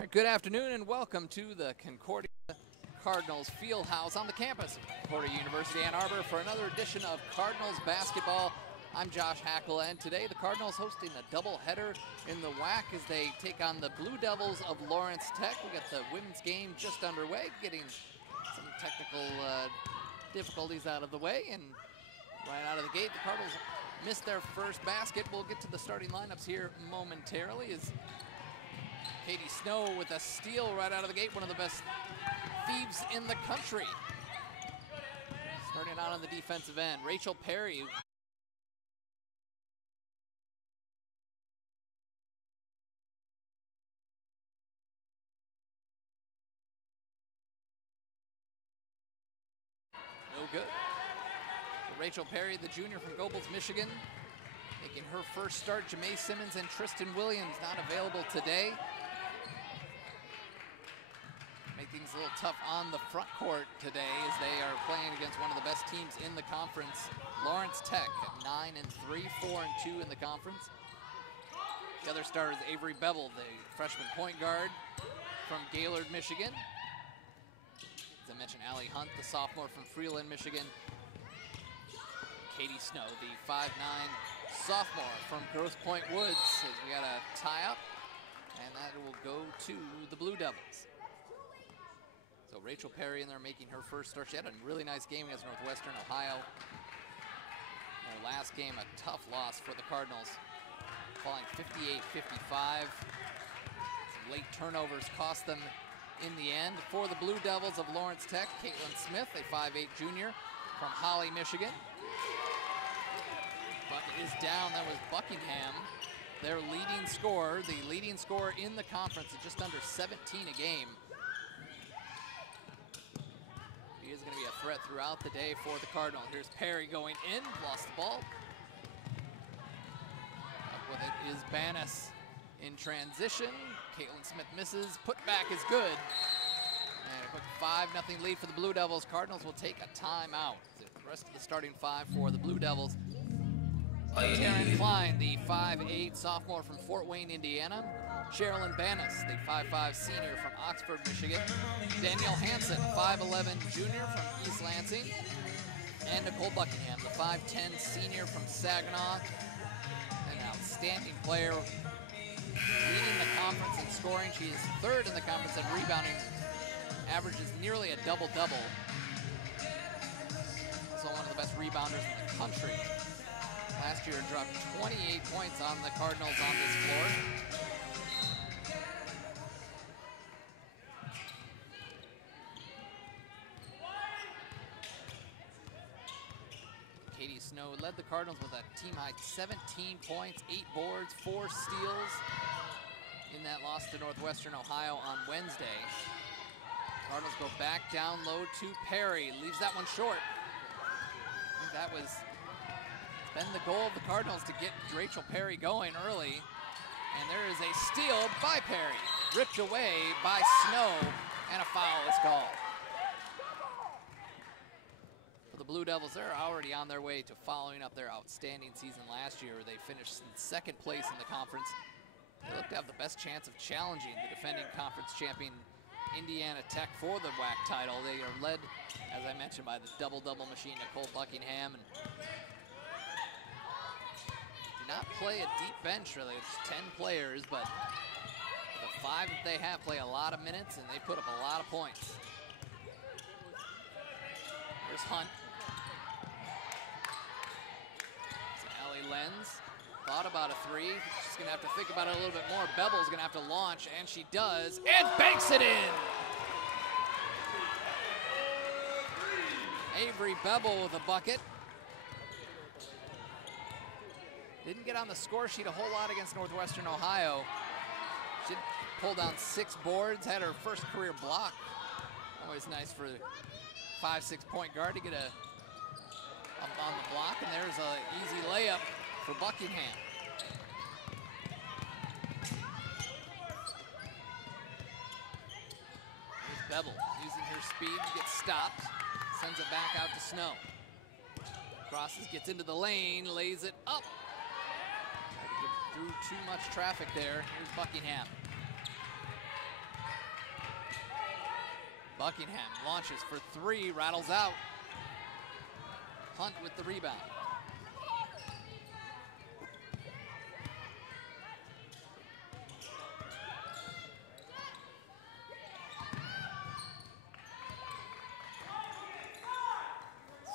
All right, good afternoon and welcome to the Concordia Cardinals Fieldhouse on the campus of Concordia University, Ann Arbor for another edition of Cardinals basketball. I'm Josh Hackle, and today the Cardinals hosting a doubleheader in the WAC as they take on the Blue Devils of Lawrence Tech. We got the women's game just underway, getting some technical difficulties out of the way, and right out of the gate, the Cardinals missed their first basket. We'll get to the starting lineups here momentarily as Katie Snow with a steal right out of the gate, one of the best thieves in the country. Starting out on the defensive end, Rachel Perry. No good. So Rachel Perry, the junior from Gobles, Michigan, making her first start. Jamae Simmons and Tristan Williams not available today. Make things a little tough on the front court today as they are playing against one of the best teams in the conference, Lawrence Tech, at 9-3, 4-2 in the conference. The other star is Avery Bevel, the freshman point guard from Gaylord, Michigan. As I mentioned, Allie Hunt, the sophomore from Freeland, Michigan. Katie Snow, the 5'9" sophomore from Grosse Pointe Woods. As we got a tie-up, and that will go to the Blue Devils. So Rachel Perry in there making her first start. She had a really nice game against Northwestern Ohio. Their last game, a tough loss for the Cardinals, falling 58-55. Some late turnovers cost them in the end. For the Blue Devils of Lawrence Tech, Caitlin Smith, a 5'8" junior from Holly, Michigan. Bucket is down. That was Buckingham, their leading scorer, the leading scorer in the conference at just under 17 a game. He is going to be a threat throughout the day for the Cardinals. Here's Perry going in, lost the ball. Up with it is Banas in transition. Caitlin Smith misses, put back is good. And a quick 5-0 lead for the Blue Devils. Cardinals will take a timeout. The rest of the starting five for the Blue Devils. Taryn Klein, the 5'8" sophomore from Fort Wayne, Indiana. Sherilyn Banas, the 5'5" senior from Oxford, Michigan. Danielle Hansen, 5'11" junior from East Lansing. And Nicole Buckingham, the 5'10" senior from Saginaw. An outstanding player, leading the conference in scoring. She is third in the conference in rebounding. Averages nearly a double-double. Also one of the best rebounders in the country. Last year dropped 28 points on the Cardinals on this floor. Katie Snow led the Cardinals with a team-high 17 points, 8 boards, 4 steals in that loss to Northwestern Ohio on Wednesday. Cardinals go back down low to Perry, leaves that one short. I think that was been the goal of the Cardinals to get Rachel Perry going early. And there is a steal by Perry, ripped away by Snow, and a foul is called. For the Blue Devils, they're already on their way to following up their outstanding season last year. They finished in second place in the conference. They look to have the best chance of challenging the defending conference champion Indiana Tech for the WAC title. They are led, as I mentioned, by the double-double machine, Nicole Buckingham, and not play a deep bench really. It's 10 players, but the 5 that they have play a lot of minutes and they put up a lot of points. There's Hunt. So Allie Lenz thought about a 3. She's gonna have to think about it a little bit more. Bevel's gonna have to launch, and she does, and banks it in! Avery Bevel with a bucket. Didn't get on the score sheet a whole lot against Northwestern Ohio. She pulled down 6 boards, had her first career block. Always nice for a 5'6" point guard to get up on the block, and there's an easy layup for Buckingham. Here's Bevel using her speed to get stopped, sends it back out to Snow. Crosses, gets into the lane, lays it up. Through too much traffic there. Here's Buckingham. Buckingham launches for three, rattles out. Hunt with the rebound.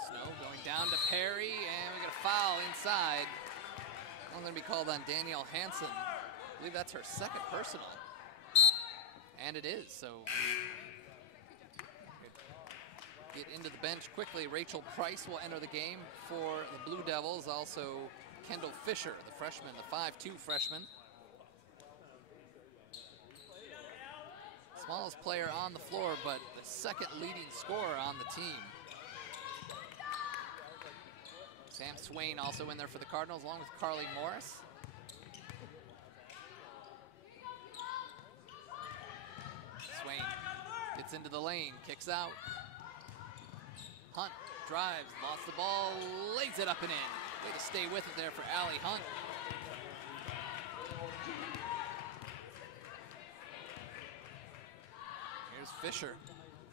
Snow going down to Perry, and we get a foul inside. I'm going to be called on Danielle Hansen. I believe that's her second personal. And it is, so get into the bench quickly. Rachel Price will enter the game for the Blue Devils. Also, Kendall Fisher, the freshman, the 5'2" freshman. Smallest player on the floor, but the second leading scorer on the team. Sam Swain also in there for the Cardinals, along with Carly Morris. Swain gets into the lane, kicks out. Hunt drives, lost the ball, lays it up and in. Way to stay with it there for Allie Hunt. Here's Fisher.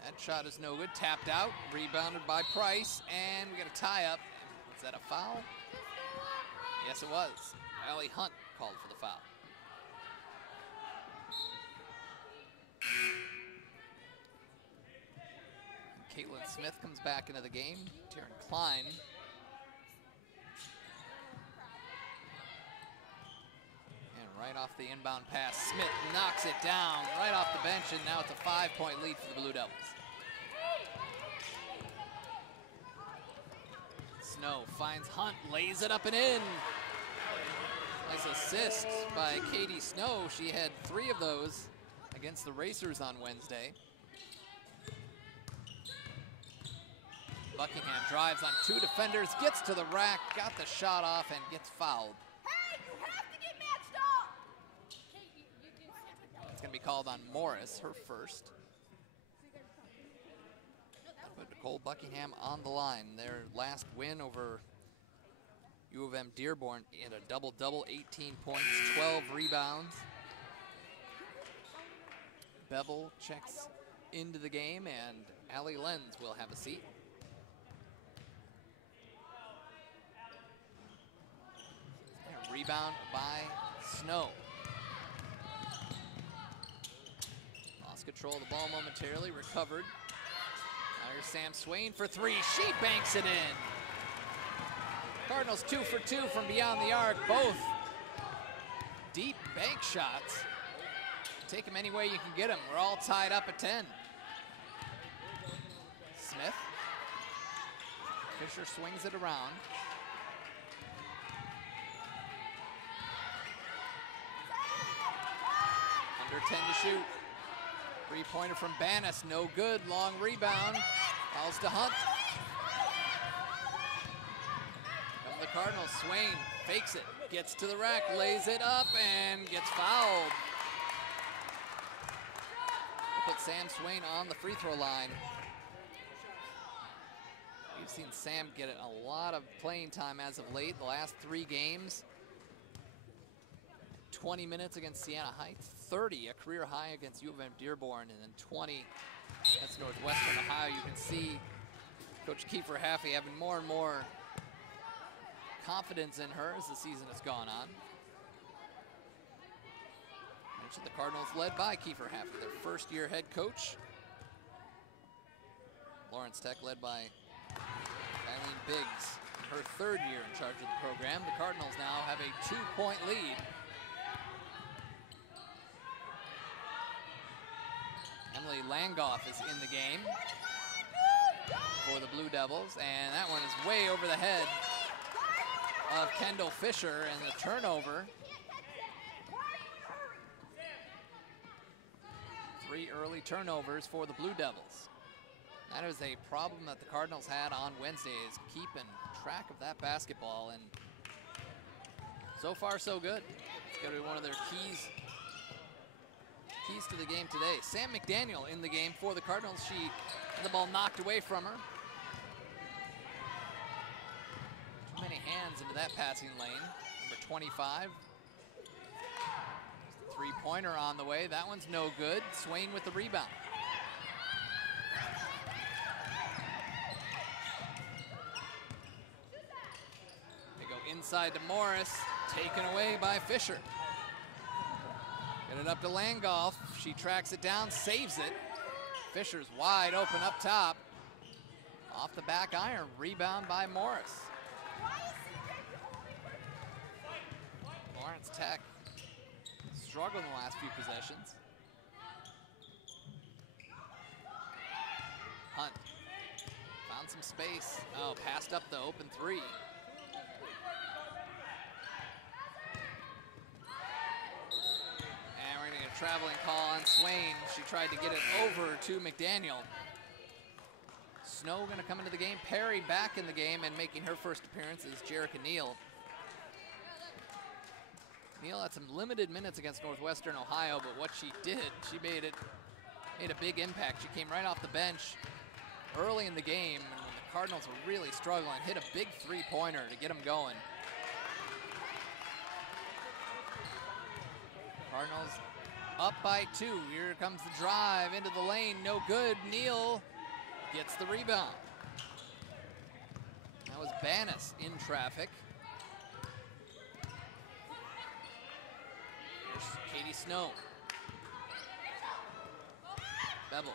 That shot is no good, tapped out, rebounded by Price, and we got a tie-up. Is that a foul? Yes, it was. Allie Hunt called for the foul. Caitlin Smith comes back into the game. Taryn Klein. And right off the inbound pass, Smith knocks it down right off the bench, and now it's a 5-point lead for the Blue Devils. Snow finds Hunt, lays it up and in. Nice assist by Katie Snow. She had 3 of those against the Racers on Wednesday. Buckingham drives on 2 defenders, gets to the rack, got the shot off, and gets fouled. Hey, you have to get matched up! It's going to be called on Morris, her first. Put Nicole Buckingham on the line. Their last win over U of M Dearborn in a double-double, 18 points, 12 rebounds. Bevel checks into the game, and Allie Lenz will have a seat. Rebound by Snow. Lost control of the ball momentarily, recovered. Now here's Sam Swain for 3. She banks it in. Cardinals 2 for 2 from beyond the arc. Both deep bank shots. Take them any way you can get them. We're all tied up at 10. Smith. Fisher swings it around. Under 10 to shoot. 3-pointer from Banas, no good. Long rebound. Falls to Hunt. From the Cardinals, Swain fakes it, gets to the rack, lays it up, and gets fouled. Put Sam Swain on the free throw line. We've seen Sam get a lot of playing time as of late. The last 3 games. 20 minutes against Siena Heights, 30, a career high against U of M Dearborn, and then 20 against Northwestern Ohio. You can see Coach Kiefer Haffey having more and more confidence in her as the season has gone on. Mentioned the Cardinals led by Kiefer Haffey, their first-year head coach. Lawrence Tech led by Eileen Biggs, her 3rd year in charge of the program. The Cardinals now have a 2-point lead. Emily Langoff is in the game for the Blue Devils, and that one is way over the head of Kendall Fisher, and the turnover. 3 early turnovers for the Blue Devils. That is a problem that the Cardinals had on Wednesday, is keeping track of that basketball, and so far so good. It's going to be one of their keys to the game today. Sam McDaniel in the game for the Cardinals. She had the ball knocked away from her. Too many hands into that passing lane. Number 25. 3-pointer on the way. That one's no good. Swain with the rebound. inside to Morris, taken away by Fisher. Get it up to Langolf. She tracks it down, saves it. Fisher's wide open up top. Off the back iron, rebound by Morris. Lawrence Tech struggled in the last few possessions. Hunt found some space. Oh, passed up the open three. And we're gonna get a traveling call on Swain. She tried to get it over to McDaniel. Snow gonna come into the game. Perry back in the game, and making her first appearance is Jerica Neal. Neal had some limited minutes against Northwestern Ohio, but what she did, she made a big impact. She came right off the bench early in the game, and when the Cardinals were really struggling, hit a big three-pointer to get them going. Cardinals up by 2. Here comes the drive into the lane, no good. Neal gets the rebound. That was Banas in traffic. There's Katie Snow. Bevel.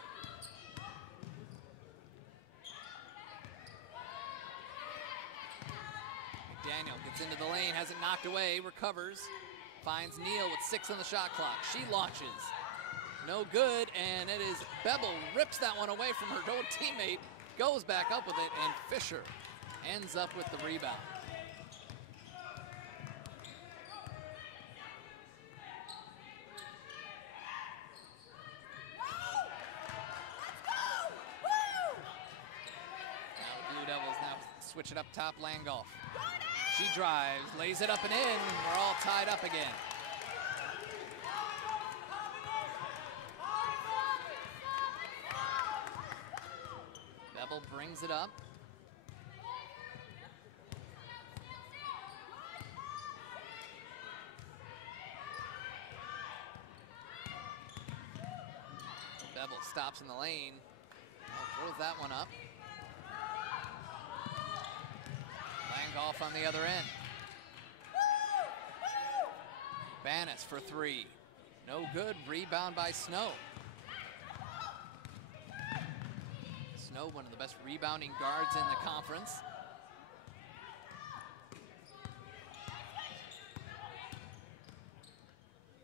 McDaniel gets into the lane, has it knocked away, recovers, finds Neal with 6 on the shot clock. She launches. No good, and it is Bevel rips that one away from her own teammate, goes back up with it, and Fisher ends up with the rebound. Now the Blue Devils now switch it up top, Langolf. She drives, lays it up and in, we're all tied up again. Bevel brings it up. Bevel stops in the lane. Throws that one up. Langolf on the other end. Banas for 3. No good. Rebound by Snow. Snow, one of the best rebounding guards in the conference.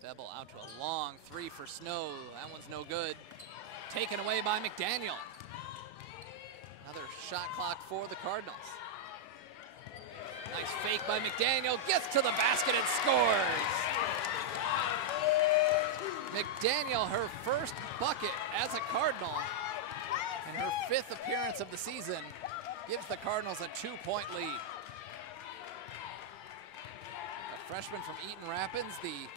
Bevel out to a long 3 for Snow. That one's no good. Taken away by McDaniel. Another shot clock for the Cardinals. Nice fake by McDaniel, gets to the basket and scores. McDaniel, her first bucket as a Cardinal and her 5th appearance of the season, gives the Cardinals a 2-point lead. A freshman from Eaton Rapids, the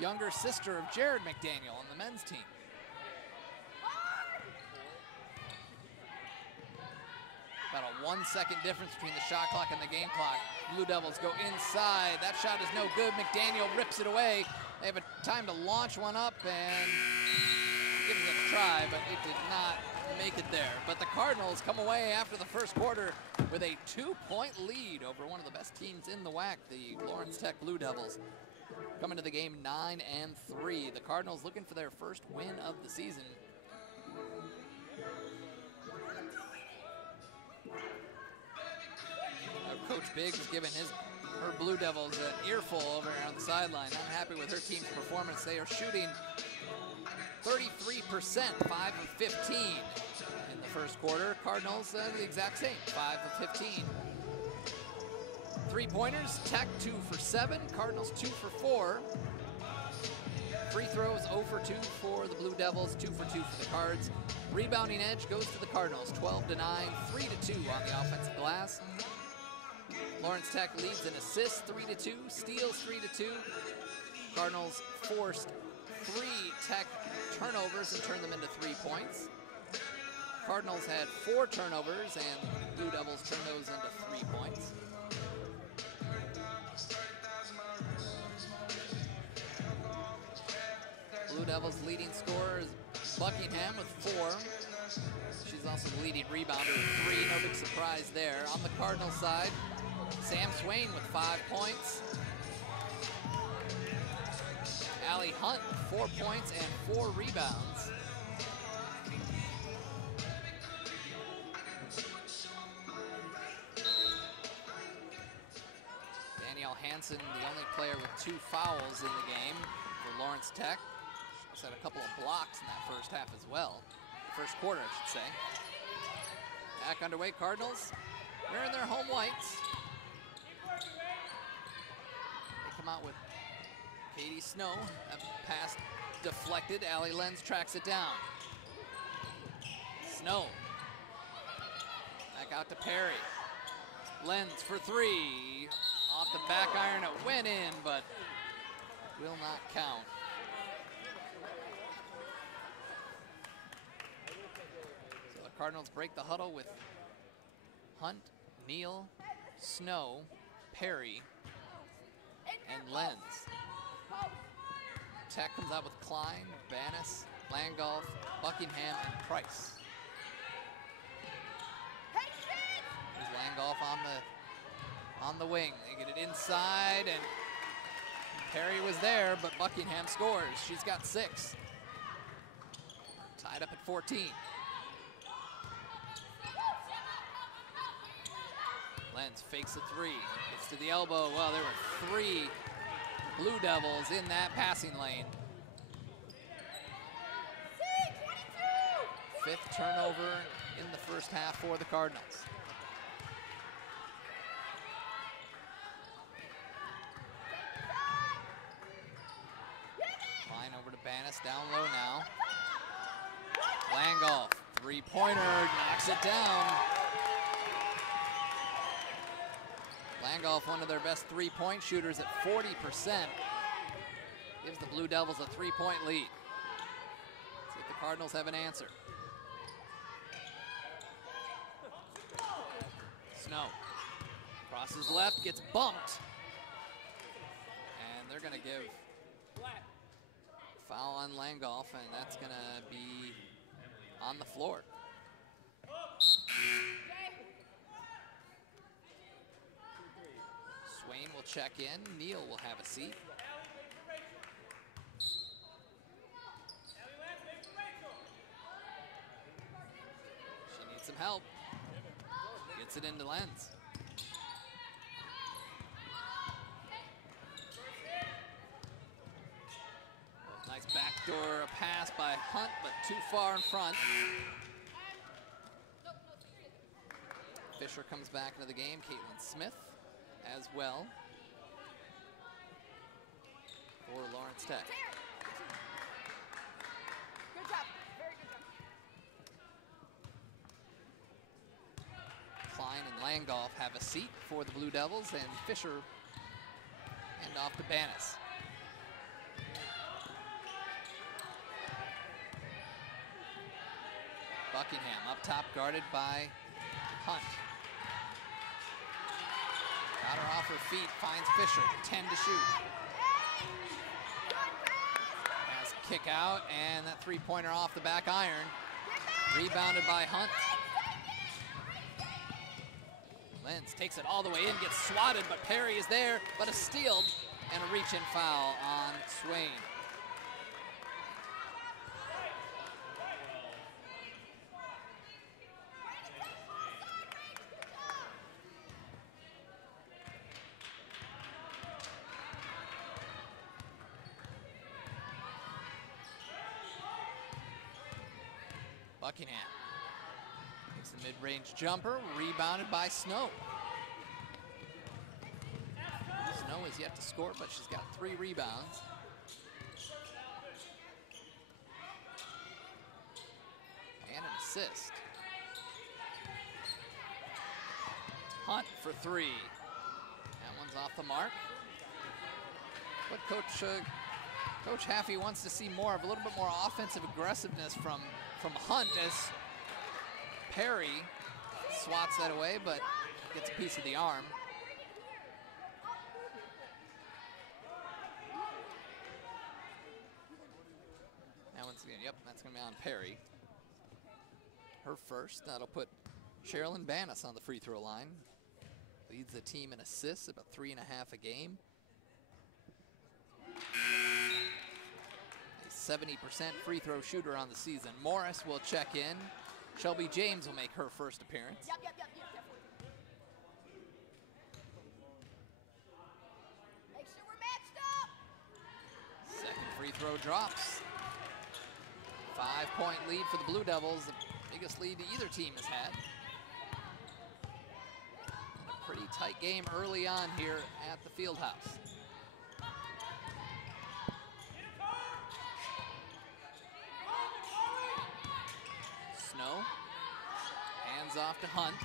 younger sister of Jared McDaniel on the men's team. About a 1-second difference between the shot clock and the game clock. Blue Devils go inside. That shot is no good. McDaniel rips it away. They have a time to launch one up and gives it a try, but it did not make it there. But the Cardinals come away after the first quarter with a 2-point lead over one of the best teams in the WAC, the Lawrence Tech Blue Devils. Coming to the game 9-3. The Cardinals looking for their first win of the season. Coach Biggs is giving her Blue Devils an earful over on the sideline. Not happy with her team's performance. They are shooting 33%, 5 of 15 in the first quarter. Cardinals the exact same, 5 of 15. 3-pointers, Tech 2 for 7, Cardinals 2 for 4. Free throws 0 for 2 for the Blue Devils, 2 for 2 for the Cards. Rebounding edge goes to the Cardinals, 12-9, 3-2 on the offensive glass. Lawrence Tech leads in assists 3-2, steals 3-2. Cardinals forced 3 Tech turnovers and turned them into 3 points. Cardinals had 4 turnovers and Blue Devils turned those into 3 points. Blue Devils leading scorer is Buckingham with 4. She's also the leading rebounder with 3. No big surprise there. On the Cardinal side, Sam Swain with 5 points. Allie Hunt, 4 points and 4 rebounds. Danielle Hansen, the only player with 2 fouls in the game for Lawrence Tech. She's had a couple of blocks in that first half as well. The first quarter, I should say. Back underway, Cardinals wearing their home whites. They come out with Katie Snow. That pass deflected. Allie Lenz tracks it down. Snow. Back out to Perry. Lenz for 3. Off the back iron, it went in, but will not count. So the Cardinals break the huddle with Hunt, Neal, Snow, Perry, and Lenz. Tech comes out with Klein, Banis, Langolf, Buckingham, and Price. There's Langolf on the wing. They get it inside, and Perry was there, but Buckingham scores. She's got 6. Tied up at 14. Lenz fakes a 3. Gets to the elbow. Well, there were 3 Blue Devils in that passing lane. 5th turnover in the first half for the Cardinals. Line over to Banis, down low now. Langolf, 3-pointer, knocks it down. Langolf, one of their best 3-point shooters at 40%. Gives the Blue Devils a 3-point lead. See if the Cardinals have an answer. Snow crosses left, gets bumped. And they're gonna give foul on Langolf, and that's gonna be on the floor. Swain will check in. Neal will have a seat. She needs some help. Gets it into Lenz. Nice backdoor pass by Hunt, but too far in front. Fisher comes back into the game. Caitlin Smith as well for Lawrence Tech. Good job. Very good job. Klein and Langolf have a seat for the Blue Devils, and Fisher hand off to Banis. Buckingham up top, guarded by Hunt. Got her off her feet, finds Fisher, 10 to shoot. Has kick out, and that 3-pointer off the back iron. Rebounded by Hunt. Lenz takes it all the way in, gets swatted, but Perry is there, but a steal and a reach-in foul on Swain. Buckingham takes the mid-range jumper, rebounded by Snow. Snow is yet to score, but she's got 3 rebounds. And an assist. Hunt for 3. That one's off the mark. But Coach Haffey wants to see more of a little bit more offensive aggressiveness from Hunt, as Perry swats that away, but gets a piece of the arm. That one's gonna, yep, that's gonna be on Perry. Her first. That'll put Sherilyn Banis on the free throw line. Leads the team in assists, about 3.5 a game. A 70% free throw shooter on the season. Morris will check in. Shelby James will make her first appearance. Yep, definitely. Make sure we're matched up. Second free throw drops. 5-point lead for the Blue Devils, the biggest lead either team has had. A pretty tight game early on here at the field house. Snow, hands off to Hunt.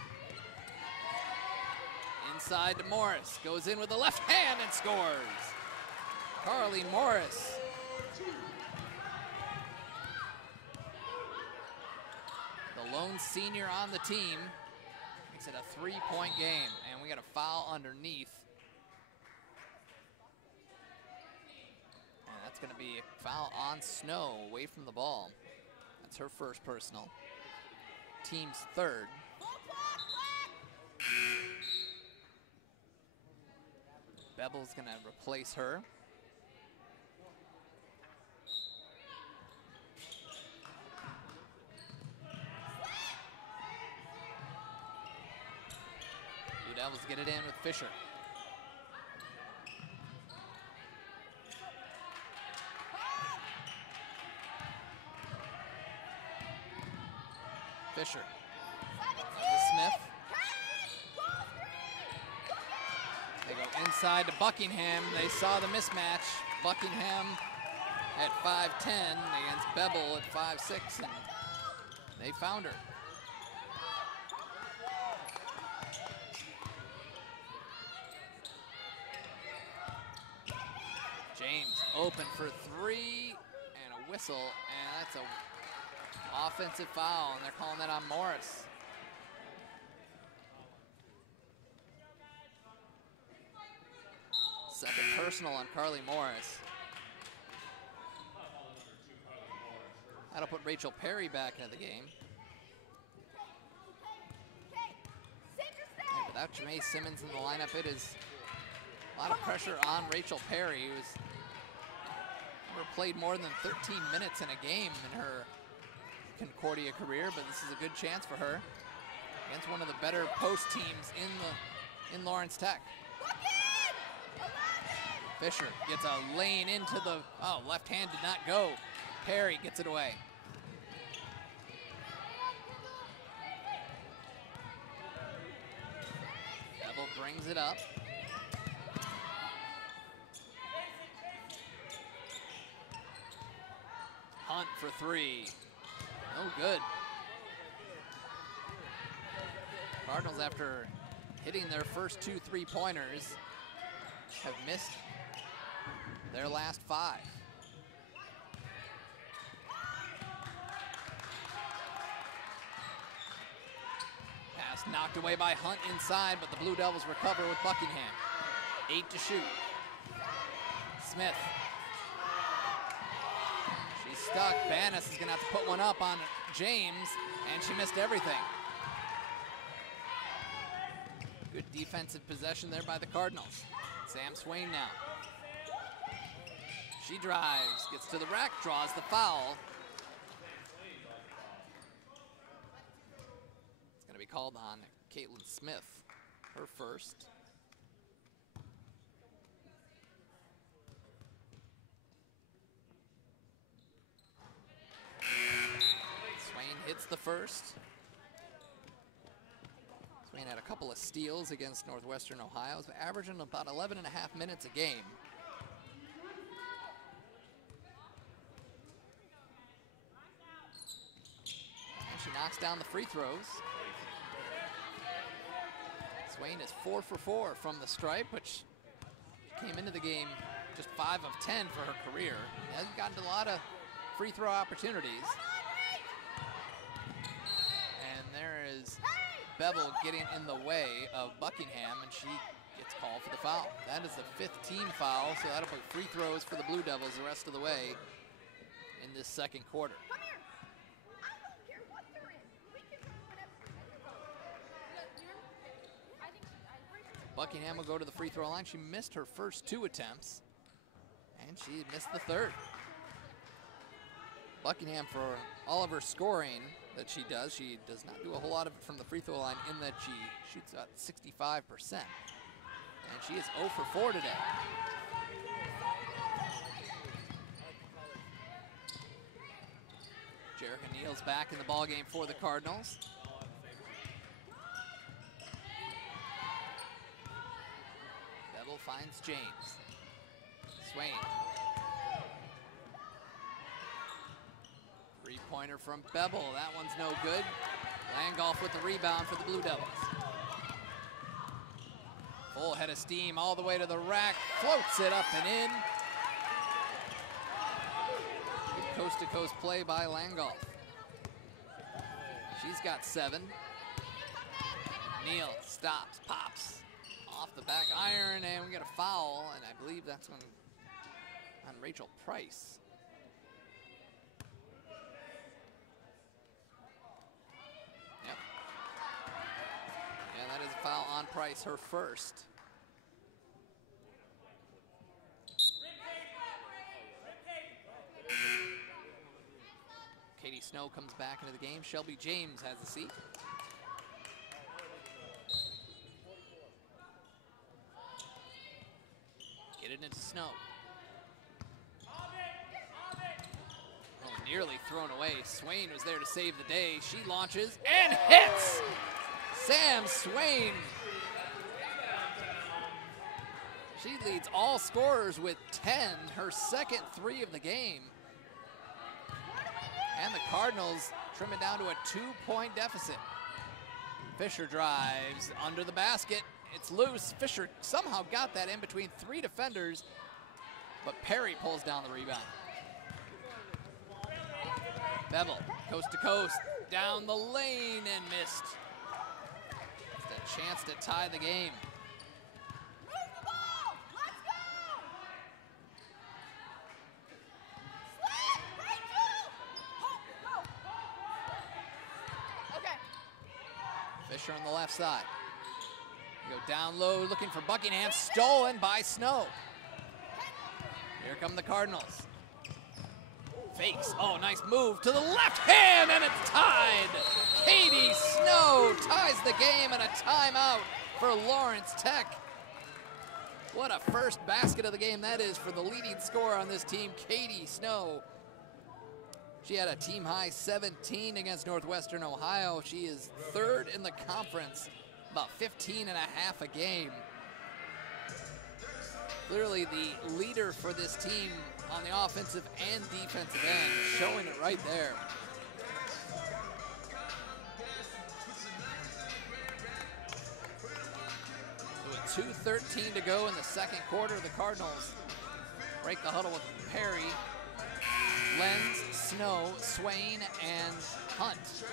Inside to Morris, goes in with the left hand and scores. Carly Morris. The lone senior on the team makes it a 3-point game, and we got a foul underneath. And that's gonna be a foul on Snow, away from the ball. That's her first personal. Team's third. Bevel's gonna replace her. Blue Devils get it in with Fisher. Fisher. To Smith. They go inside to Buckingham. They saw the mismatch. Buckingham at 5'10" against Bevel at 5'6", and they found her. James open for three, and a whistle, and that's a offensive foul, and they're calling that on Morris. Second personal on Carly Morris. That'll put Rachel Perry back into the game. And without Jamae Simmons in the lineup, it is a lot of pressure on Rachel Perry, who's never played more than 13 minutes in a game in her Concordia career, but this is a good chance for her against one of the better post teams in Lawrence Tech. Fisher gets a lane into the, left hand did not go. Perry gets it away. Bevel brings it up. Hunt for three. No good. Cardinals, after hitting their first 2 3-pointers, have missed their last 5. Pass knocked away by Hunt inside, but the Blue Devils recover with Buckingham. 8 to shoot. Smith. She's stuck. Banas is gonna have to put one up on James, and she missed everything. Good defensive possession there by the Cardinals. Sam Swain now. She drives, gets to the rack, draws the foul. It's gonna be called on Caitlin Smith, her first. Swain hits the first. Swain had a couple of steals against Northwestern Ohio, averaging about 11.5 minutes a game. And she knocks down the free throws. Swain is 4 for 4 from the stripe, which came into the game just 5 of 10 for her career. Hasn't gotten a lot of free throw opportunities. And there is Bevel getting in the way of Buckingham, and she gets called for the foul. That is the 5th team foul, so that'll put free throws for the Blue Devils the rest of the way in this second quarter. Come here. I don't care what they're in. We can run whatever. I think Buckingham will go to the free throw line. She missed her first 2 attempts, and she missed the 3rd. Buckingham, for all of her scoring that she does not do a whole lot of it from the free throw line, in that she shoots about 65%. And she is 0 for 4 today. Jerica Neal's back in the ballgame for the Cardinals. Bevel finds James. Swain. Three-pointer from Bevel. That one's no good. Langolf with the rebound for the Blue Devils. Full head of steam all the way to the rack. Floats it up and in. Good coast-to-coast play by Langolf. She's got 7. Neal stops, pops off the back iron, and we get a foul, and I believe that's on Rachel Price. Yep. Yeah, that is a foul on Price, her first. Katie Snow comes back into the game. Shelby James has the seat. Get it into Snow. Oh, nearly thrown away. Swain was there to save the day. She launches and hits! Sam Swain. She leads all scorers with 10, her second 3 of the game. And the Cardinals trim it down to a 2-point deficit. Fisher drives under the basket. It's loose. Fisher somehow got that in between 3 defenders, but Perry pulls down the rebound. Bevel, coast to coast, down the lane and missed. Just a chance to tie the game. Move the ball! Let's go! Slip! Rachel! Go! Okay. Fisher on the left side. Go down low, looking for Buckingham, stolen by Snow. Here come the Cardinals. Fakes, oh, nice move to the left hand, and it's tied. Katie Snow ties the game, and a timeout for Lawrence Tech. What a first basket of the game that is for the leading scorer on this team, Katie Snow. She had a team-high 17 against Northwestern Ohio. She is 3rd in the conference, about 15 and a half a game. Clearly the leader for this team on the offensive and defensive end, showing it right there. So with 2:13 to go in the second quarter, the Cardinals break the huddle with Perry, Lenz, Snow, Swain, and Hunt.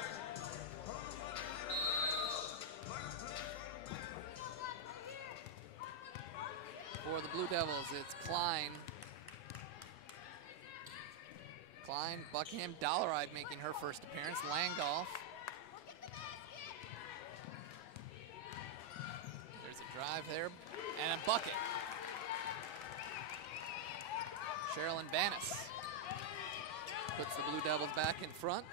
For the Blue Devils, it's Klein, Buckingham, Dollaride making her first appearance, Langolf. There's a drive there, and a bucket. Sherilyn Bannis puts the Blue Devils back in front.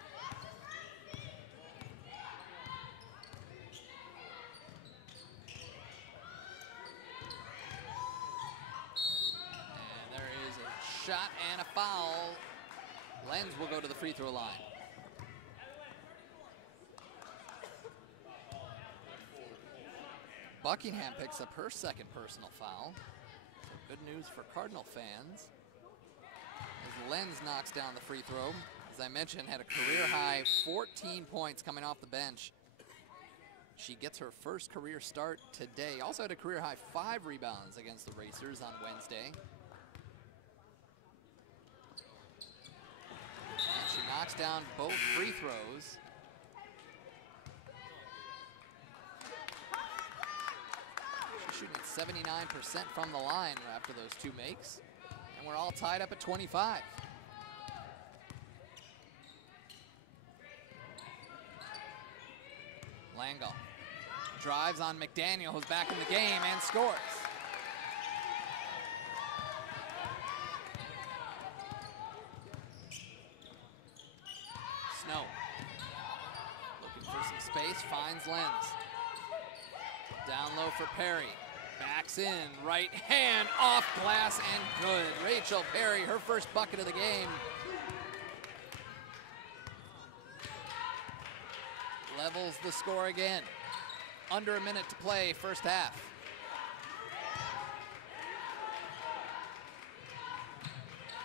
And there is a shot and a foul. Lenz will go to the free throw line. Buckingham picks up her second personal foul. So good news for Cardinal fans, as Lenz knocks down the free throw. As I mentioned, had a career high 14 points coming off the bench. She gets her first career start today. Also had a career high 5 rebounds against the Racers on Wednesday. And she knocks down both free throws. She's shooting at 79% from the line after those 2 makes. And we're all tied up at 25. Langolf drives on McDaniel, who's back in the game, and scores. Snow looking for some space, finds Lenz. Down low for Perry. Backs in, right hand, off glass, and good. Rachel Perry, her first bucket of the game. Levels the score again. Under a minute to play, first half.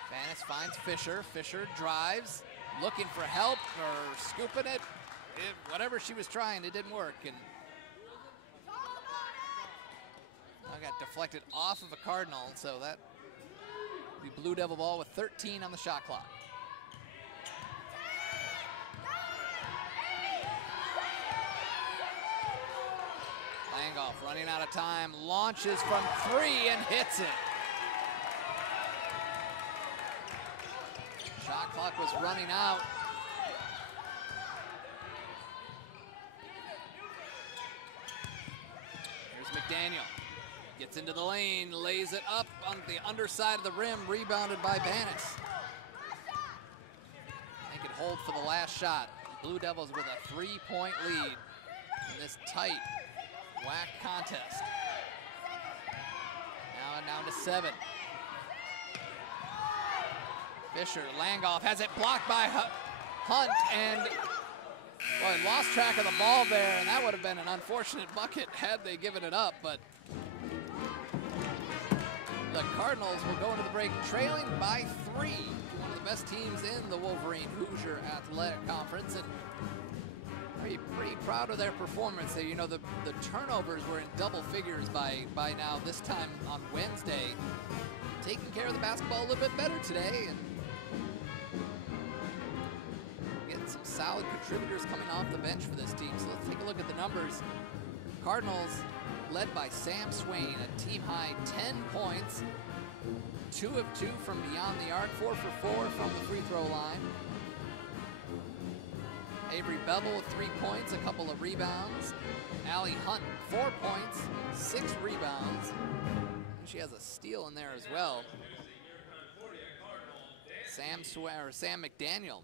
Vanis finds Fisher. Fisher drives, looking for help or scooping it. Whatever she was trying, it didn't work. And I got deflected off of a Cardinal, so that will be Blue Devil ball with 13 on the shot clock. Langhoff running out of time, launches from 3 and hits it. Shot clock was running out. Here's McDaniel. Gets into the lane, lays it up on the underside of the rim, rebounded by Banis. They could hold for the last shot. Blue Devils with a 3-point lead in this tight whack contest. Now down to 7. Fisher, Langhoff has it blocked by Hunt, and boy, lost track of the ball there, and that would have been an unfortunate bucket had they given it up, but the Cardinals will go into the break trailing by 3. One of the best teams in the Wolverine Hoosier Athletic Conference, and pretty proud of their performance. They, you know, the turnovers were in double figures by now this time on Wednesday. Taking care of the basketball a little bit better today, and getting some solid contributors coming off the bench for this team. So let's take a look at the numbers. Cardinals led by Sam Swain, a team-high 10 points, 2 of 2 from beyond the arc, 4 for 4 from the free throw line. Avery Bevel with 3 points, a couple of rebounds. Allie Hunt, 4 points, 6 rebounds. And she has a steal in there as well. Sam McDaniel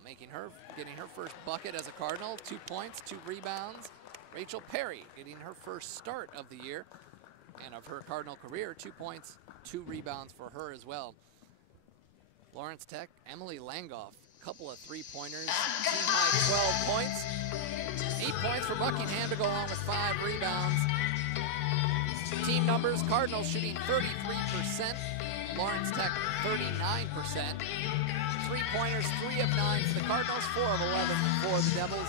getting her first bucket as a Cardinal, 2 points, 2 rebounds. Rachel Perry getting her first start of the year and of her Cardinal career, 2 points, 2 rebounds for her as well. Lawrence Tech, Emily Langhoff, couple of 3-pointers, team-high 12 points. 8 points for Buckingham to go along with 5 rebounds. Team numbers, Cardinals shooting 33%, Lawrence Tech 39%. 3-pointers, 3 of 9 for the Cardinals, 4 of 11 for the Devils.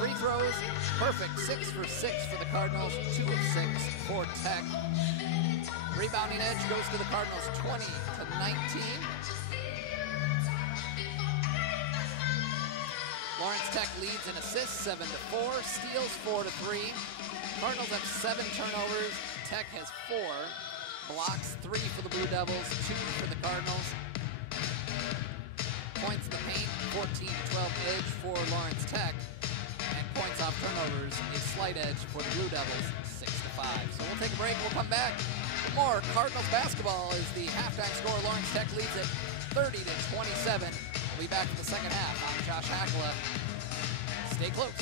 Free throws, perfect, 6 for 6 for the Cardinals, 2 of 6 for Tech. Rebounding edge goes to the Cardinals, 20 to 19. Lawrence Tech leads in assists, 7 to 4, steals 4 to 3. Cardinals have 7 turnovers, Tech has 4. Blocks, 3 for the Blue Devils, 2 for the Cardinals. Points in the paint, 14 to 12 edge for Lawrence Tech. And points off turnovers, a slight edge for the Blue Devils, 6 to 5. So we'll take a break, we'll come back. More Cardinals basketball is the halftime score. Lawrence Tech leads it 30 to 27. We'll be back for the second half. I'm Josh Hackla. Stay close.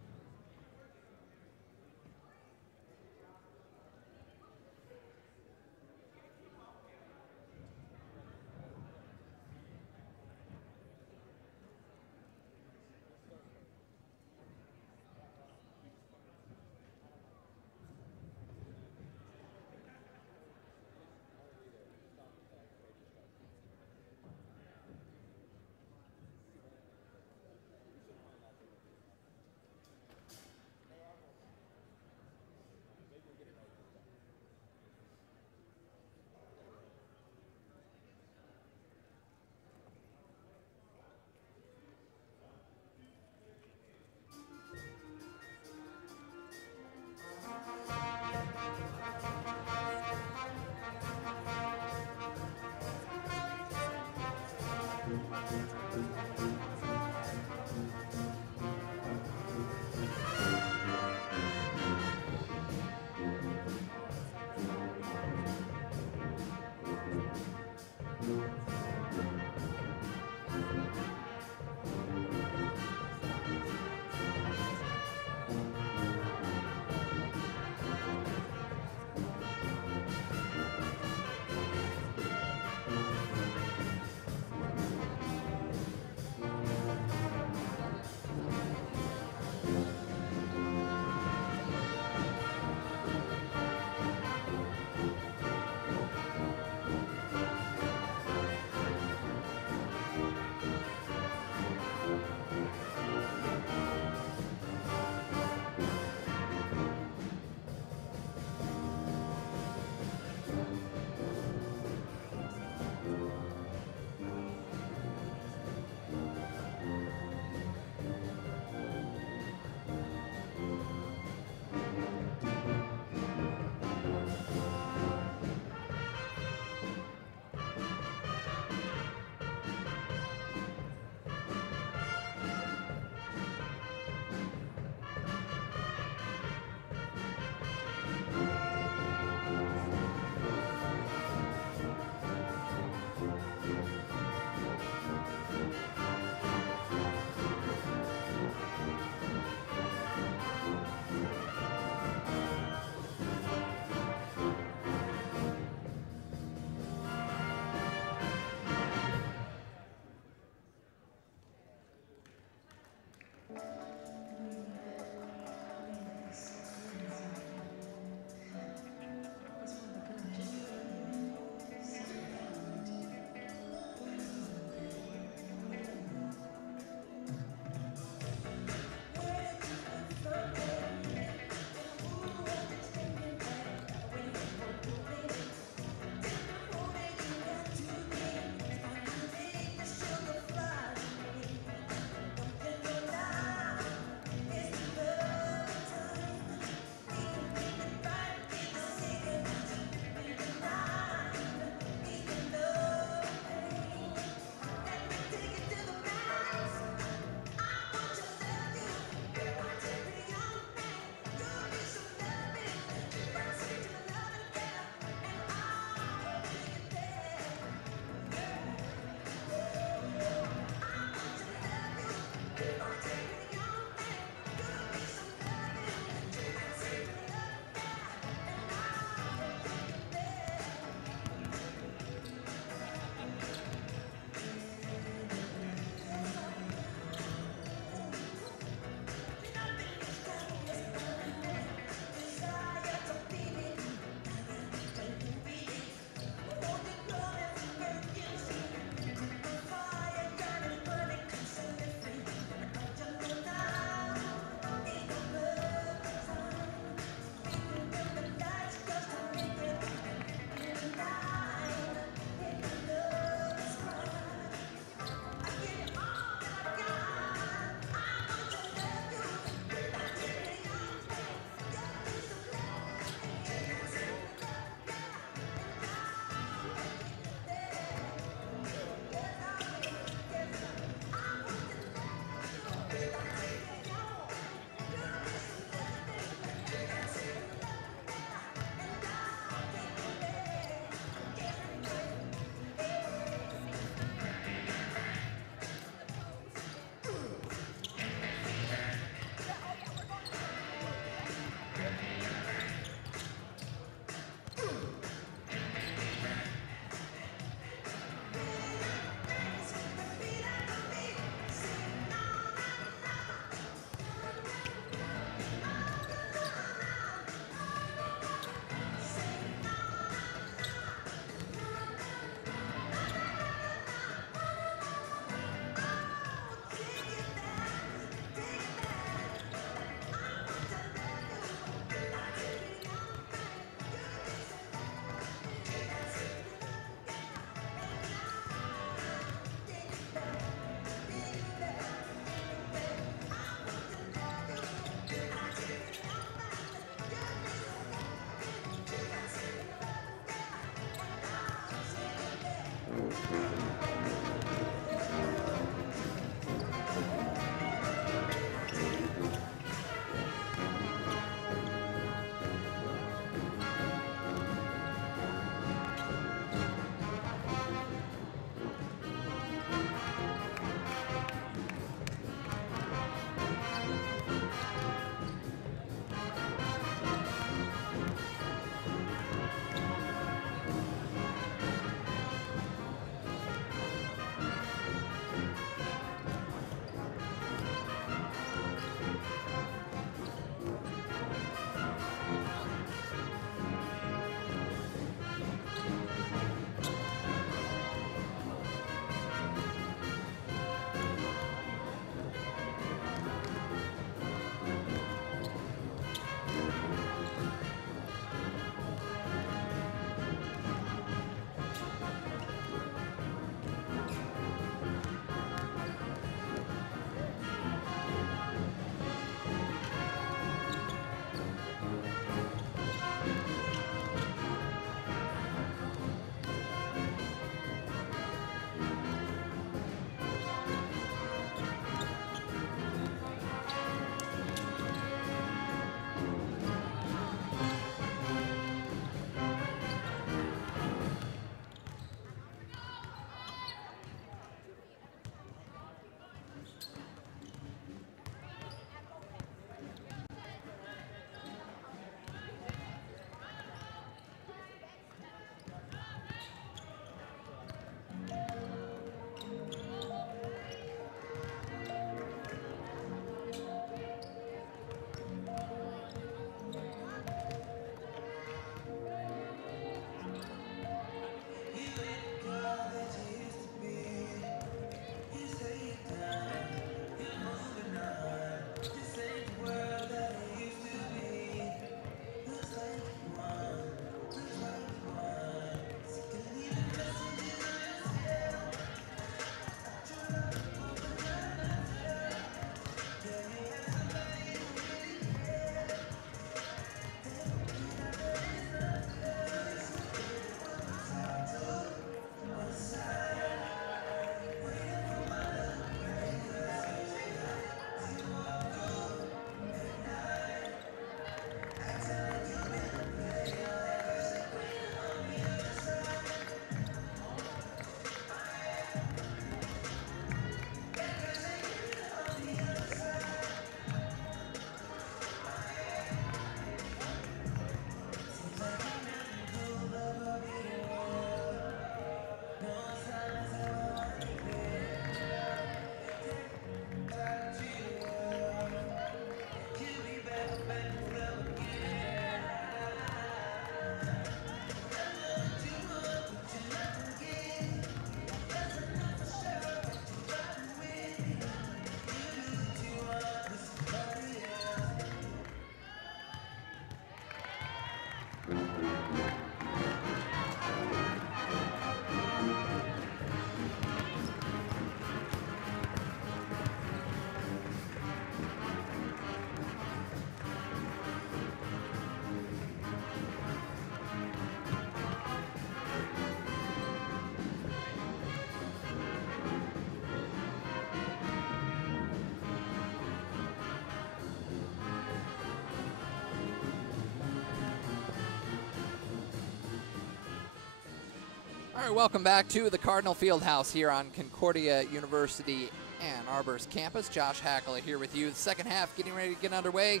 All right, welcome back to the Cardinal Fieldhouse here on Concordia University Ann Arbor's campus. Josh Hackler here with you. The second half getting ready to get underway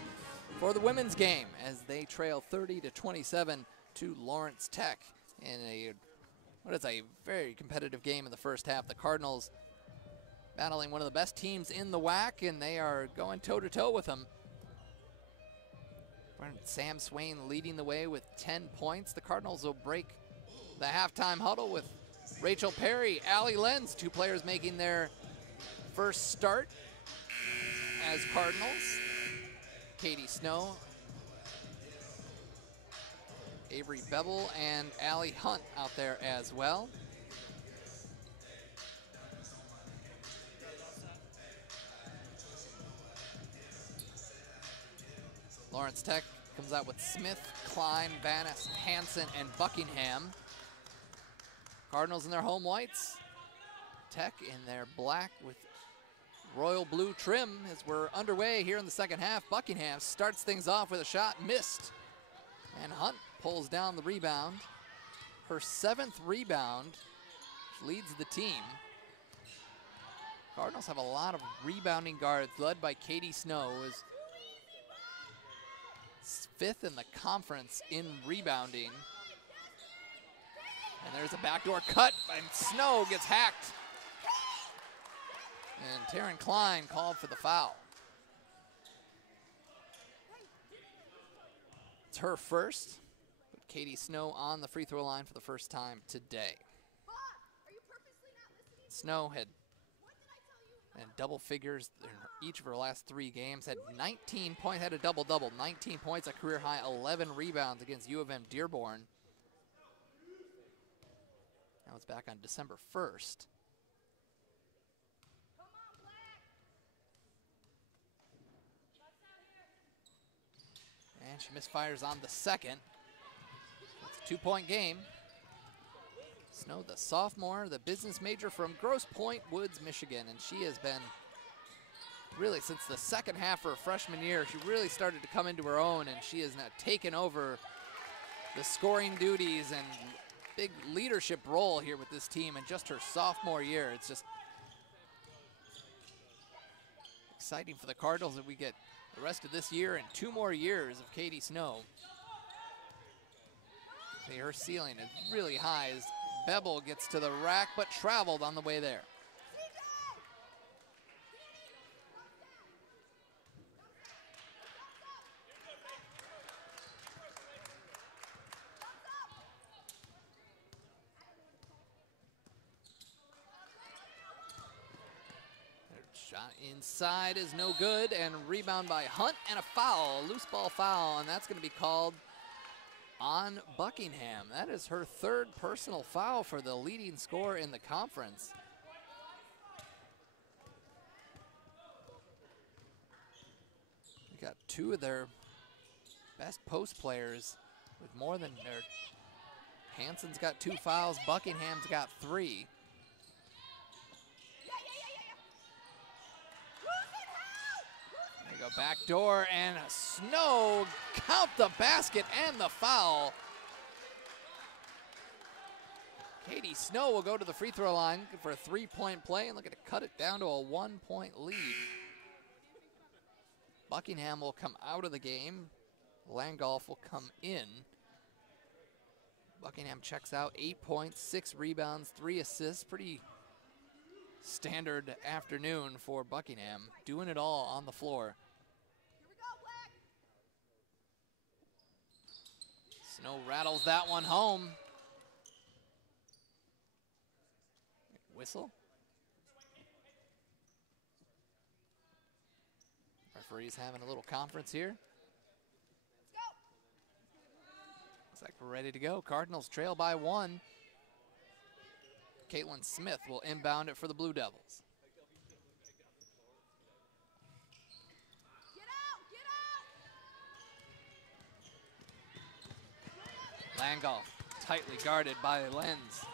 for the women's game as they trail 30-27 to Lawrence Tech in what is a very competitive game in the first half. The Cardinals battling one of the best teams in the WAC, and they are going toe-to-toe with them. Sam Swain leading the way with 10 points. The Cardinals will break the halftime huddle with Rachel Perry, Allie Lenz, two players making their first start as Cardinals. Katie Snow, Avery Bevel, and Allie Hunt out there as well. Lawrence Tech comes out with Smith, Klein, Vanis, Hansen, and Buckingham. Cardinals in their home whites. Tech in their black with royal blue trim as we're underway here in the second half. Buckingham starts things off with a shot, missed. And Hunt pulls down the rebound. Her 7th rebound, which leads the team. Cardinals have a lot of rebounding guards, led by Katie Snow, who is 5th in the conference in rebounding. And there's a backdoor cut, and Snow gets hacked. And Taryn Klein called for the foul. It's her first, but Katie Snow on the free throw line for the first time today. Snow had double figures in each of her last 3 games, had 19 points, had a double-double, 19 points, a career high, 11 rebounds against U of M Dearborn. That was back on December 1st. And she misfires on the second. It's a 2-point game. Snow, the sophomore, the business major from Grosse Pointe Woods, Michigan, and she has been really since the second half of her freshman year, she really started to come into her own, and she has now taken over the scoring duties and big leadership role here with this team in just her sophomore year. It's just exciting for the Cardinals that we get the rest of this year and 2 more years of Katie Snow. See, her ceiling is really high as Bevel gets to the rack, but traveled on the way there. Shot inside is no good, and rebound by Hunt, and a foul, a loose ball foul, and that's going to be called on Buckingham. That is her 3rd personal foul for the leading scorer in the conference. We got 2 of their best post players with more than their. Hansen's got 2 fouls, Buckingham's got 3. There you go, back door, and Snow count the basket and the foul. Katie Snow will go to the free throw line for a 3-point play and look to cut it down to a 1-point lead. Buckingham will come out of the game. Langolf will come in. Buckingham checks out, 8 points, 6 rebounds, 3 assists. Pretty standard afternoon for Buckingham, doing it all on the floor. Snow rattles that one home. Whistle. Referee's having a little conference here. Looks like we're ready to go. Cardinals trail by 1. Caitlin Smith will inbound it for the Blue Devils. Langolf tightly guarded by Lenz.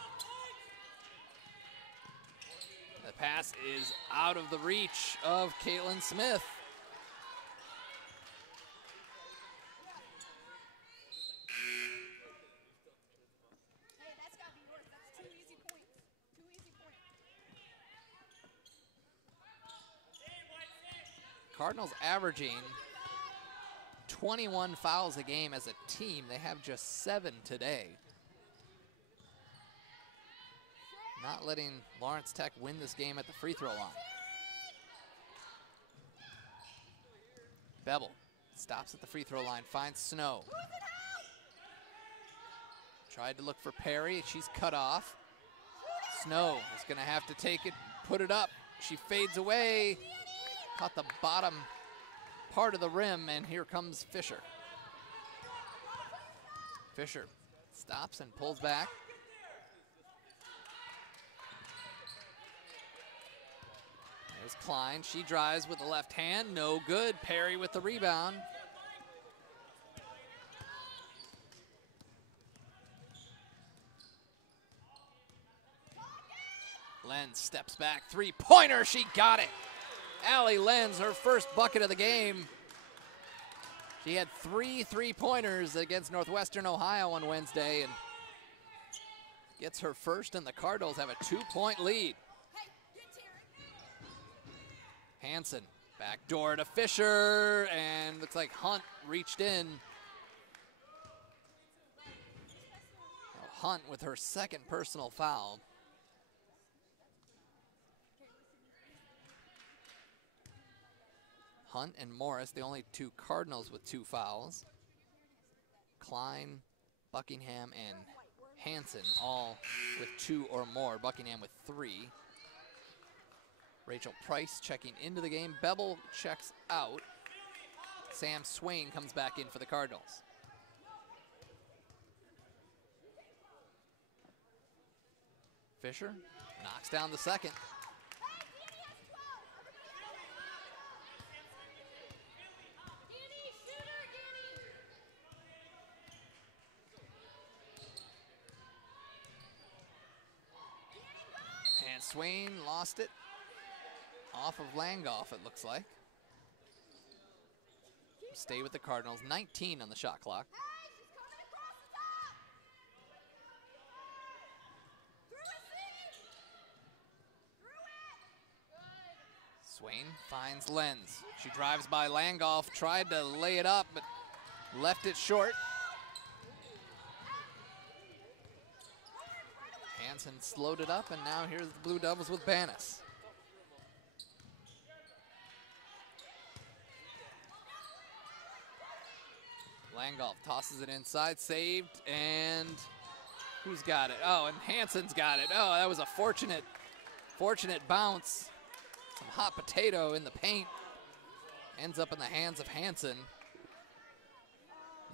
The pass is out of the reach of Caitlin Smith. Hey, that's gotta be yours. That's 2 easy points. 2 easy points. Cardinals averaging 21 fouls a game as a team. They have just 7 today. Not letting Lawrence Tech win this game at the free throw line. Bevel stops at the free throw line, finds Snow. Tried to look for Perry, she's cut off. Snow is gonna have to take it, put it up. She fades away, caught the bottom part of the rim, and here comes Fisher. Fisher stops and pulls back. There's Klein, she drives with the left hand, no good. Perry with the rebound. Lenz steps back, three-pointer, she got it. Allie Lenz, her first bucket of the game. She had 3 3-pointers against Northwestern Ohio on Wednesday and gets her first, and the Cardinals have a 2-point lead. Hansen, backdoor to Fisher, and looks like Hunt reached in. Hunt with her second personal foul. Hunt and Morris, the only 2 Cardinals with 2 fouls. Klein, Buckingham, and Hansen all with 2 or more. Buckingham with 3. Rachel Price checking into the game. Bevel checks out. Sam Swain comes back in for the Cardinals. Fisher knocks down the second. And Swain lost it off of Langhoff, it looks like. Stay with the Cardinals, 19 on the shot clock. Swain finds Lenz. She drives by Langhoff, tried to lay it up, but left it short. Hansen slowed it up, and now here's the Blue Devils with Banas. Langhoff tosses it inside, saved, and who's got it? Oh, and Hansen's got it. Oh, that was a fortunate bounce. Some hot potato in the paint. Ends up in the hands of Hansen.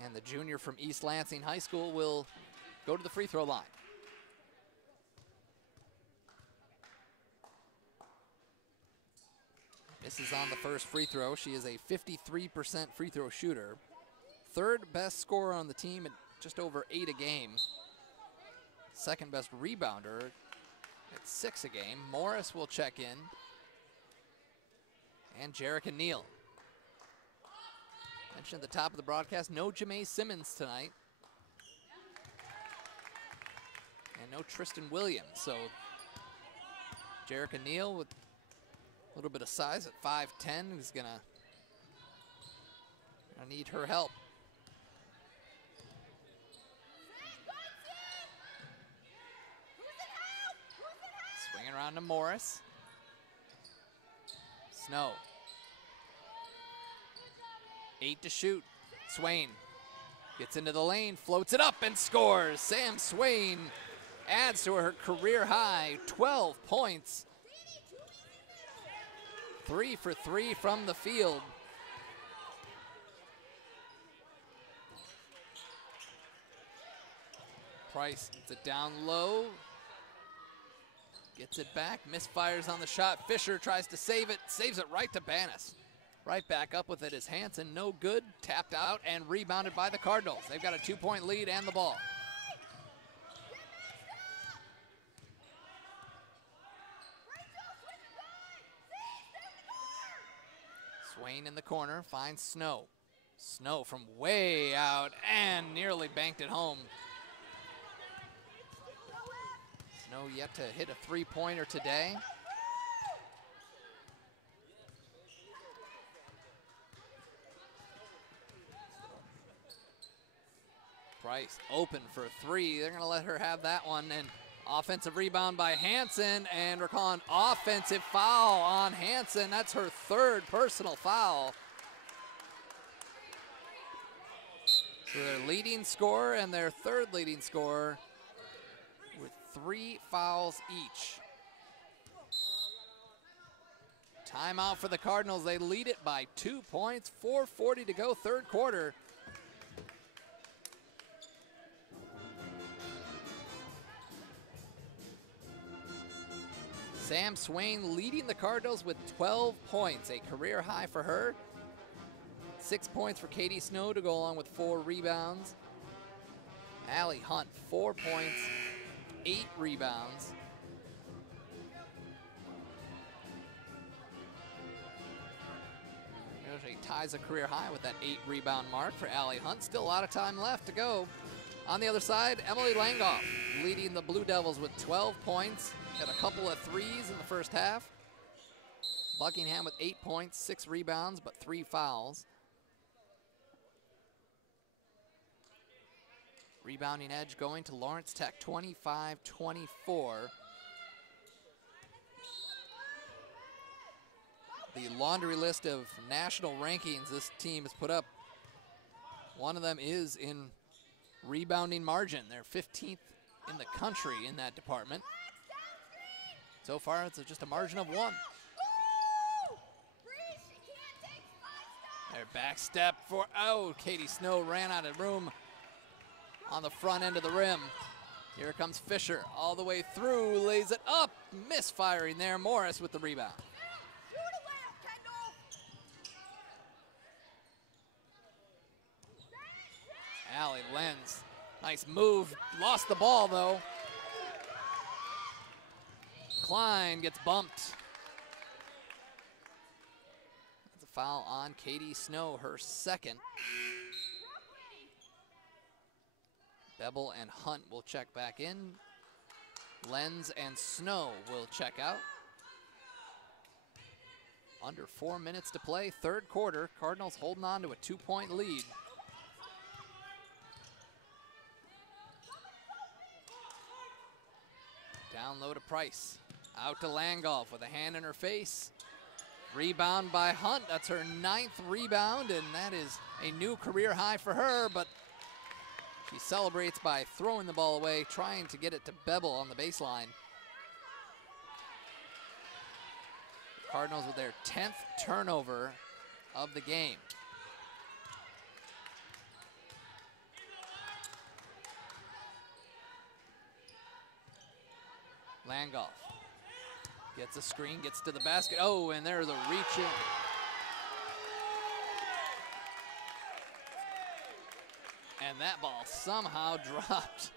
And the junior from East Lansing High School will go to the free throw line. Misses on the first free throw. She is a 53% free throw shooter. Third best scorer on the team at just over 8 a game. Second best rebounder at 6 a game. Morris will check in. And Jerica Neal. Mentioned at the top of the broadcast, no Jamae Simmons tonight. And no Tristan Williams. So Jerica Neal with a little bit of size at 5'10" is gonna need her help. Swinging around to Morris. Snow. 8 to shoot. Swain gets into the lane, floats it up and scores. Sam Swain adds to her career high 12 points. 3 for 3 from the field. Price gets it down low. Gets it back, misfires on the shot. Fisher tries to save it, saves it right to Banas. Right back up with it is Hansen, no good. Tapped out and rebounded by the Cardinals. They've got a 2-point lead and the ball. Swain in the corner, finds Snow. Snow from way out and nearly banked it home. Snow yet to hit a 3-pointer today. Price open for 3. They're going to let her have that one. And offensive rebound by Hansen, and we're calling offensive foul on Hansen. That's her 3rd personal foul. So their leading scorer and their 3rd leading scorer with 3 fouls each. Timeout for the Cardinals. They lead it by 2 points, 4:40 to go, 3rd quarter. Sam Swain leading the Cardinals with 12 points, a career high for her. 6 points for Katie Snow to go along with 4 rebounds. Allie Hunt, 4 points, 8 rebounds. Actually ties a career high with that 8 rebound mark for Allie Hunt. Still a lot of time left to go. On the other side, Emily Langoff leading the Blue Devils with 12 points. Got a couple of threes in the first half. Buckingham with 8 points, 6 rebounds, but 3 fouls. Rebounding edge going to Lawrence Tech, 25-24. The laundry list of national rankings this team has put up, one of them is in rebounding margin. They're 15th in the country in that department. So far, it's just a margin of 1. Their back step for, oh, Katie Snow ran out of room on the front end of the rim. Here comes Fisher all the way through, lays it up, misfiring there. Morris with the rebound. Allie Lenz, nice move, lost the ball though. Klein gets bumped. That's a foul on Katie Snow, her second. Bebel and Hunt will check back in. Lenz and Snow will check out. Under 4 minutes to play, third quarter. Cardinals holding on to a 2-point lead. Down low to Price. Out to Langoff with a hand in her face. Rebound by Hunt. That's her 9th rebound, and that is a new career high for her, but she celebrates by throwing the ball away, trying to get it to Bebel on the baseline. The Cardinals with their 10th turnover of the game. Langoff gets a screen, gets to the basket. Oh, and there's a reach in. And that ball somehow dropped.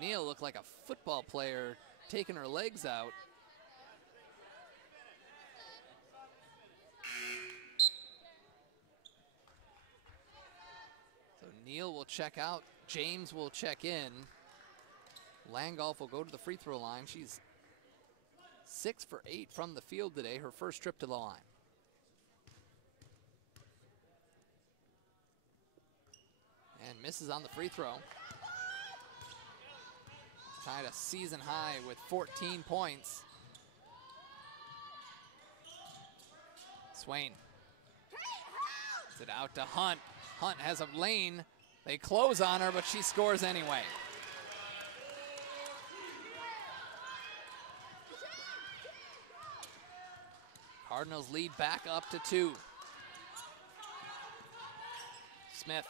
Neal looked like a football player taking her legs out. So Neal will check out. James will check in. Langoff will go to the free throw line. She's 6 for 8 from the field today, her first trip to the line. And misses on the free throw. Tied a season high with 14 points. Swain. Gets it out to Hunt. Hunt has a lane. They close on her, but she scores anyway. Cardinals lead back up to 2. Smith.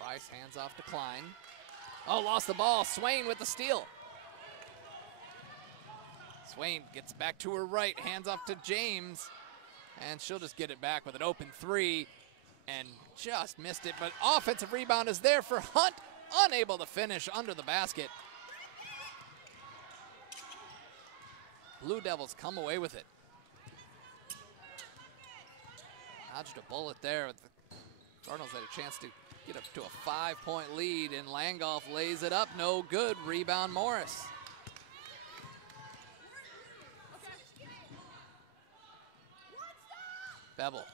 Price hands off to Klein. Oh, lost the ball. Swain with the steal. Swain gets back to her right, hands off to James. And she'll just get it back with an open 3 and just missed it. But offensive rebound is there for Hunt, unable to finish under the basket. Blue Devils come away with it. Dodged a bullet there. The Cardinals had a chance to get up to a 5-point lead, and Langoff lays it up. No good. Rebound Morris. Bebel.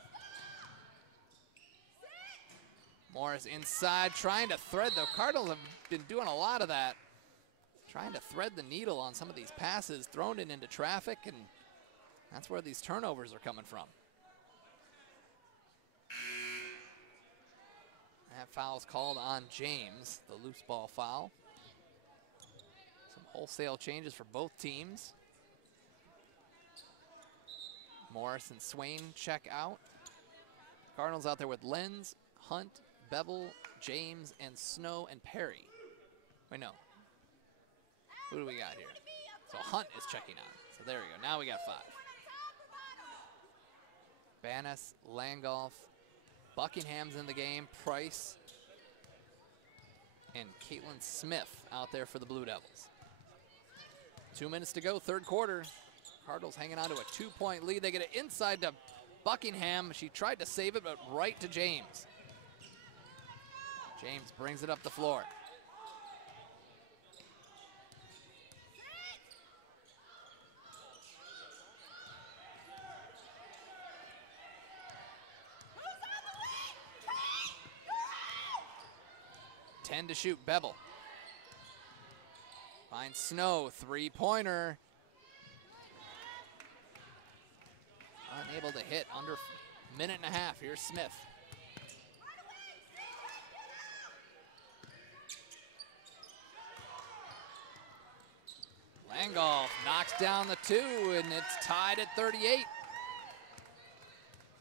Morris inside, trying to thread. The Cardinals have been doing a lot of that. Trying to thread the needle on some of these passes, thrown it into traffic, and that's where these turnovers are coming from. That foul's called on James, the loose ball foul. Some wholesale changes for both teams. Morris and Swain check out. Cardinals out there with Lenz, Hunt, Bebel, James, and Snow and Perry. Wait, no. Who do we got here? So Hunt is checking out. So there we go. Now we got 5. Banas, Langoff, Buckingham's in the game, Price, and Caitlin Smith out there for the Blue Devils. 2 minutes to go, third quarter. Cardinals hanging on to a 2-point lead. They get it inside to Buckingham. She tried to save it, but right to James. James brings it up the floor. Ten to shoot, Bevel. Finds Snow, three-pointer. Unable to hit, under a minute and a half. Here's Smith. Langolf knocks down the 2, and it's tied at 38.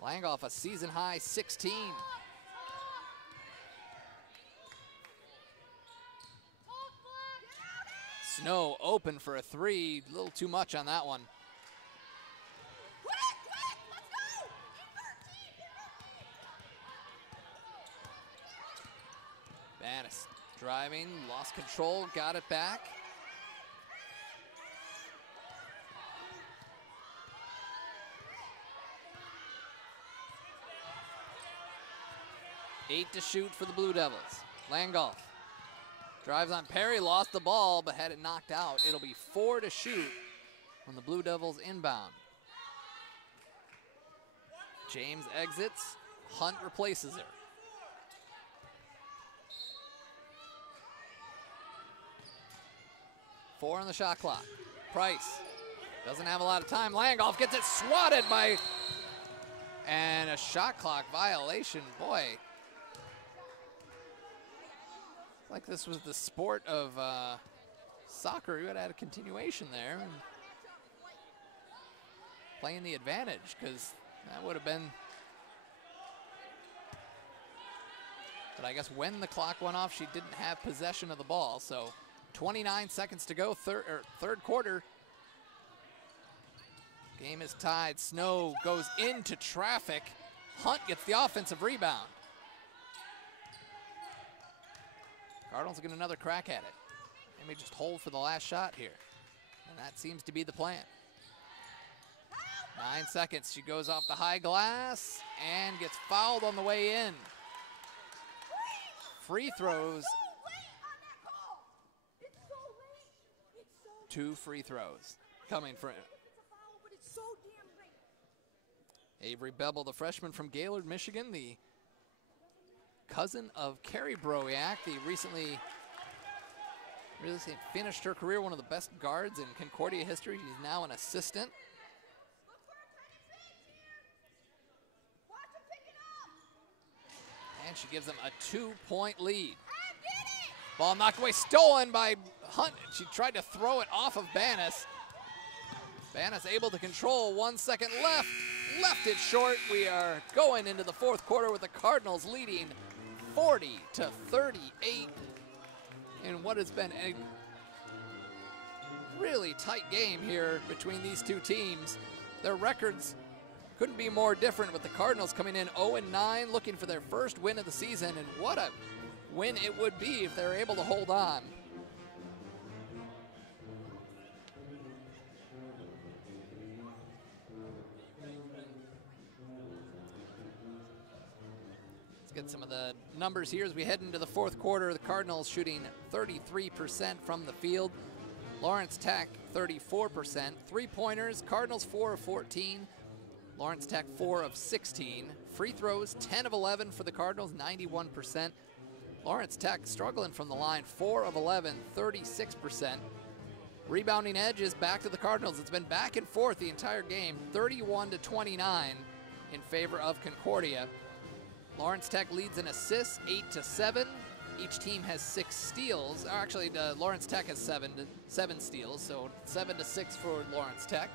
Langolf, a season-high 16. Snow open for a 3, a little too much on that one. Banis driving, lost control, got it back. Eight to shoot for the Blue Devils. Langolf drives on Perry, lost the ball, but had it knocked out. It'll be 4 to shoot when the Blue Devils inbound. James exits, Hunt replaces her. Four on the shot clock. Price doesn't have a lot of time. Langolf gets it swatted by, and a shot clock violation. Boy, like this was the sport of soccer. You had had a continuation there and playing the advantage, because that would have been, but I guess when the clock went off, she didn't have possession of the ball. So 29 seconds to go, third quarter. Game is tied. Snow goes into traffic. Hunt gets the offensive rebound. Cardinals get another crack at it. They may just hold for the last shot here. And that seems to be the plan. 9 seconds. She goes off the high glass and gets fouled on the way in. Free throws. 2 free throws coming from Avery Bevel, the freshman from Gaylord, Michigan, the cousin of Carrie Browiak, the recently finished her career, one of the best guards in Concordia history. She's now an assistant. And she gives them a 2-point lead. Ball knocked away, stolen by Hunt. She tried to throw it off of Banis. Banis able to control, 1 second left. Left it short. We are going into the fourth quarter with the Cardinals leading 40-38 in what has been a really tight game here between these two teams. Their records couldn't be more different, with the Cardinals coming in 0-9, looking for their first win of the season, and what a win it would be if they're able to hold on. Let's get some of the numbers here as we head into the fourth quarter. The Cardinals shooting 33% from the field. Lawrence Tech 34%. Three-pointers, Cardinals 4 of 14. Lawrence Tech 4 of 16. Free throws 10 of 11 for the Cardinals, 91%. Lawrence Tech struggling from the line, 4 of 11, 36%. Rebounding edge is back to the Cardinals. It's been back and forth the entire game, 31-29 in favor of Concordia. Lawrence Tech leads in assists, 8-7. Each team has 6 steals. Actually, Lawrence Tech has 7 steals, so 7-6 for Lawrence Tech.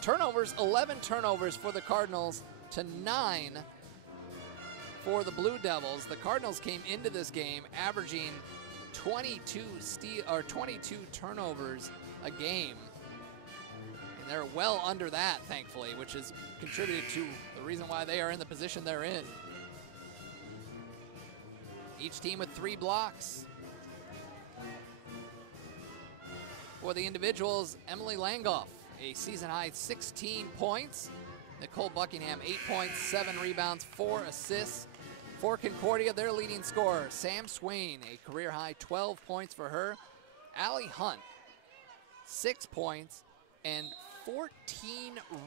Turnovers, 11 turnovers for the Cardinals to 9 for the Blue Devils. The Cardinals came into this game averaging 22 turnovers a game. And they're well under that, thankfully, which has contributed to the reason why they are in the position they're in. Each team with 3 blocks. For the individuals, Emily Langoff, a season-high 16 points. Nicole Buckingham, 8 points, 7 rebounds, 4 assists. For Concordia, their leading scorer, Sam Swain, a career-high 12 points for her. Allie Hunt, 6 points and 14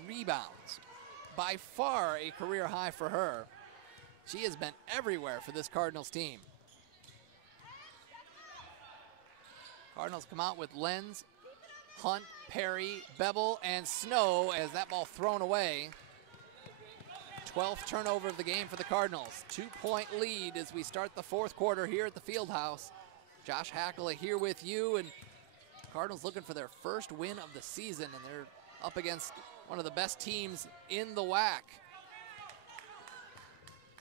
rebounds. By far a career high for her. She has been everywhere for this Cardinals team. Cardinals come out with Lenz, Hunt, Perry, Bevel, and Snow as that ball thrown away. 12th turnover of the game for the Cardinals. 2-point lead as we start the fourth quarter here at the Fieldhouse. Josh Hackle here with you, and Cardinals looking for their first win of the season, and they're up against one of the best teams in the WAC.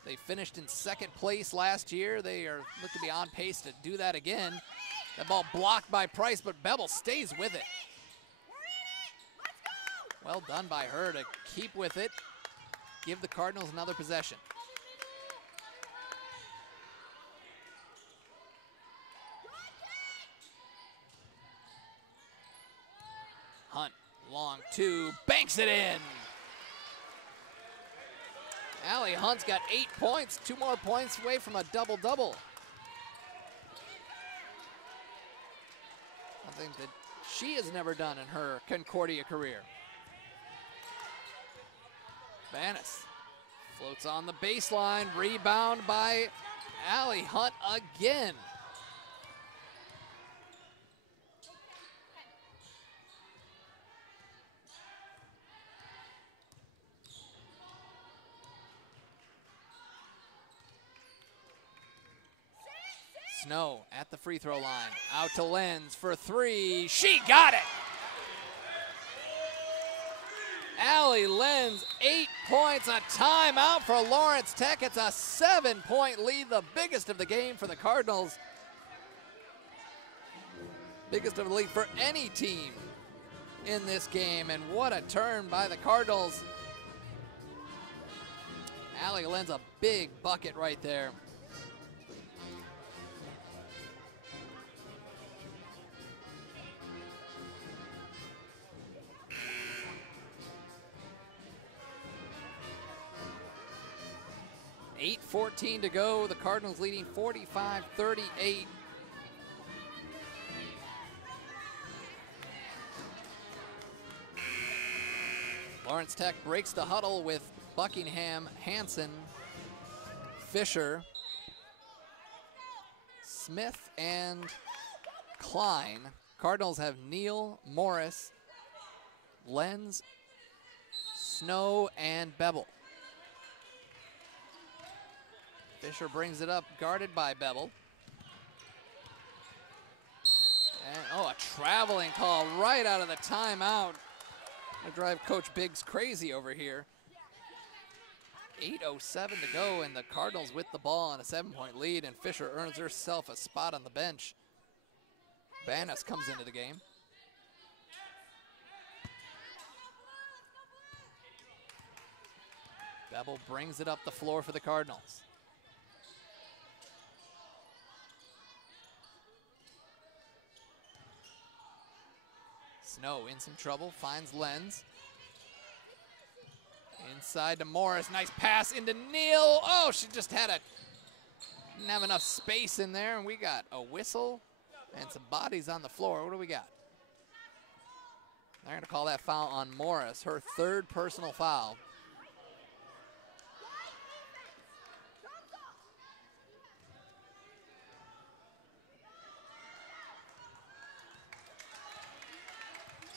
They finished in second place last year. They are look to be on pace to do that again. That ball blocked by Price, but Bevel stays with it. Well done by her to keep with it. Give the Cardinals another possession. Hunt, long two, banks it in. Allie Hunt's got 8 points, 2 more points away from a double-double. Something that she has never done in her Concordia career. Banis floats on the baseline, rebound by Allie Hunt again. Snow at the free throw line, out to Lenz for 3, she got it! Allie Lenz, 8 points, a timeout for Lawrence Tech. It's a 7-point lead, the biggest of the game for the Cardinals. Biggest of the lead for any team in this game, and what a turn by the Cardinals. Allie Lenz, a big bucket right there. .14 to go, the Cardinals leading 45-38. Lawrence Tech breaks the huddle with Buckingham, Hansen, Fisher, Smith, and Klein. Cardinals have Neal, Morris, Lenz, Snow, and Bevel. Fisher brings it up, guarded by Bevel. And, oh, a traveling call right out of the timeout. Gonna drive Coach Biggs crazy over here. 8:07 to go, and the Cardinals with the ball on a 7-point lead, and Fisher earns herself a spot on the bench. Banis comes into the game. Bevel brings it up the floor for the Cardinals. Snow in some trouble, finds Lenz. Inside to Morris, nice pass into Neal. Oh, she just didn't have enough space in there, and we got a whistle and some bodies on the floor. What do we got? They're gonna call that foul on Morris, her 3rd personal foul.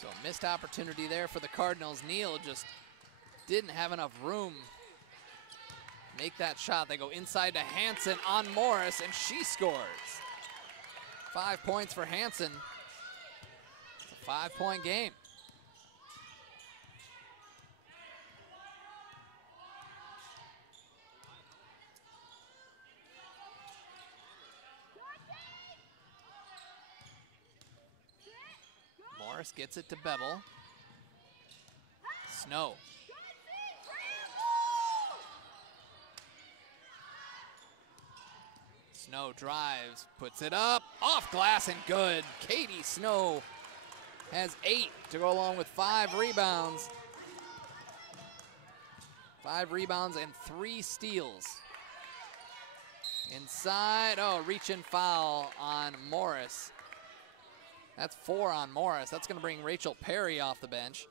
So missed opportunity there for the Cardinals. Neal just didn't have enough room to make that shot. They go inside to Hansen on Morris, and she scores. 5 points for Hansen. It's a 5-point game. Morris gets it to Bevel. Snow. Snow drives, puts it up, off glass and good. Katie Snow has 8 to go along with 5 rebounds. 5 rebounds and 3 steals. Inside, oh, reach and foul on Morris. That's 4 on Morris. That's gonna bring Rachel Perry off the bench.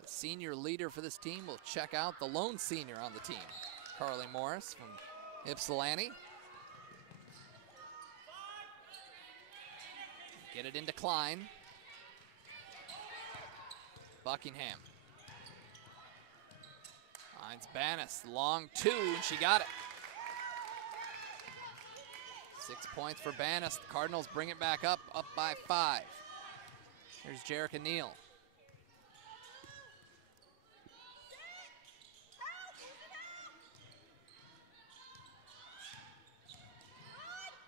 The senior leader for this team will check out, the lone senior on the team, Carly Morris from Ypsilanti. Get it into Klein. Buckingham. Finds Banas, long 2, and she got it. 6 points for Banas. The Cardinals bring it back up by 5. Here's Jerica Neal.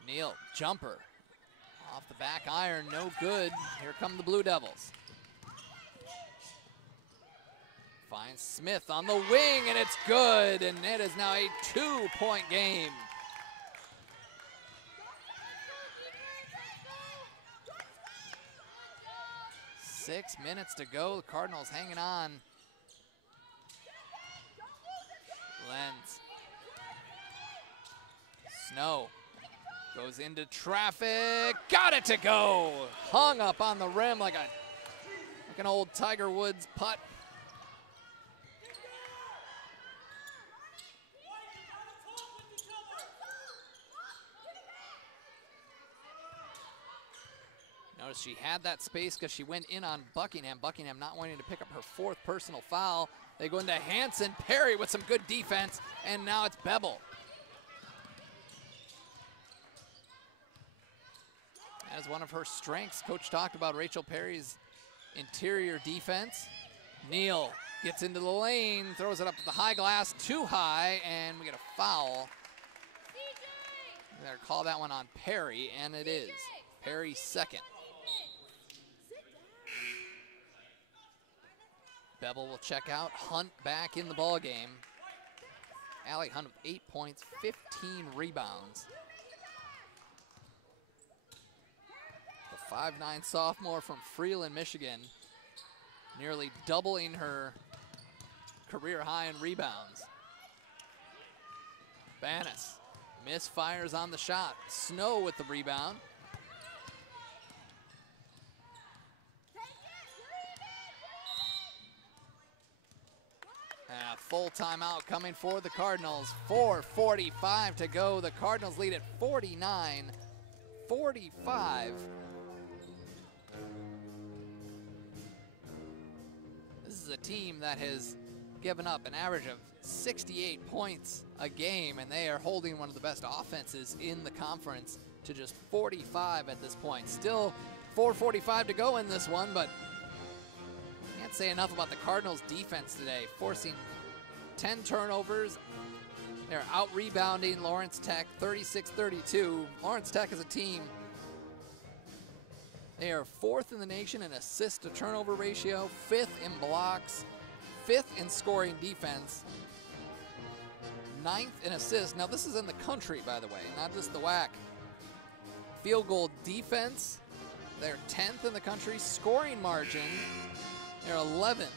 Neal, jumper. Off the back iron, no good. Here come the Blue Devils. Finds Smith on the wing, and it's good, and it is now a 2-point game. 6 minutes to go. The Cardinals hanging on. Lenz. Snow goes into traffic. Got it to go. Hung up on the rim like an old Tiger Woods putt. Notice she had that space because she went in on Buckingham. Buckingham not wanting to pick up her 4th personal foul. They go into Hanson. Perry with some good defense, and now it's Bevel. As one of her strengths, Coach talked about Rachel Perry's interior defense. Neal gets into the lane, throws it up to the high glass, too high, and we get a foul. They're call that one on Perry, and it is Perry's 2nd. Bevel will check out. Hunt back in the ball game. Allie Hunt with 8 points, 15 rebounds. The 5'9" sophomore from Freeland, Michigan, nearly doubling her career high in rebounds. Banas misfires on the shot. Snow with the rebound. And a full timeout coming for the Cardinals. 4:45 to go. The Cardinals lead at 49-45. This is a team that has given up an average of 68 points a game, and they are holding one of the best offenses in the conference to just 45 at this point. Still 4:45 to go in this one, but can't say enough about the Cardinals' defense today, forcing 10 turnovers. They're out-rebounding Lawrence Tech 36-32. Lawrence Tech is a team. They are 4th in the nation in assist-to-turnover ratio, 5th in blocks, 5th in scoring defense, 9th in assists. Now this is in the country, by the way, not just the WAC. Field goal defense, they're 10th in the country. Scoring margin, they're 11th.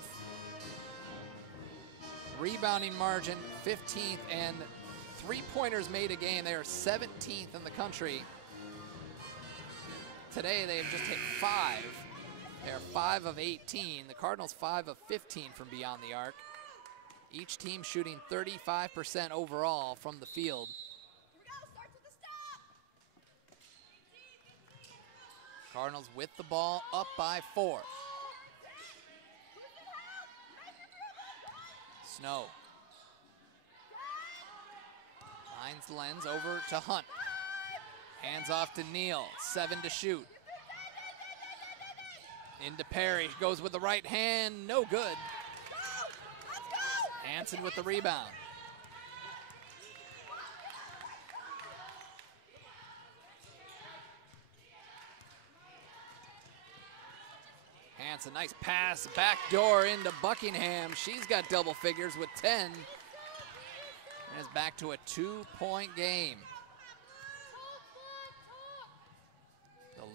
Rebounding margin, 15th, and 3-pointers made a game, they are 17th in the country. Today they have just hit 5. They are 5 of 18. The Cardinals 5 of 15 from beyond the arc. Each team shooting 35% overall from the field. Cardinals with the ball, up by 4. Snow. Finds Lenz over to Hunt. Hands off to Neal, 7 to shoot. Into Perry, goes with the right hand, no good. Hanson with the rebound. Hanson, nice pass, backdoor into Buckingham. She's got double figures with 10. And it's back to a 2-point game.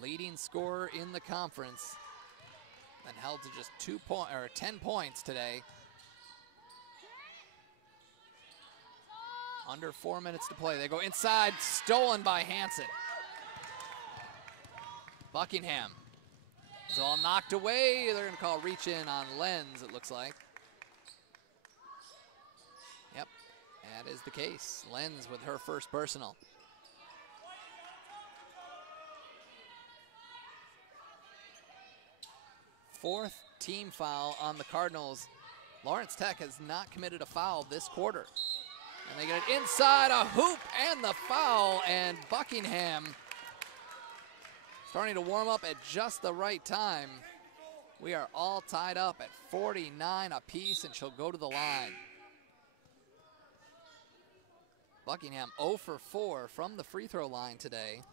leading scorer in the conference, and held to just 10 points today. Under 4 minutes to play. They go inside, stolen by Hansen. Buckingham is all knocked away. They're going to call reach in on Lenz, it looks like. Yep, that is the case. Lenz with her first personal. Fourth team foul on the Cardinals. Lawrence Tech has not committed a foul this quarter. And they get it inside, a hoop and the foul, and Buckingham starting to warm up at just the right time. We are all tied up at 49 apiece, and she'll go to the line. Buckingham 0 for 4 from the free throw line today,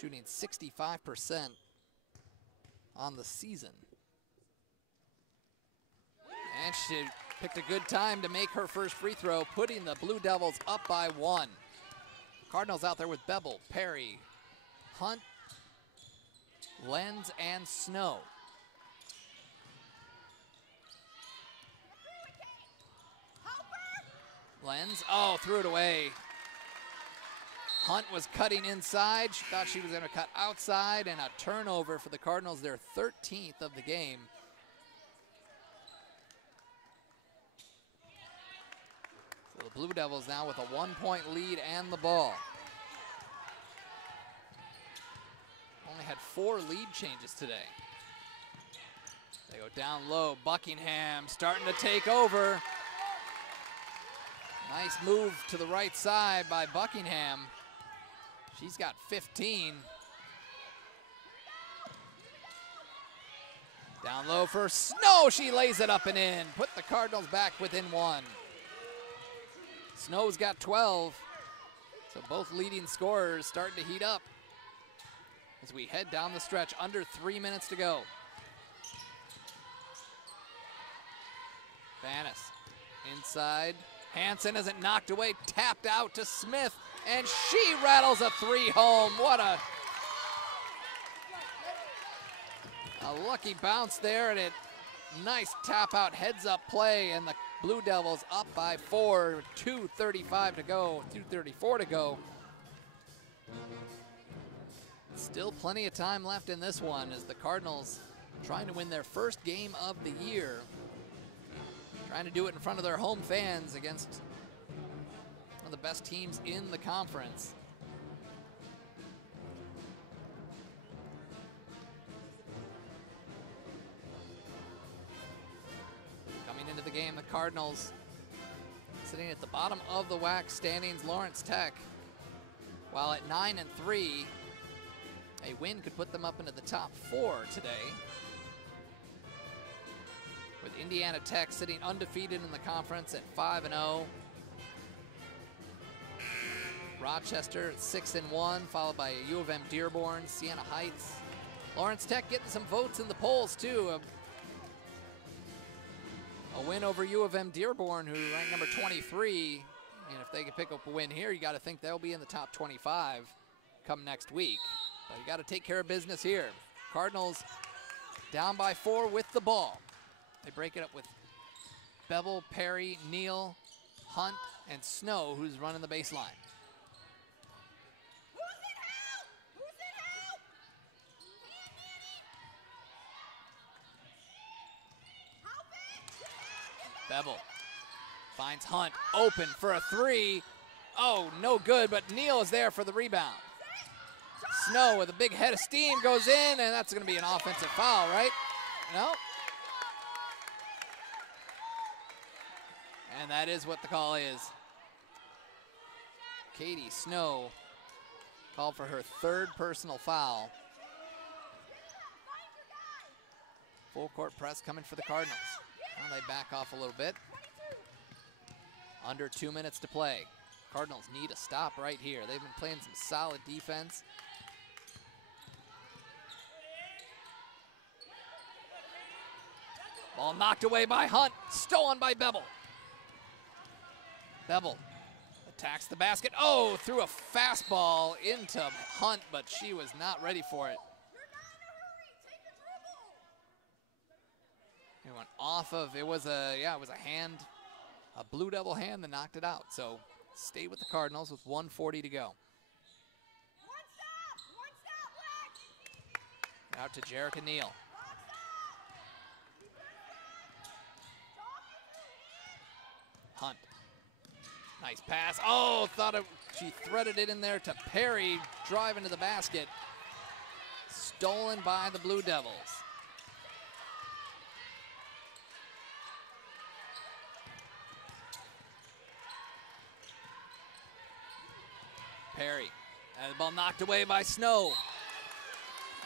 shooting 65% on the season. And she picked a good time to make her first free throw, putting the Blue Devils up by 1. Cardinals out there with Bevel, Perry, Hunt, Lenz, and Snow. Lenz, oh, threw it away. Hunt was cutting inside. She thought she was going to cut outside, and a turnover for the Cardinals, their 13th of the game. So the Blue Devils now with a 1-point lead and the ball. Only had 4 lead changes today. They go down low. Buckingham starting to take over. Nice move to the right side by Buckingham. She's got 15. Down low for Snow. She lays it up and in. Put the Cardinals back within 1. Snow's got 12. So both leading scorers starting to heat up as we head down the stretch. Under 3 minutes to go. Vanis inside. Hansen isn't knocked away, tapped out to Smith, and she rattles a 3 home. What a lucky bounce there, and a nice tap out heads up play, and the Blue Devils up by 4, 2:35 to go, 2:34 to go. Still plenty of time left in this one as the Cardinals trying to win their first game of the year. Trying to do it in front of their home fans against one of the best teams in the conference. Coming into the game, the Cardinals sitting at the bottom of the WAC standings. Lawrence Tech, while at 9-3, a win could put them up into the top 4 today. With Indiana Tech sitting undefeated in the conference at 5-0. Rochester at 6-1, followed by U of M Dearborn, Siena Heights. Lawrence Tech getting some votes in the polls too. A win over U of M Dearborn, who ranked number 23. And if they can pick up a win here, you got to think they'll be in the top 25 come next week. But you got to take care of business here. Cardinals down by 4 with the ball. They break it up with Bevel, Perry, Neal, Hunt, and Snow, who's running the baseline. Bevel finds Hunt open for a 3. Oh, no good, but Neal is there for the rebound. Snow with a big head of steam goes in, and that's going to be an offensive foul, right? No? And that is what the call is. Katie Snow called for her 3rd personal foul. Full court press coming for the Cardinals. Now they back off a little bit. Under 2 minutes to play. Cardinals need a stop right here. They've been playing some solid defense. Ball knocked away by Hunt, stolen by Bevel. Bevel attacks the basket. Oh, threw a fastball into Hunt, but she was not ready for it. It went off of, it was a hand, a Blue Devil hand that knocked it out. So stay with the Cardinals with 1:40 to go. Out to Jerica Neal. Hunt. Nice pass. Oh, she threaded it in there to Perry. Drive into the basket. Stolen by the Blue Devils. Perry. And the ball knocked away by Snow.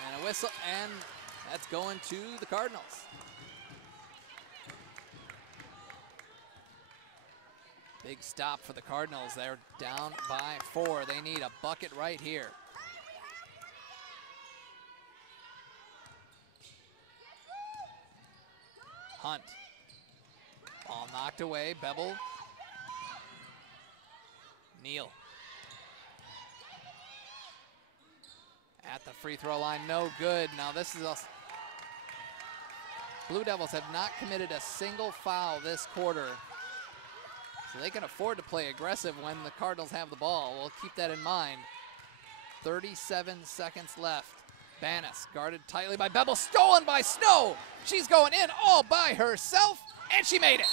And a whistle, and that's going to the Cardinals. Big stop for the Cardinals. They're down by 4. They need a bucket right here. Hunt. Ball knocked away. Bevel. Neal. At the free throw line, no good. Now this is Blue Devils have not committed a single foul this quarter. So they can afford to play aggressive when the Cardinals have the ball. We'll keep that in mind. 37 seconds left. Banas guarded tightly by Bevel, stolen by Snow. She's going in all by herself, and she made it.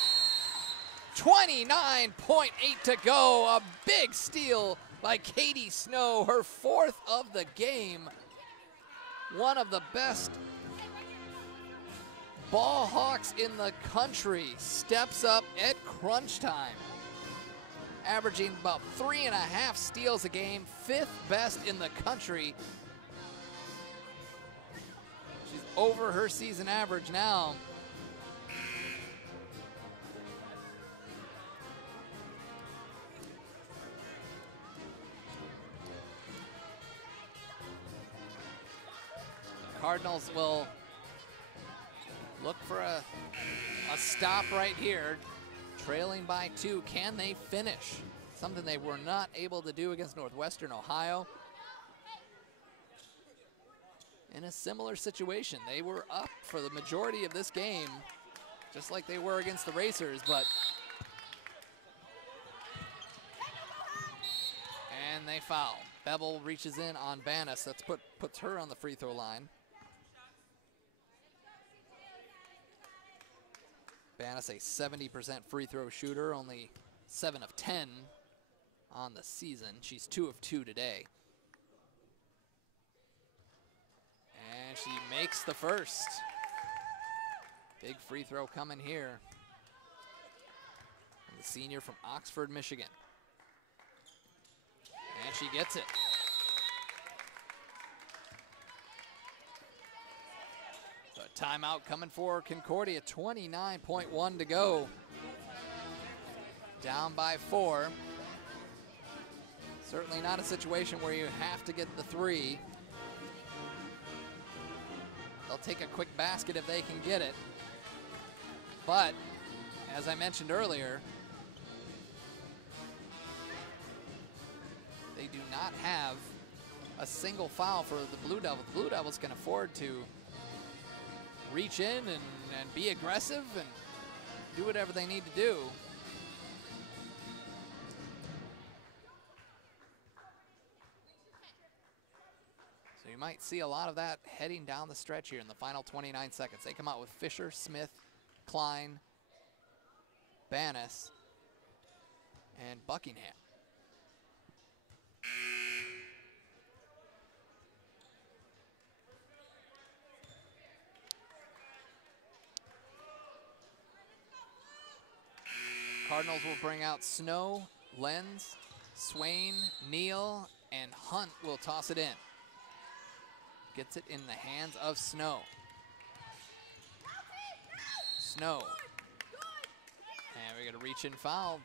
29.8 to go. A big steal by Katie Snow, her 4th of the game. One of the best ball hawks in the country steps up at crunch time, averaging about 3.5 steals a game, 5th best in the country. She's over her season average now. Cardinals will look for a stop right here, trailing by 2. Can they finish? Something they were not able to do against Northwestern Ohio. In a similar situation, they were up for the majority of this game, just like they were against the Racers, but and they foul. Bevel reaches in on Banas. That's puts her on the free throw line. Banas, a 70% free throw shooter, only 7 of 10 on the season. She's 2 of 2 today. And she makes the first. Big free throw coming here. The senior from Oxford, Michigan. And she gets it. So a timeout coming for Concordia, 29.1 to go. Down by 4. Certainly not a situation where you have to get the 3. They'll take a quick basket if they can get it. But, as I mentioned earlier, they do not have a single foul for the Blue Devils. The Blue Devils can afford to reach in and be aggressive and do whatever they need to do. So you might see a lot of that heading down the stretch here in the final 29 seconds. They come out with Fisher, Smith, Klein, Banas, and Buckingham. Cardinals will bring out Snow, Lenz, Swain, Neal, and Hunt will toss it in. Gets it in the hands of Snow. Snow. And we're gonna reach and foul.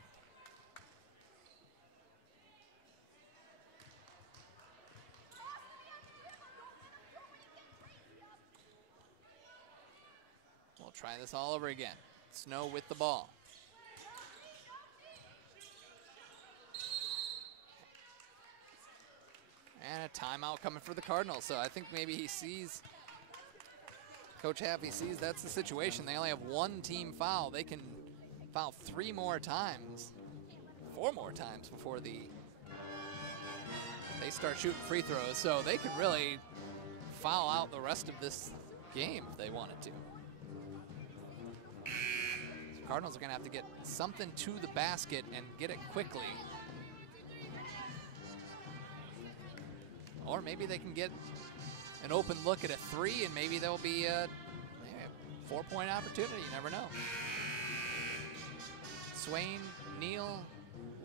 We'll try this all over again. Snow with the ball. a timeout coming for the Cardinals. So I think maybe he sees, Coach Haffey sees that's the situation. They only have one team foul. They can foul 3 more times, 4 more times before they start shooting free throws. So they could really foul out the rest of this game if they wanted to. So Cardinals are going to have to get something to the basket and get it quickly. Or maybe they can get an open look at a 3 and maybe there'll be a 4-point opportunity. You never know. Swain, Neal,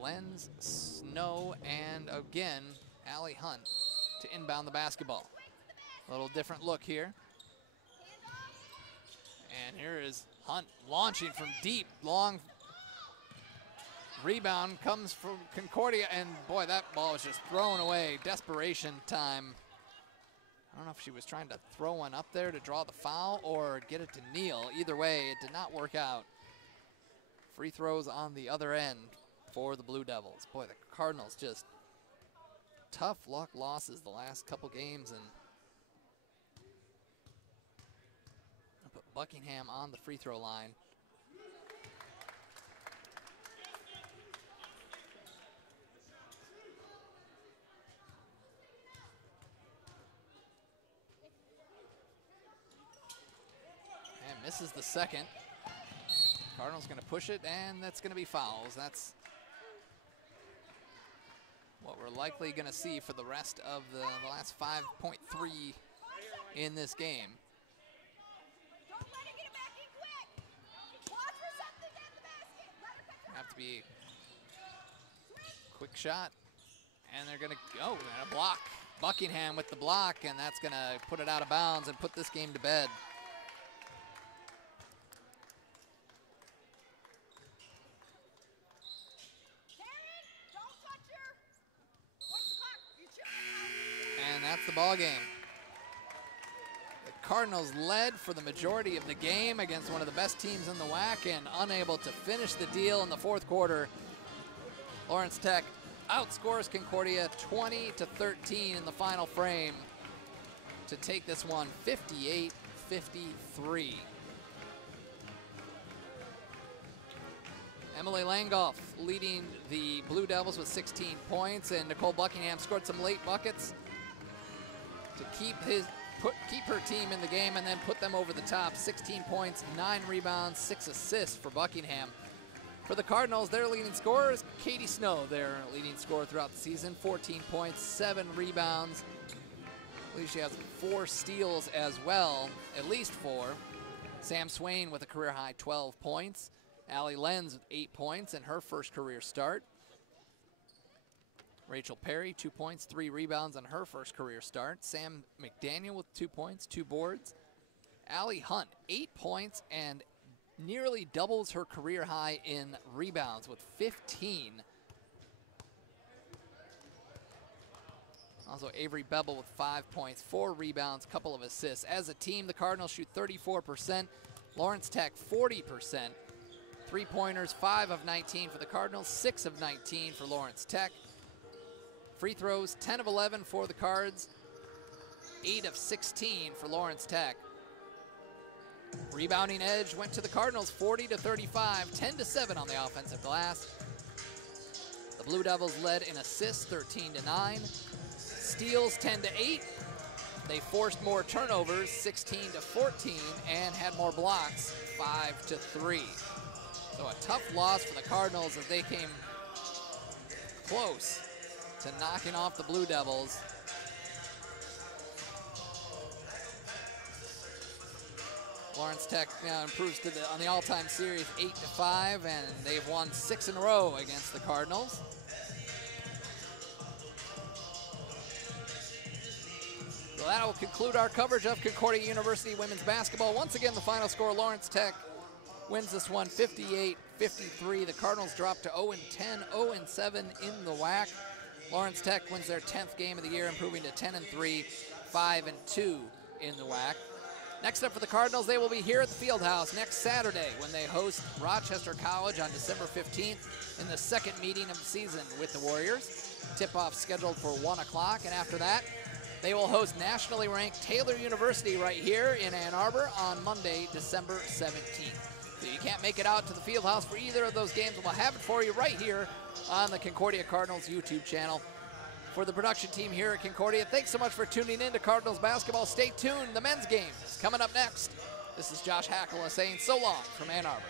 Lenz, Snow, and again, Allie Hunt to inbound the basketball. A little different look here. And here is Hunt launching from deep, long rebound comes from Concordia, and boy, that ball was just thrown away. Desperation time. I don't know if she was trying to throw one up there to draw the foul or get it to Neal. Either way, it did not work out. Free throws on the other end for the Blue Devils. Boy, the Cardinals just tough luck losses the last couple games, and I'll put Buckingham on the free throw line. And misses the second. Cardinals going to push it, and that's going to be fouls. That's what we're likely going to see for the rest of the last 5.3 in this game. Don't let it get it back in quick. Watch for something at the basket. Let her cut Have to be quick shot, and they're going to go and a block. Buckingham with the block, and that's going to put it out of bounds and put this game to bed. And that's the ball game. The Cardinals led for the majority of the game against one of the best teams in the WAC and unable to finish the deal in the fourth quarter. Lawrence Tech outscores Concordia 20-13 in the final frame to take this one 58-53. Emily Langolf leading the Blue Devils with 16 points, and Nicole Buckingham scored some late buckets to keep her team in the game and then put them over the top. 16 points, 9 rebounds, 6 assists for Buckingham. For the Cardinals, their leading scorer is Katie Snow, their leading scorer throughout the season. 14 points, 7 rebounds. I believe she has 4 steals as well, at least 4. Sam Swain with a career-high 12 points. Allie Lenz with 8 points in her first career start. Rachel Perry, 2 points, 3 rebounds on her first career start. Sam McDaniel with 2 points, 2 boards. Allie Hunt, 8 points and nearly doubles her career high in rebounds with 15. Also Avery Bevel with 5 points, 4 rebounds, couple of assists. As a team, the Cardinals shoot 34%. Lawrence Tech 40%. 3-pointers, 5 of 19 for the Cardinals, 6 of 19 for Lawrence Tech. Free throws, 10 of 11 for the Cards, 8 of 16 for Lawrence Tech. Rebounding edge went to the Cardinals, 40-35, 10-7 on the offensive glass. The Blue Devils led in assists, 13-9. Steals, 10-8. They forced more turnovers, 16-14, and had more blocks, 5-3. So a tough loss for the Cardinals as they came close to knocking off the Blue Devils. Lawrence Tech improves to on the all-time series 8-5, and they've won 6 in a row against the Cardinals. So that will conclude our coverage of Concordia University women's basketball. Once again, the final score, Lawrence Tech wins this one 58-53. The Cardinals drop to 0-10, 0-7 in the WAC. Lawrence Tech wins their 10th game of the year, improving to 10-3, 5-2 in the WAC. Next up for the Cardinals, they will be here at the Fieldhouse next Saturday when they host Rochester College on December 15th in the second meeting of the season with the Warriors. Tip-off scheduled for 1 o'clock, and after that, they will host nationally ranked Taylor University right here in Ann Arbor on Monday, December 17th. So you can't make it out to the Fieldhouse for either of those games, we'll have it for you right here on the Concordia Cardinals YouTube channel. For the production team here at Concordia, thanks so much for tuning in to Cardinals basketball. Stay tuned, the men's game is coming up next. This is Josh Hackala saying so long from Ann Arbor.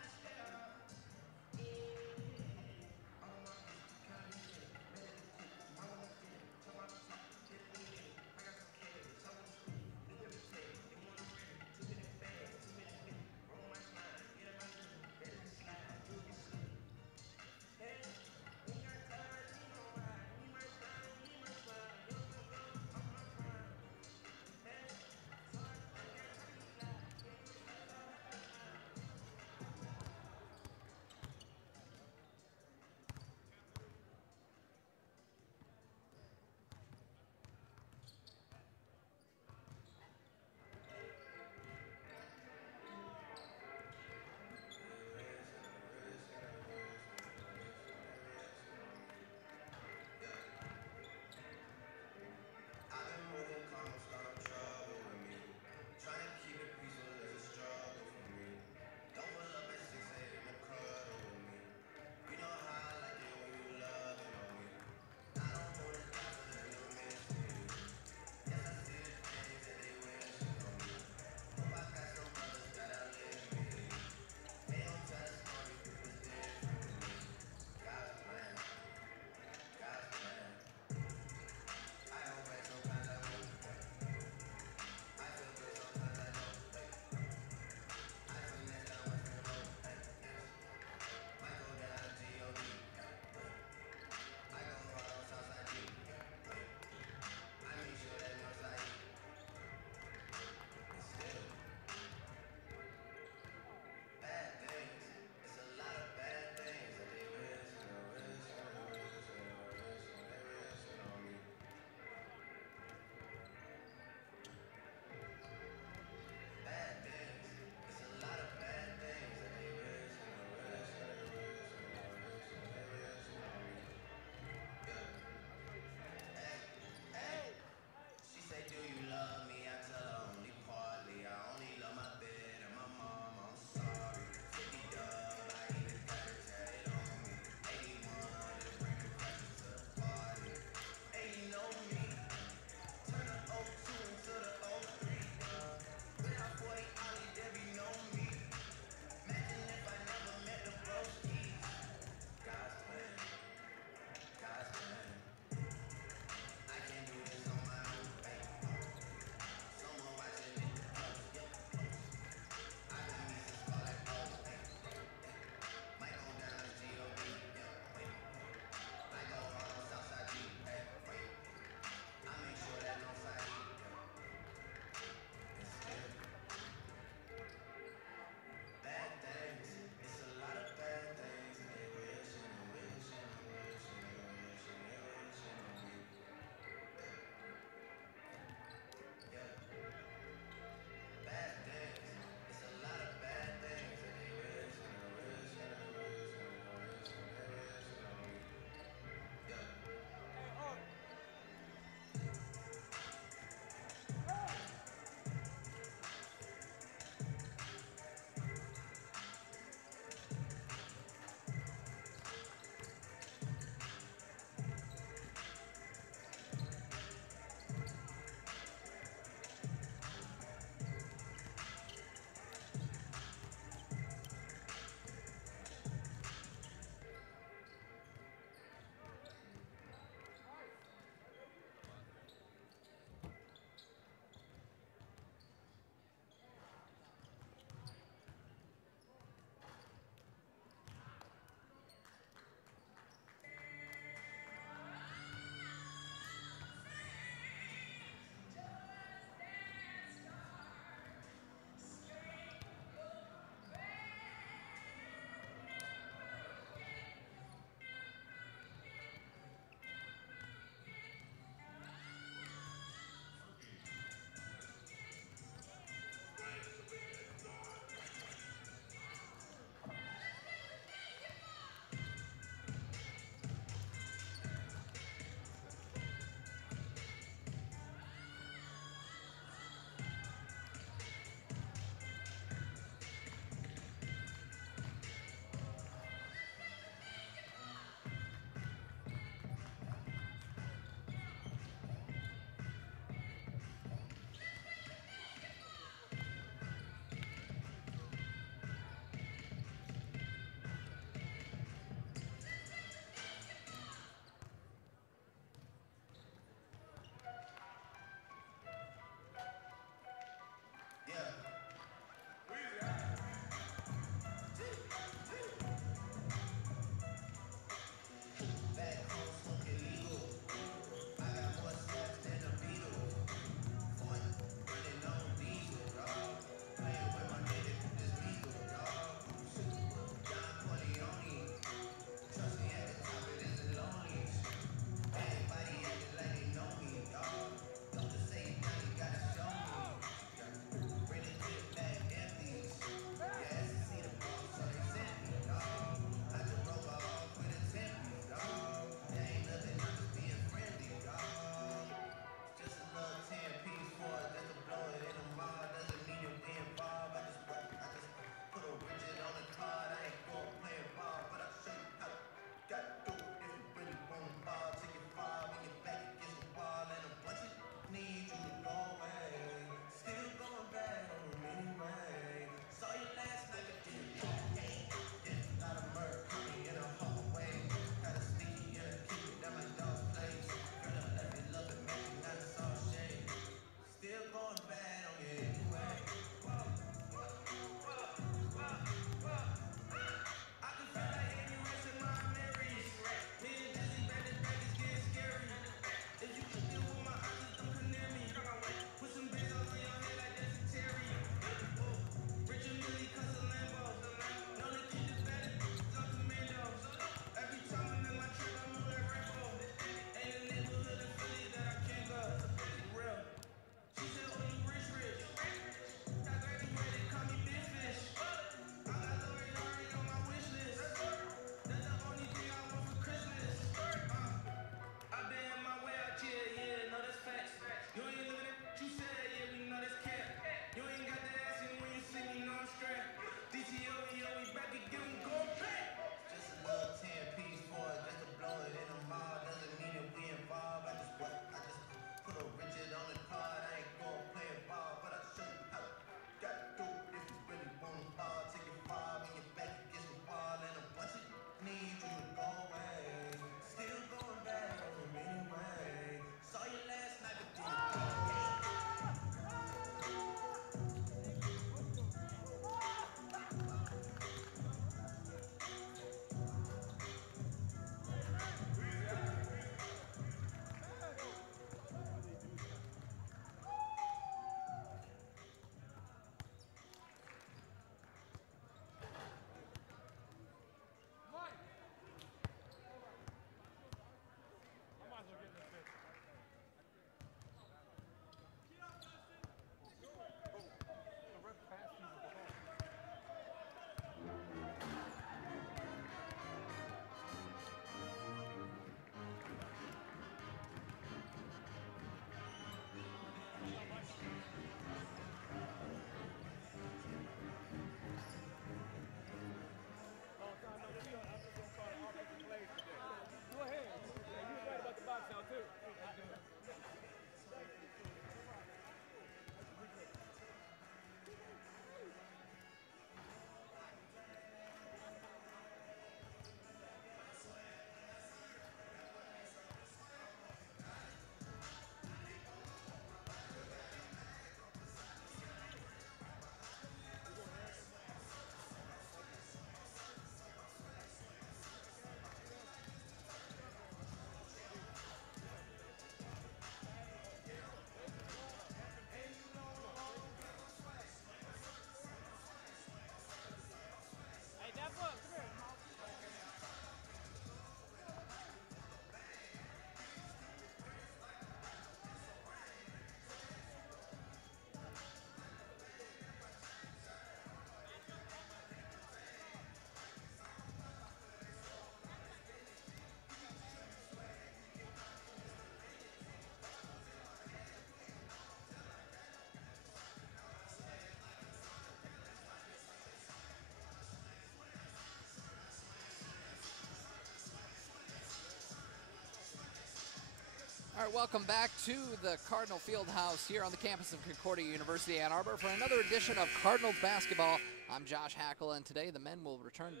right, welcome back to the Cardinal Fieldhouse here on the campus of Concordia University, Ann Arbor for another edition of Cardinals basketball. I'm Josh Hackle, and today the men will return to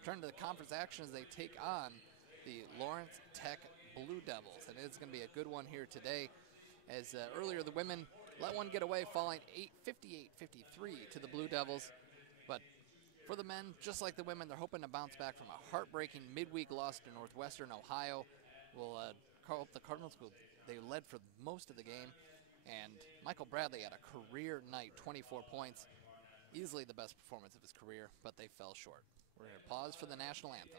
return to the conference action as they take on the Lawrence Tech Blue Devils, and it's going to be a good one here today. As earlier the women let one get away, falling 58-53 to the Blue Devils, but for the men, just like the women, they're hoping to bounce back from a heartbreaking midweek loss to Northwestern Ohio. Will call up the Cardinals, who they led for most of the game, and Michael Bradley had a career night, 24 points, easily the best performance of his career, but they fell short. We're going to pause for the national anthem.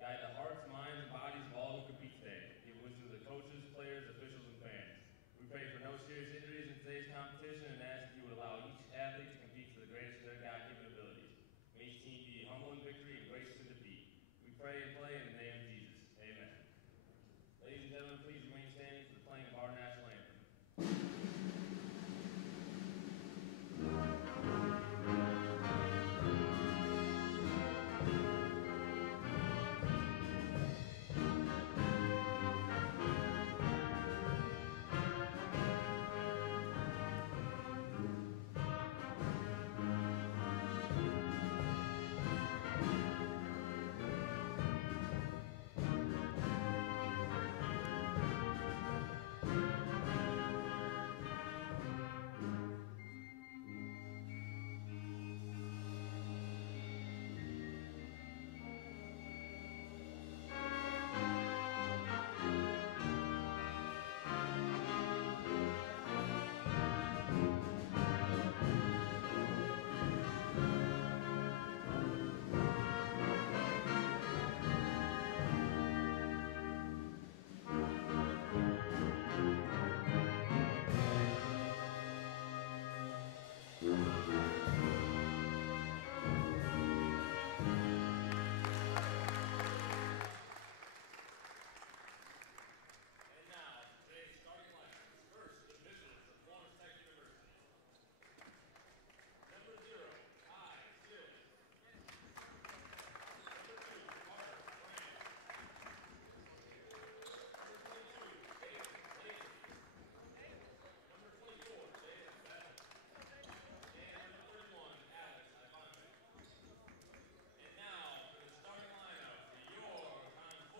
Guide the hearts, minds, and bodies of all who compete today. Give wisdom to the coaches, players, officials, and fans. We pray for no serious injuries in today's competition and ask that you would allow each athlete to compete to the greatest of their God-given abilities. May each team be humble in victory and gracious in defeat. We pray and play in the name of Jesus. Amen. Ladies and gentlemen, please remain standing for the playing of our national anthem.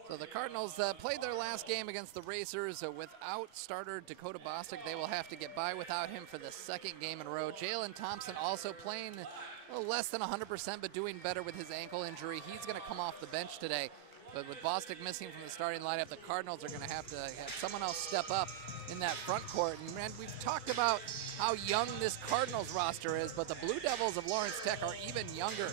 So the Cardinals played their last game against the Racers without starter Dakota Bostic. They will have to get by without him for the second game in a row. Jalen Thompson also playing less than 100%, but doing better with his ankle injury. He's going to come off the bench today. But with Bostic missing from the starting lineup, the Cardinals are going to have someone else step up in that front court. And we've talked about how young this Cardinals roster is, but the Blue Devils of Lawrence Tech are even younger.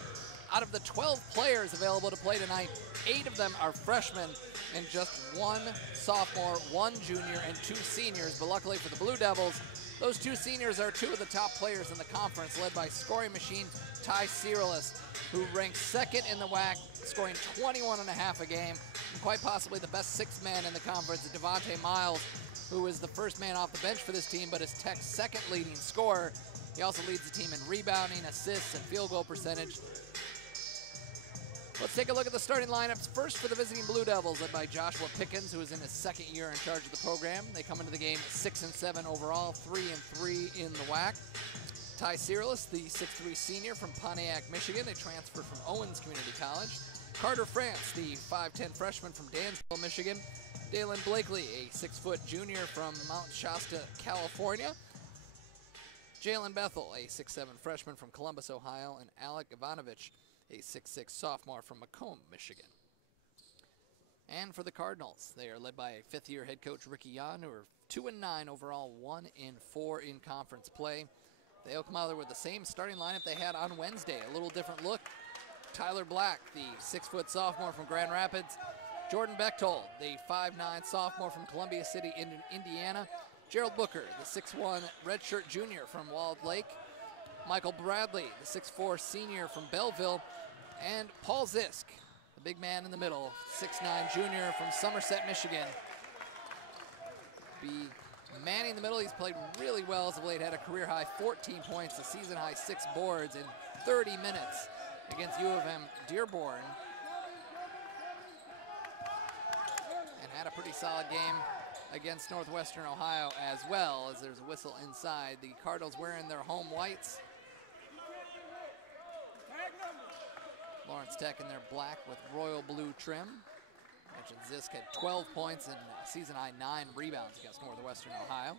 Out of the 12 players available to play tonight, 8 of them are freshmen and just 1 sophomore, 1 junior, and 2 seniors. But luckily for the Blue Devils, those 2 seniors are 2 of the top players in the conference, led by scoring machine Ty Cyrillus, who ranks 2nd in the WAC, scoring 21.5 a game, and quite possibly the best 6th man in the conference, Devontae Miles, who is the first man off the bench for this team, but is Tech's 2nd leading scorer. He also leads the team in rebounding, assists, and field goal percentage. Let's take a look at the starting lineups. First for the visiting Blue Devils, led by Joshua Pickens, who is in his 2nd year in charge of the program. They come into the game 6-7 overall, 3-3 in the WAC. Ty Cyrillus, the 6'3 senior from Pontiac, Michigan. They transferred from Owens Community College. Carter France, the 5'10 freshman from Dansville, Michigan. Dalen Blakely, a 6-foot junior from Mount Shasta, California. Jalen Bethel, a 6'7 freshman from Columbus, Ohio. And Alec Ivanovich, a 6'6 sophomore from Macomb, Michigan. And for the Cardinals, they are led by a 5th-year head coach Ricky Yan, who are 2-9 overall, 1-4 in conference play. They'll come out there with the same starting lineup they had on Wednesday, a little different look. Tyler Black, the 6-foot sophomore from Grand Rapids. Jordan Bechtold, the 5'9 sophomore from Columbia City, Indiana. Gerald Booker, the 6'1 redshirt junior from Walled Lake. Michael Bradley, the 6'4 senior from Belleville. And Paul Zisk, the big man in the middle, 6'9 junior from Somerset, Michigan. Be manning the middle. He's played really well as of late, had a career high 14 points, a season high 6 boards in 30 minutes. against U of M Dearborn. And had a pretty solid game against Northwestern Ohio as well, as there's a whistle inside. The Cardinals wearing their home whites. Lawrence Tech in their black with royal blue trim. I mentioned Zisk had 12 points and season high 9 rebounds against Northwestern Ohio.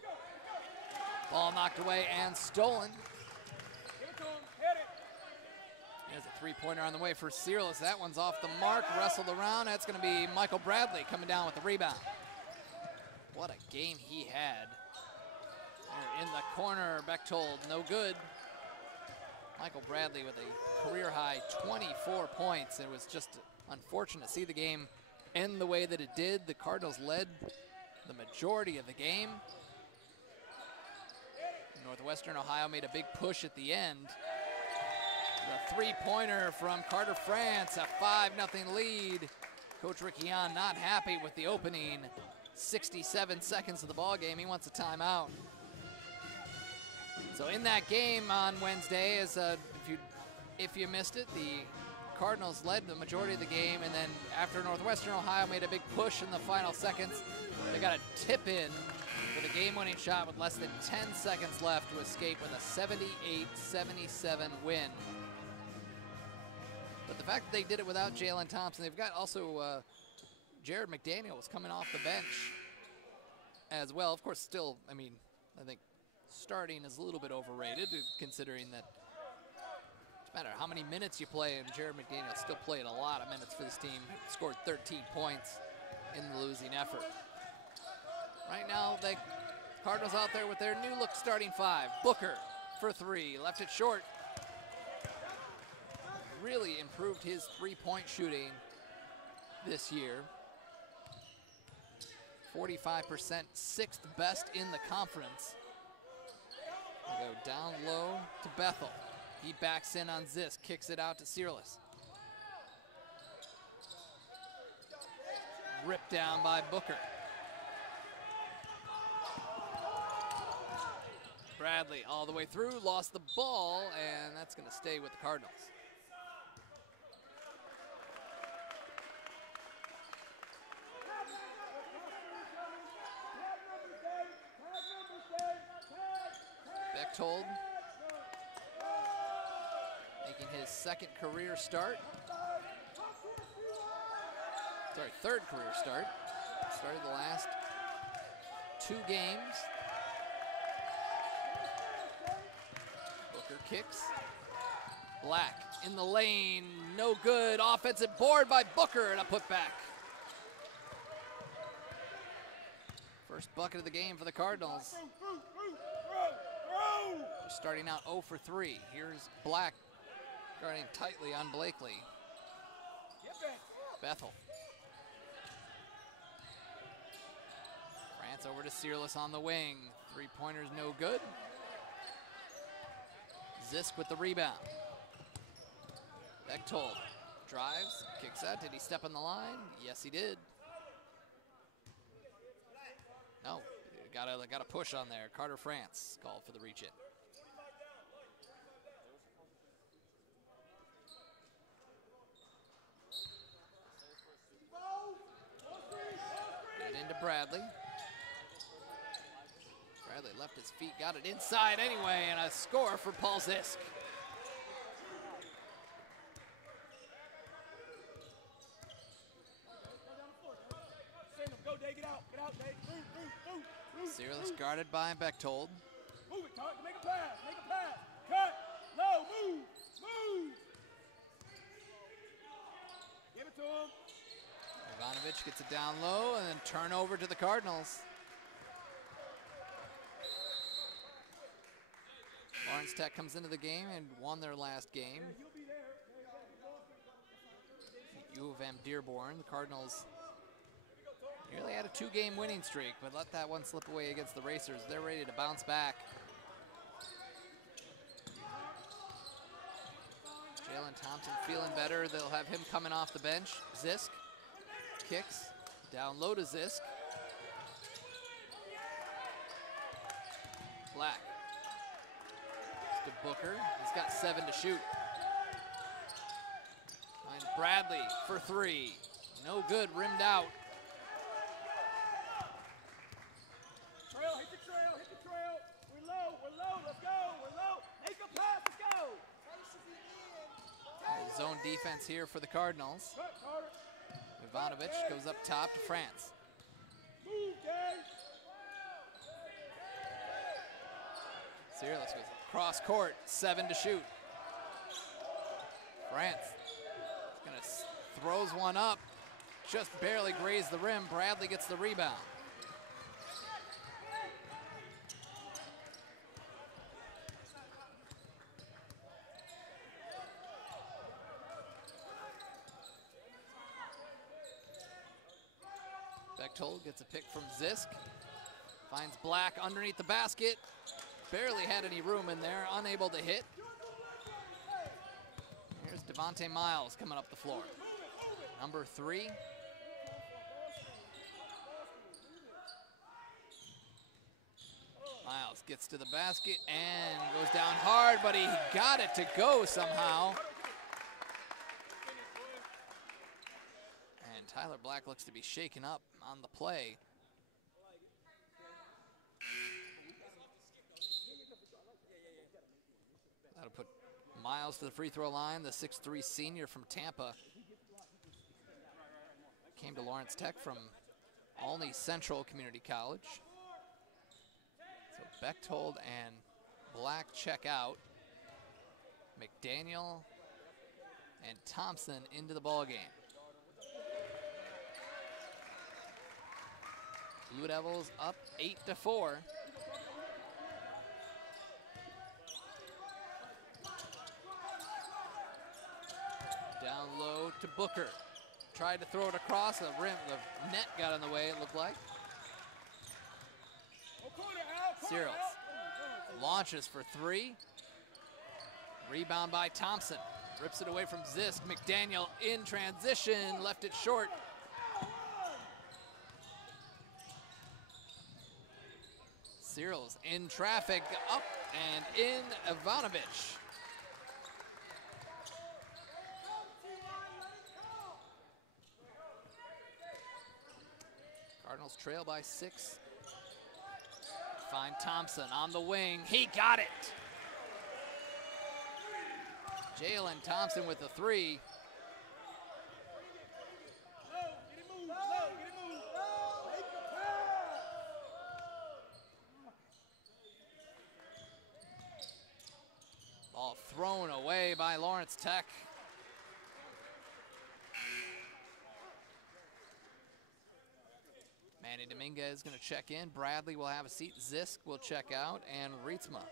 Ball knocked away and stolen. There's a three-pointer on the way for Searles. That one's off the mark, wrestled around. That's going to be Michael Bradley coming down with the rebound. What a game he had. There in the corner, Bechtold, no good. Michael Bradley with a career-high 24 points. It was just unfortunate to see the game end the way that it did. The Cardinals led the majority of the game. Northwestern Ohio made a big push at the end. The three-pointer from Carter France, a 5-0 lead. Coach Rickion not happy with the opening 67 seconds of the ball game. He wants a timeout. So in that game on Wednesday, as if you missed it, the Cardinals led the majority of the game, and then after Northwestern Ohio made a big push in the final seconds, they got a tip in with a game-winning shot with less than 10 seconds left to escape with a 78-77 win. But the fact that they did it without Jalen Thompson, they've got also Jared McDaniel was coming off the bench as well. Of course, still, I mean, I think starting is a little bit overrated, considering that no matter how many minutes you play, and Jared McDaniel still played a lot of minutes for this team, scored 13 points in the losing effort. Right now, the Cardinals out there with their new look starting five. Booker for three, left it short. Really improved his three-point shooting this year. 45%, sixth best in the conference. We go down low to Bethel. He backs in on Zisk, kicks it out to Searles. Ripped down by Booker. Bradley all the way through, lost the ball, and that's going to stay with the Cardinals. Bechtold making his second career start. Sorry, third career start. Started the last 2 games. Booker kicks. Black in the lane, no good. Offensive board by Booker and a putback. First bucket of the game for the Cardinals. They're starting out 0 for 3. Here's Black guarding tightly on Blakely. Bethel. France over to Searles on the wing. Three-pointer's no good. Zisk with the rebound. Bechtold drives, kicks out. Did he step on the line? Yes, he did. No, got a push on there. Carter France called for the reach in. Get into Bradley. Bradley left his feet, got it inside anyway, and a score for Paul Zisk. Searles guarded by Bechtold. Move it, Todd. Make a pass. Make a pass. Cut. No. Move. Move. Give it to him. Ivanovic gets it down low and then turnover to the Cardinals. Lawrence Tech comes into the game and won their last game. U of M Dearborn. The Cardinals nearly had a 2-game winning streak, but let that one slip away against the Racers. They're ready to bounce back. Jalen Thompson feeling better. They'll have him coming off the bench. Zisk kicks down low to Zisk. Black to Booker. He's got 7 to shoot. Finds Bradley for three. No good, rimmed out. Trail, hit the trail, hit the trail. We're low, let's go, we're low. Make a pass, let's go. Zone defense here for the Cardinals. Cut, Carter. Ivanovic goes up top to France. Move, gang. Cyrillus goes cross court, 7 to shoot. France throws one up, just barely grazed the rim. Bradley gets the rebound. Bechtold gets a pick from Zisk. Finds Black underneath the basket. Barely had any room in there, unable to hit. Here's Devontae Miles coming up the floor. Number 3. Miles gets to the basket and goes down hard, but he got it to go somehow. And Tyler Black looks to be shaken up on the play. That'll put Miles to the free throw line, the 6'3" senior from Tampa. Came to Lawrence Tech from Olney Central Community College. So Bechtold and Black check out. McDaniel and Thompson into the ball game. Blue Devils up 8-4. Down low to Booker. Tried to throw it across the rim. The net got in the way, it looked like. Cyrillus launches for 3. Rebound by Thompson. Rips it away from Zisk. McDaniel in transition, left it short. Cyrillus in traffic, up and in. Ivanovic. Cardinals trail by 6. Find Thompson on the wing. He got it. Jalen Thompson with the 3. Ball thrown away by Lawrence Tech. Manny Dominguez is going to check in. Bradley will have a seat. Zisk will check out. And Rietsma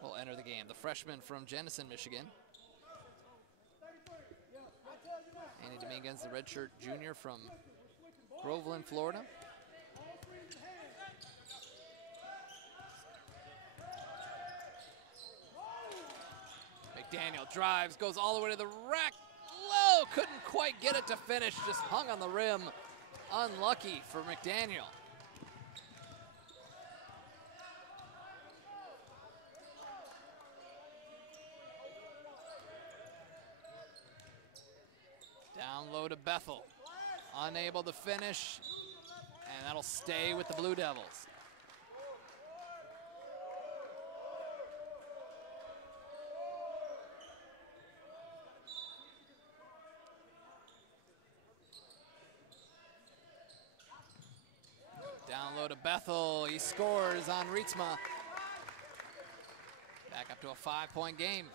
will enter the game. The freshman from Jenison, Michigan. Manny Dominguez, the redshirt junior from Groveland, Florida. McDaniel drives, goes all the way to the rack. Low, couldn't quite get it to finish, just hung on the rim. Unlucky for McDaniel. Down low to Bethel. Unable to finish, and that'll stay with the Blue Devils. Down low to Bethel. He scores on Rietsma. Back up to a 5-point game.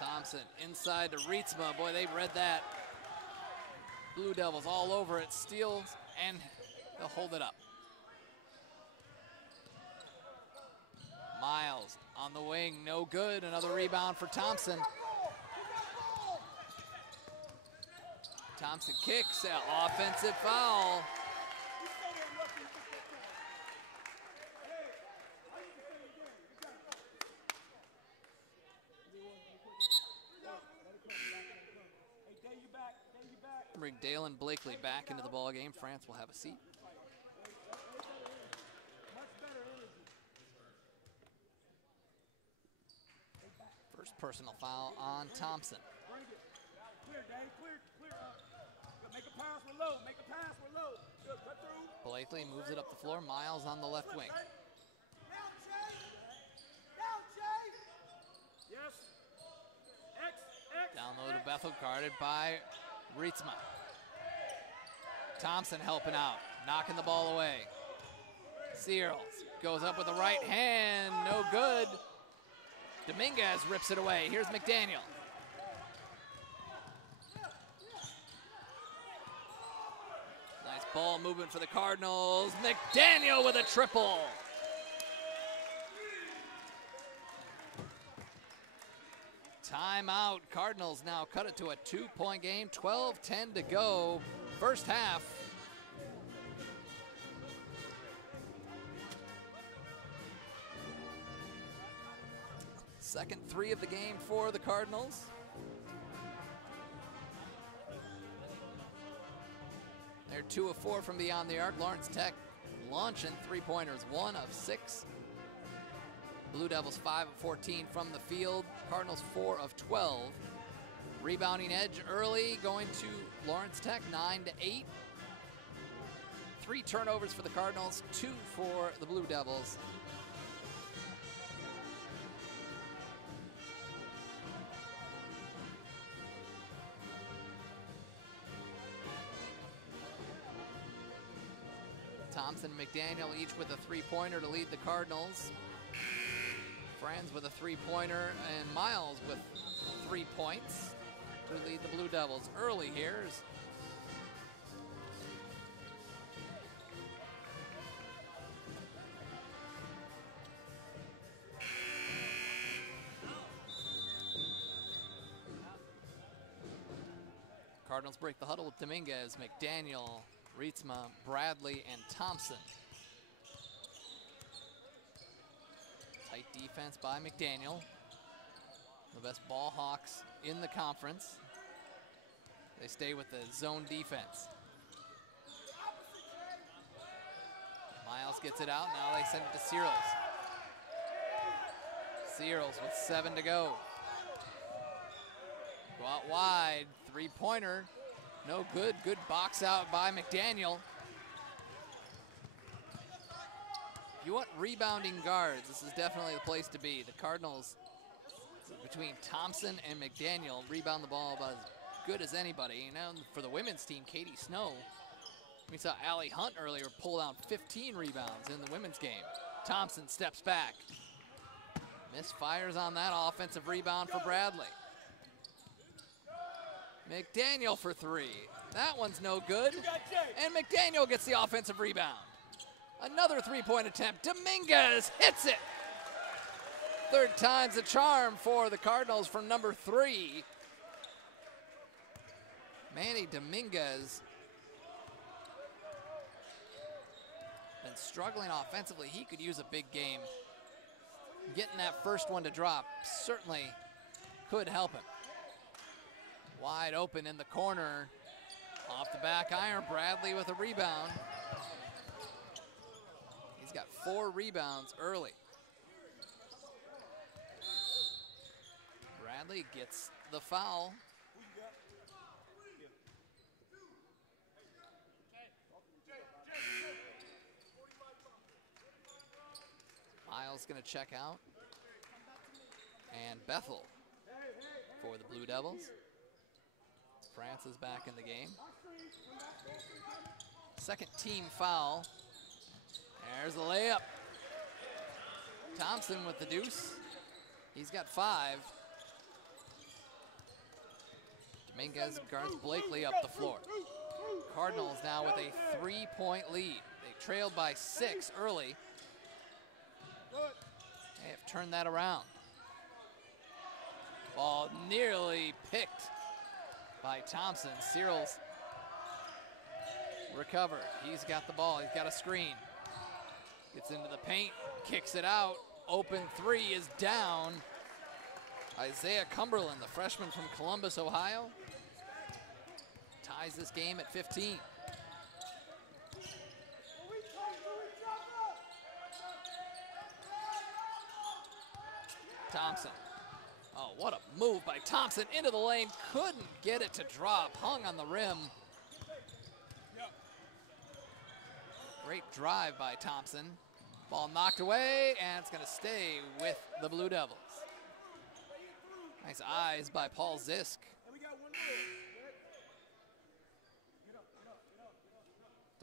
Thompson inside to Rietsma. Boy, they read that. Blue Devils all over it. Steals, and they'll hold it up. Miles on the wing, no good. Another rebound for Thompson. Thompson kicks, offensive foul. Hey, day you back. Bring Dalen Blakely back into the ball game. France will have a seat. First personal foul on Thompson. Clear, Dave, clear. Make a pass, we're low. Make a pass, we're low. Good, cut through. Blakely moves it up the floor. Miles on the left wing. Down, Jay! Down, Jay! Yes. X. Down low to Bethel, guarded by Rietsma. Thompson helping out, knocking the ball away. Searles goes up with the right hand, no good. Dominguez rips it away. Here's McDaniel. Nice ball movement for the Cardinals. McDaniel with a triple. Timeout. Cardinals now cut it to a 2-point game. 12-10 to go. First half. Second three of the game for the Cardinals. They're 2 of 4 from beyond the arc. Lawrence Tech launching three-pointers, 1 of 6. Blue Devils 5 of 14 from the field. Cardinals 4 of 12. Rebounding edge early, going to Lawrence Tech, 9-8. 3 turnovers for the Cardinals, 2 for the Blue Devils. Thompson and McDaniel each with a three-pointer to lead the Cardinals. Franz with a three-pointer and Miles with 3 points to lead the Blue Devils. Early here. Cardinals break the huddle with Dominguez, McDaniel, Rietsma, Bradley, and Thompson. Tight defense by McDaniel. The best ball hawks in the conference. They stay with the zone defense. Miles gets it out. Now they send it to Searles. Searles with 7 to go. Go out wide. Three-pointer. No good. Good box out by McDaniel. If you want rebounding guards, this is definitely the place to be. The Cardinals, between Thompson and McDaniel, rebound the ball about as good as anybody. You know, for the women's team, Katie Snow, we saw Allie Hunt earlier pull out 15 rebounds in the women's game. Thompson steps back. Misfires on that offensive rebound for Bradley. McDaniel for 3. That one's no good. And McDaniel gets the offensive rebound. Another three-point attempt. Dominguez hits it. Third time's a charm for the Cardinals from number 3. Manny Dominguez been struggling offensively. He could use a big game. Getting that first one to drop certainly could help him. Wide open in the corner. Off the back iron, Bradley with a rebound. He's got 4 rebounds early. Bradley gets the foul. Miles gonna check out. And Bethel for the Blue Devils. France is back in the game. Second team foul. There's the layup. Thompson with the deuce. He's got 5. Dominguez guards Blakely up the floor. Cardinals now with a 3-point lead. They trailed by 6 early. They have turned that around. Ball nearly picked by Thompson. Searles recovered. He's got the ball. He's got a screen. Gets into the paint, kicks it out. Open 3 is down. Isaiah Cumberland, the freshman from Columbus, Ohio. ties this game at 15. Thompson. Oh, what a move by Thompson into the lane. Couldn't get it to drop. Hung on the rim. Great drive by Thompson. Ball knocked away, and it's going to stay with the Blue Devils. Nice eyes by Paul Zisk.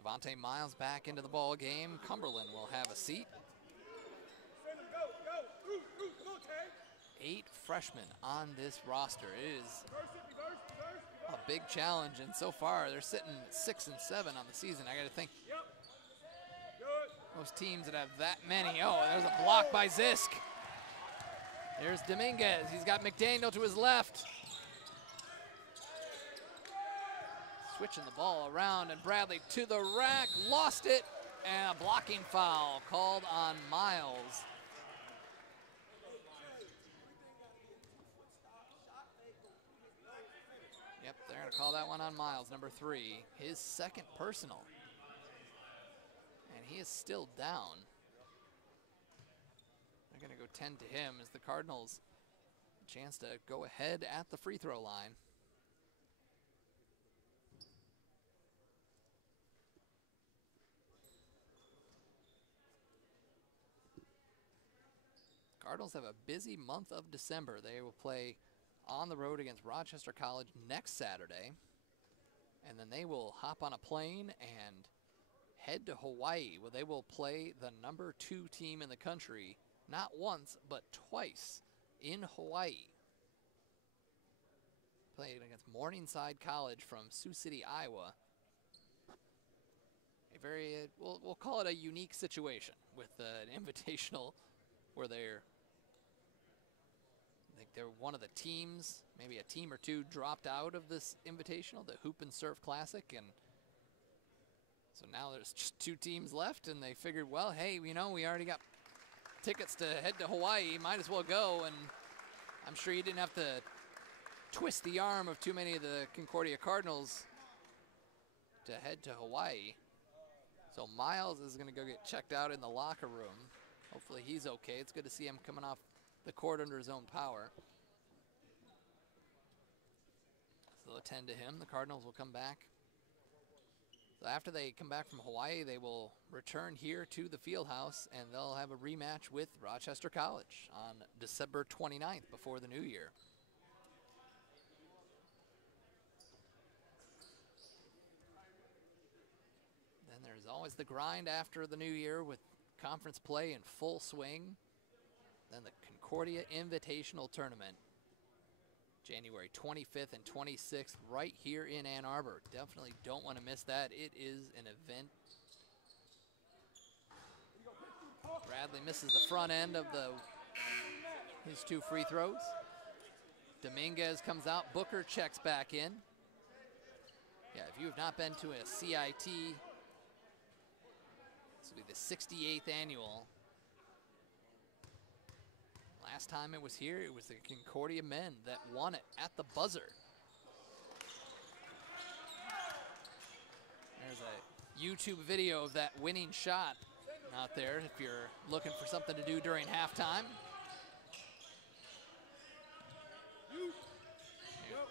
Devontae Miles back into the ball game. Cumberland will have a seat. 8 freshmen on this roster. It is a big challenge, and so far they're sitting 6 and 7 on the season. I got to think most teams that have that many. Oh, there's a block by Zisk. There's Dominguez. He's got McDaniel to his left. Switching the ball around, and Bradley to the rack, lost it, and a blocking foul called on Miles. Yep, they're going to call that one on Miles, number 3, his second personal. And he is still down. They're going to go 10 to him as the Cardinals a chance to go ahead at the free throw line. Cardinals have a busy month of December. They will play on the road against Rochester College next Saturday. And then they will hop on a plane and head to Hawaii, where they will play the number 2 team in the country, not once, but twice in Hawaii. Playing against Morningside College from Sioux City, Iowa. A very, we'll call it a unique situation with an invitational where they're one of the teams, maybe a team or two dropped out of this invitational, the Hoop and Surf Classic, and so now there's just 2 teams left, and they figured, well, hey, you know, we already got tickets to head to Hawaii, might as well go, and I'm sure you didn't have to twist the arm of too many of the Concordia Cardinals to head to Hawaii. So Miles is going to go get checked out in the locker room. Hopefully he's okay. It's good to see him coming off the court under his own power. So they'll attend to him. The Cardinals will come back. So after they come back from Hawaii, they will return here to the field house, and they'll have a rematch with Rochester College on December 29th before the new year. Then there's always the grind after the new year with conference play in full swing. Then the Concordia Invitational Tournament, January 25th and 26th, right here in Ann Arbor. Definitely don't want to miss that. It is an event. Bradley misses the front end of his 2 free throws. Dominguez comes out. Booker checks back in. Yeah, if you have not been to a CIT, this will be the 68th annual. Last time it was here, it was the Concordia men that won it at the buzzer. There's a YouTube video of that winning shot out there if you're looking for something to do during halftime.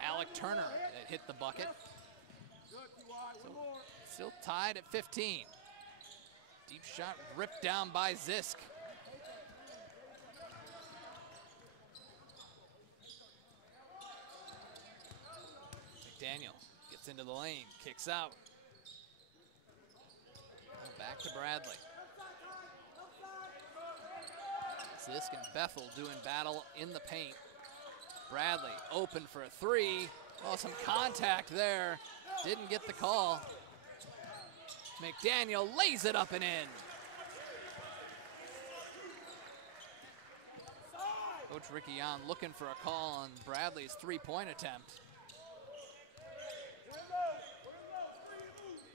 Alec Turner that hit the bucket. So still tied at 15. Deep shot ripped down by Zisk. McDaniel gets into the lane, kicks out. And back to Bradley. Zisk and Bethel doing battle in the paint. Bradley open for a 3. Oh, some contact there. Didn't get the call. McDaniel lays it up and in. Coach Ricky Yon looking for a call on Bradley's 3-point attempt.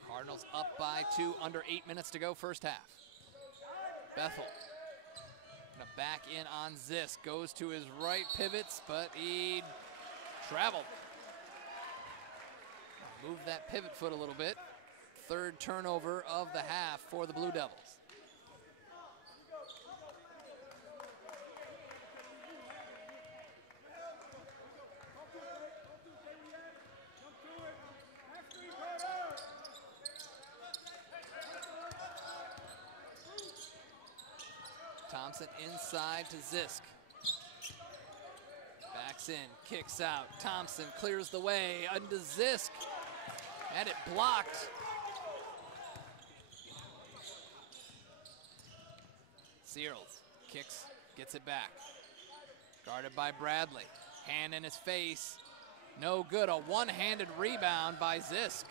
Cardinals up by 2, under 8 minutes to go, first half. Bethel gonna back in on Zisk, goes to his right, pivots, but he traveled. move that pivot foot a little bit. Third turnover of the half for the Blue Devils. Thompson inside to Zisk. Backs in, kicks out. Thompson clears the way into Zisk. And it blocked. Searles kicks, gets it back. Guarded by Bradley. Hand in his face. No good. A one-handed rebound by Zisk.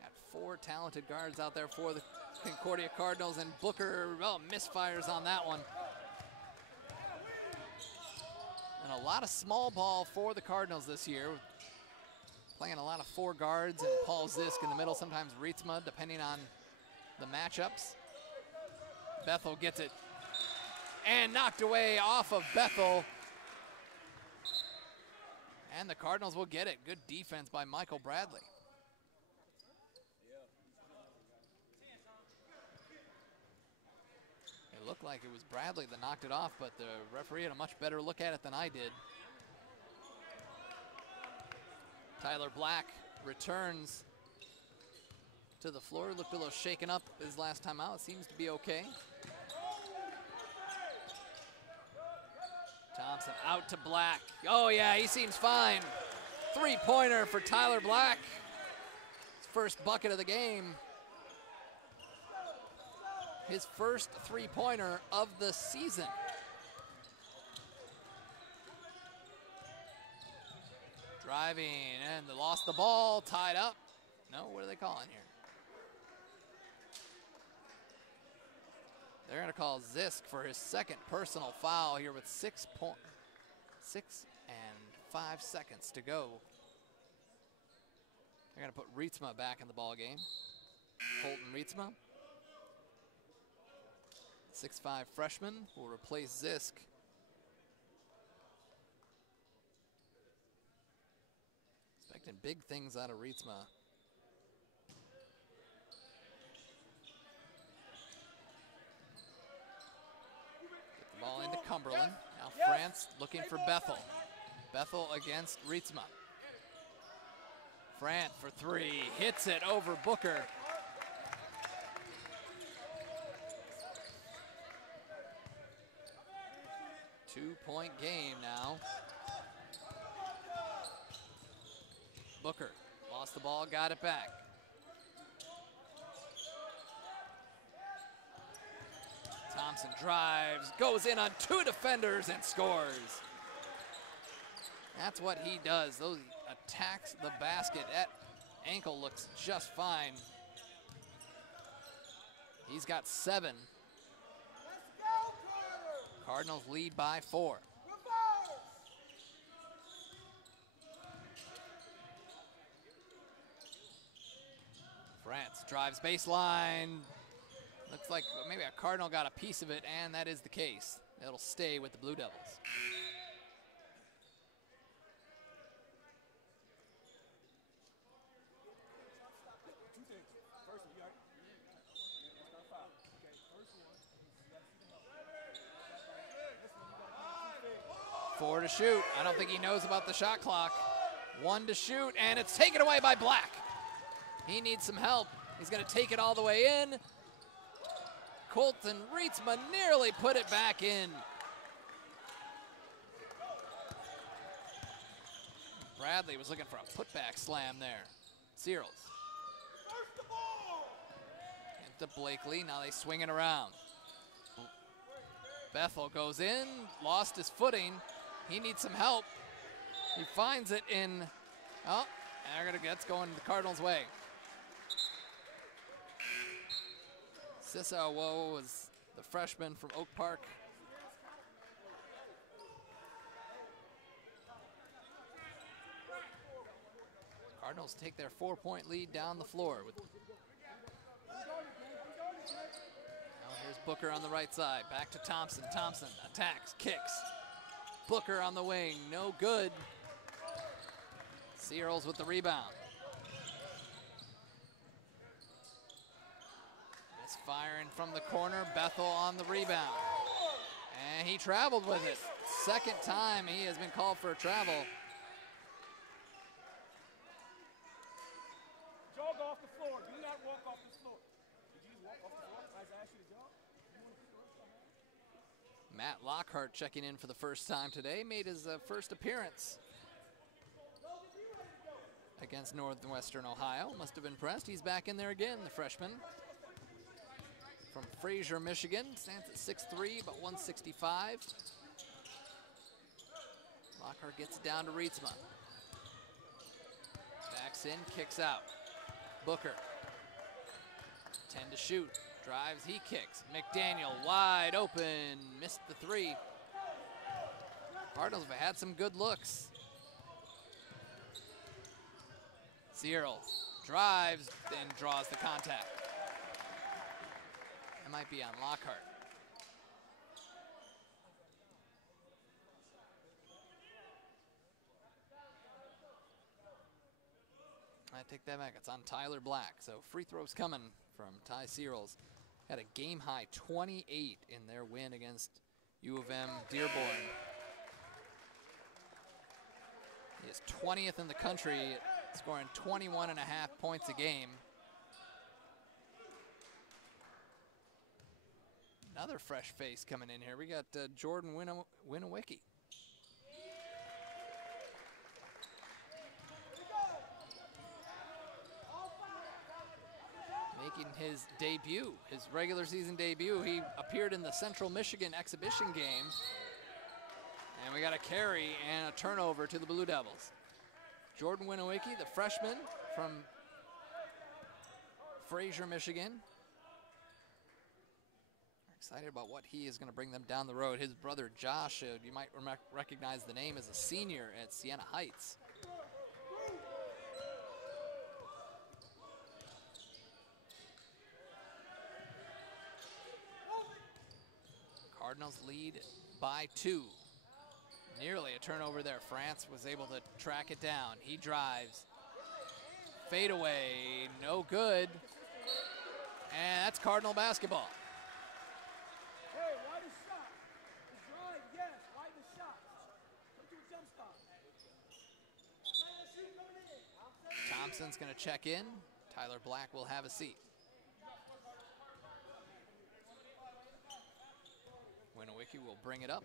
Got four talented guards out there for the Concordia Cardinals, and Booker, well, misfires on that one. And a lot of small ball for the Cardinals this year. Playing a lot of four guards and Paul Zisk in the middle, sometimes Rietzma, depending on the matchups. Bethel gets it and knocked away off of Bethel. And the Cardinals will get it. Good defense by Michael Bradley. It looked like it was Bradley that knocked it off, but the referee had a much better look at it than I did. Tyler Black returns to the floor. Looked a little shaken up his last time out. Seems to be okay. Thompson out to Black. Oh yeah, he seems fine. Three-pointer for Tyler Black. His first bucket of the game. His first three-pointer of the season. Driving, and they lost the ball, tied up. No, what are they calling here? They're gonna call Zisk for his second personal foul here with 6 and 5 seconds to go. They're gonna put Rietzma back in the ball game. Colton Rietzma, 6'5" freshman, will replace Zisk. Expecting big things out of Rietzma. Get the ball into Cumberland. Now France looking for Bethel. Bethel against Rietzma. France for three, hits it over Booker. Two-point game now. Booker lost the ball, got it back. Thompson drives, goes in on two defenders and scores. That's what he does. Those attacks the basket. That ankle looks just fine. He's got 7. Cardinals lead by 4. France drives baseline. Looks like maybe a Cardinal got a piece of it, and that is the case. It'll stay with the Blue Devils. Four to shoot. I don't think he knows about the shot clock. 1 to shoot, and it's taken away by Black. He needs some help. He's going to take it all the way in. Colton Rietzma nearly put it back in. Bradley was looking for a putback slam there. Searles. Into Blakely. Now they swing it around. Bethel goes in, lost his footing. He needs some help. He finds it in. Oh, that's going the Cardinals' way. CUAA was the freshman from Oak Park. Cardinals take their 4-point lead down the floor. Now here's Booker on the right side. Back to Thompson. Thompson attacks, kicks. Booker on the wing. No good. Searles with the rebound. Misfiring from the corner. Bethel on the rebound. And he traveled with it. Second time he has been called for a travel. Jog off the floor. Do not walk off the floor. Did you walk off the floor? I asked you to jog. Matt Lockhart checking in for the first time today. Made his first appearance against Northwestern Ohio. Must have impressed. He's back in there again, the freshman. From Fraser, Michigan. Stands at 6'3", about 165. Lockhart gets it down to Rietsma. Backs in, kicks out. Booker. 10 to shoot. Drives, he kicks. McDaniel wide open. Missed the three. Cardinals have had some good looks. Searles drives and draws the contact. That might be on Lockhart. I take that back. It's on Tyler Black. So free throws coming from Ty Searles. Had a game-high 28 in their win against U of M Dearborn. He is 20th in the country, scoring 21.5 points a game. Another fresh face coming in here. We got Jordan Winowicki. Making his debut, his regular season debut. He appeared in the Central Michigan exhibition game. And we got a carry and a turnover to the Blue Devils. Jordan Winowicki, the freshman from Fraser, Michigan. Excited about what he is going to bring them down the road. His brother Josh, you might recognize the name, as a senior at Siena Heights. Cardinals lead by 2. Nearly a turnover there. France was able to track it down. He drives. Fade away, no good. And that's Cardinal basketball. Hey, why the shot? The drive, yes. Why the shot? Come to a jump stop. Thompson's going to check in. Tyler Black will have a seat. Winowicki will bring it up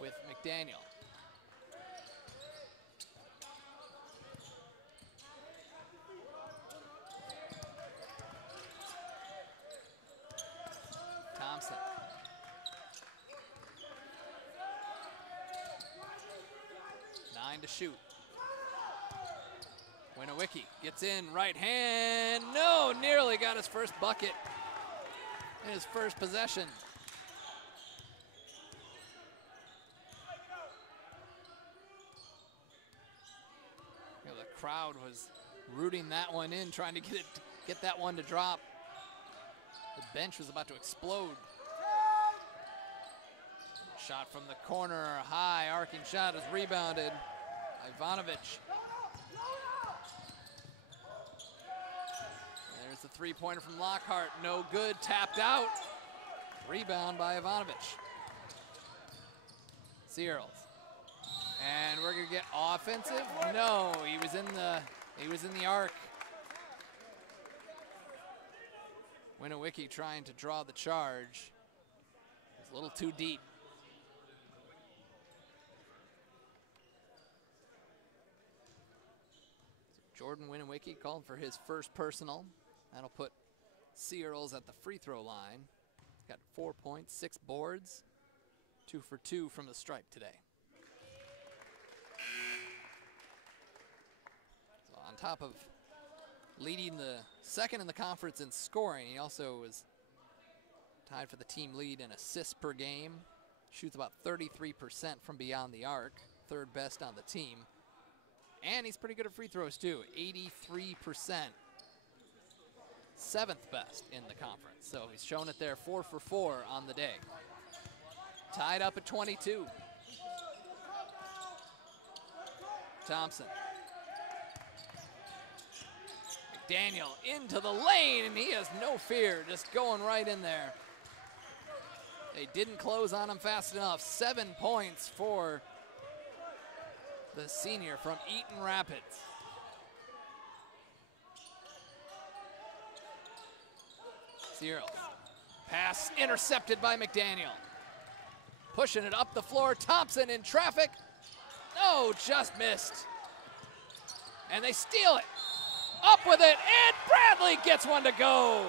with McDaniel. Thompson. Nine to shoot. Winowicki gets in, right hand. No, nearly got his first bucket in his first possession. You know, the crowd was rooting that one in, trying to get that one to drop. The bench was about to explode. Shot from the corner, high arcing shot is rebounded. Ivanovic. There's the three-pointer from Lockhart, no good, tapped out. Rebound by Ivanovic. Searles. And we're gonna get offensive. No, he was in the arc. Winowicki trying to draw the charge. It's a little too deep. So Jordan Winowicki called for his first personal. That'll put Searles at the free throw line. He's got 4 points, 6 boards, 2 for 2 from the stripe today. So on top of leading the second in the conference in scoring, he also was tied for the team lead in assists per game. Shoots about 33% from beyond the arc, third best on the team. And he's pretty good at free throws too, 83%. 7th best in the conference. So he's shown it there, 4 for 4 on the day. Tied up at 22. Thompson. McDaniel into the lane, and he has no fear, just going right in there. They didn't close on him fast enough. 7 points for the senior from Eaton Rapids. Searles. Pass intercepted by McDaniel. Pushing it up the floor. Thompson in traffic. No, just missed. And they steal it. Up with it, and Bradley gets one to go.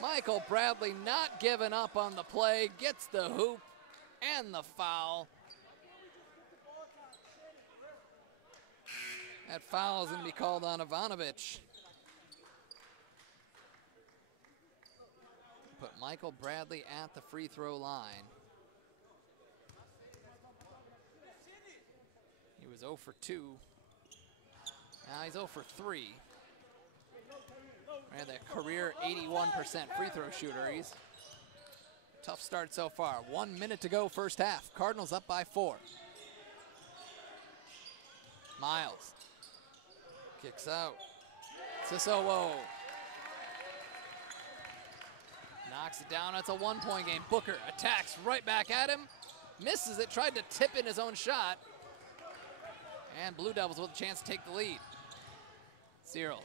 Michael Bradley not giving up on the play, gets the hoop and the foul. That foul is going to be called on Ivanovic. Put Michael Bradley at the free throw line. He was 0 for 2. Now he's 0 for 3. And that career 81% free throw shooter. He's a tough start so far. 1 minute to go, first half. Cardinals up by 4. Miles kicks out. Sisowo knocks it down. It's a 1-point game. Booker attacks right back at him. Misses it, tried to tip in his own shot. And Blue Devils with a chance to take the lead. Searles.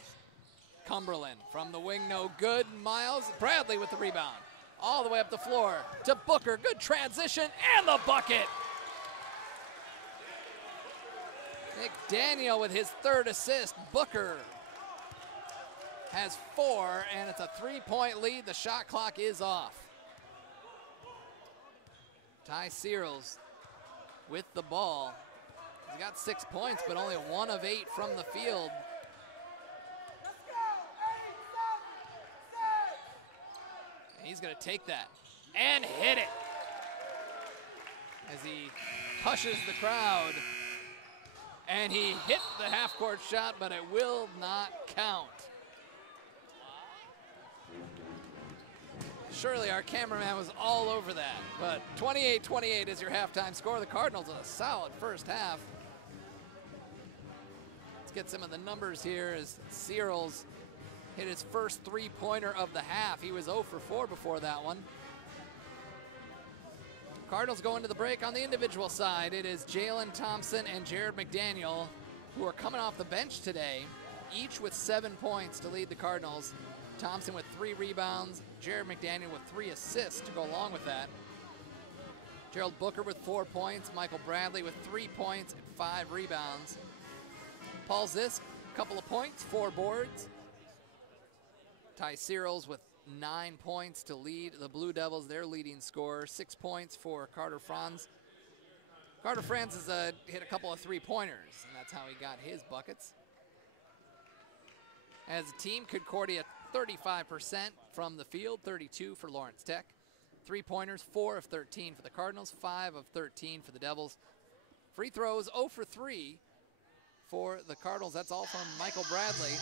Cumberland from the wing, no good. Miles Bradley with the rebound. All the way up the floor to Booker. Good transition and the bucket. McDaniel with his 3rd assist. Booker has 4, and it's a 3-point lead. The shot clock is off. Ty Searles with the ball. He's got 6 points, but only 1 of 8 from the field. And he's going to take that and hit it as he hushes the crowd. And he hit the half-court shot, but it will not count. Surely our cameraman was all over that, but 28-28 is your halftime score. The Cardinals with a solid first half. Let's get some of the numbers here as Searles hit his first 3-pointer of the half. He was 0 for 4 before that one. Cardinals go into the break on the individual side. It is Jalen Thompson and Jared McDaniel who are coming off the bench today, each with 7 points to lead the Cardinals. Thompson with 3 rebounds, Jared McDaniel with 3 assists to go along with that. Gerald Booker with 4 points, Michael Bradley with 3 points and 5 rebounds. Paul Zisk, a couple of points, 4 boards. Ty Searles with 9 points to lead the Blue Devils, their leading scorer. 6 points for Carter Franz. Carter Franz has hit a couple of 3-pointers, and that's how he got his buckets. As a team, Concordia 35% from the field, 32 for Lawrence Tech. 3-pointers, 4 of 13 for the Cardinals, 5 of 13 for the Devils. Free throws, 0 for 3 for the Cardinals. That's all from Michael Bradley.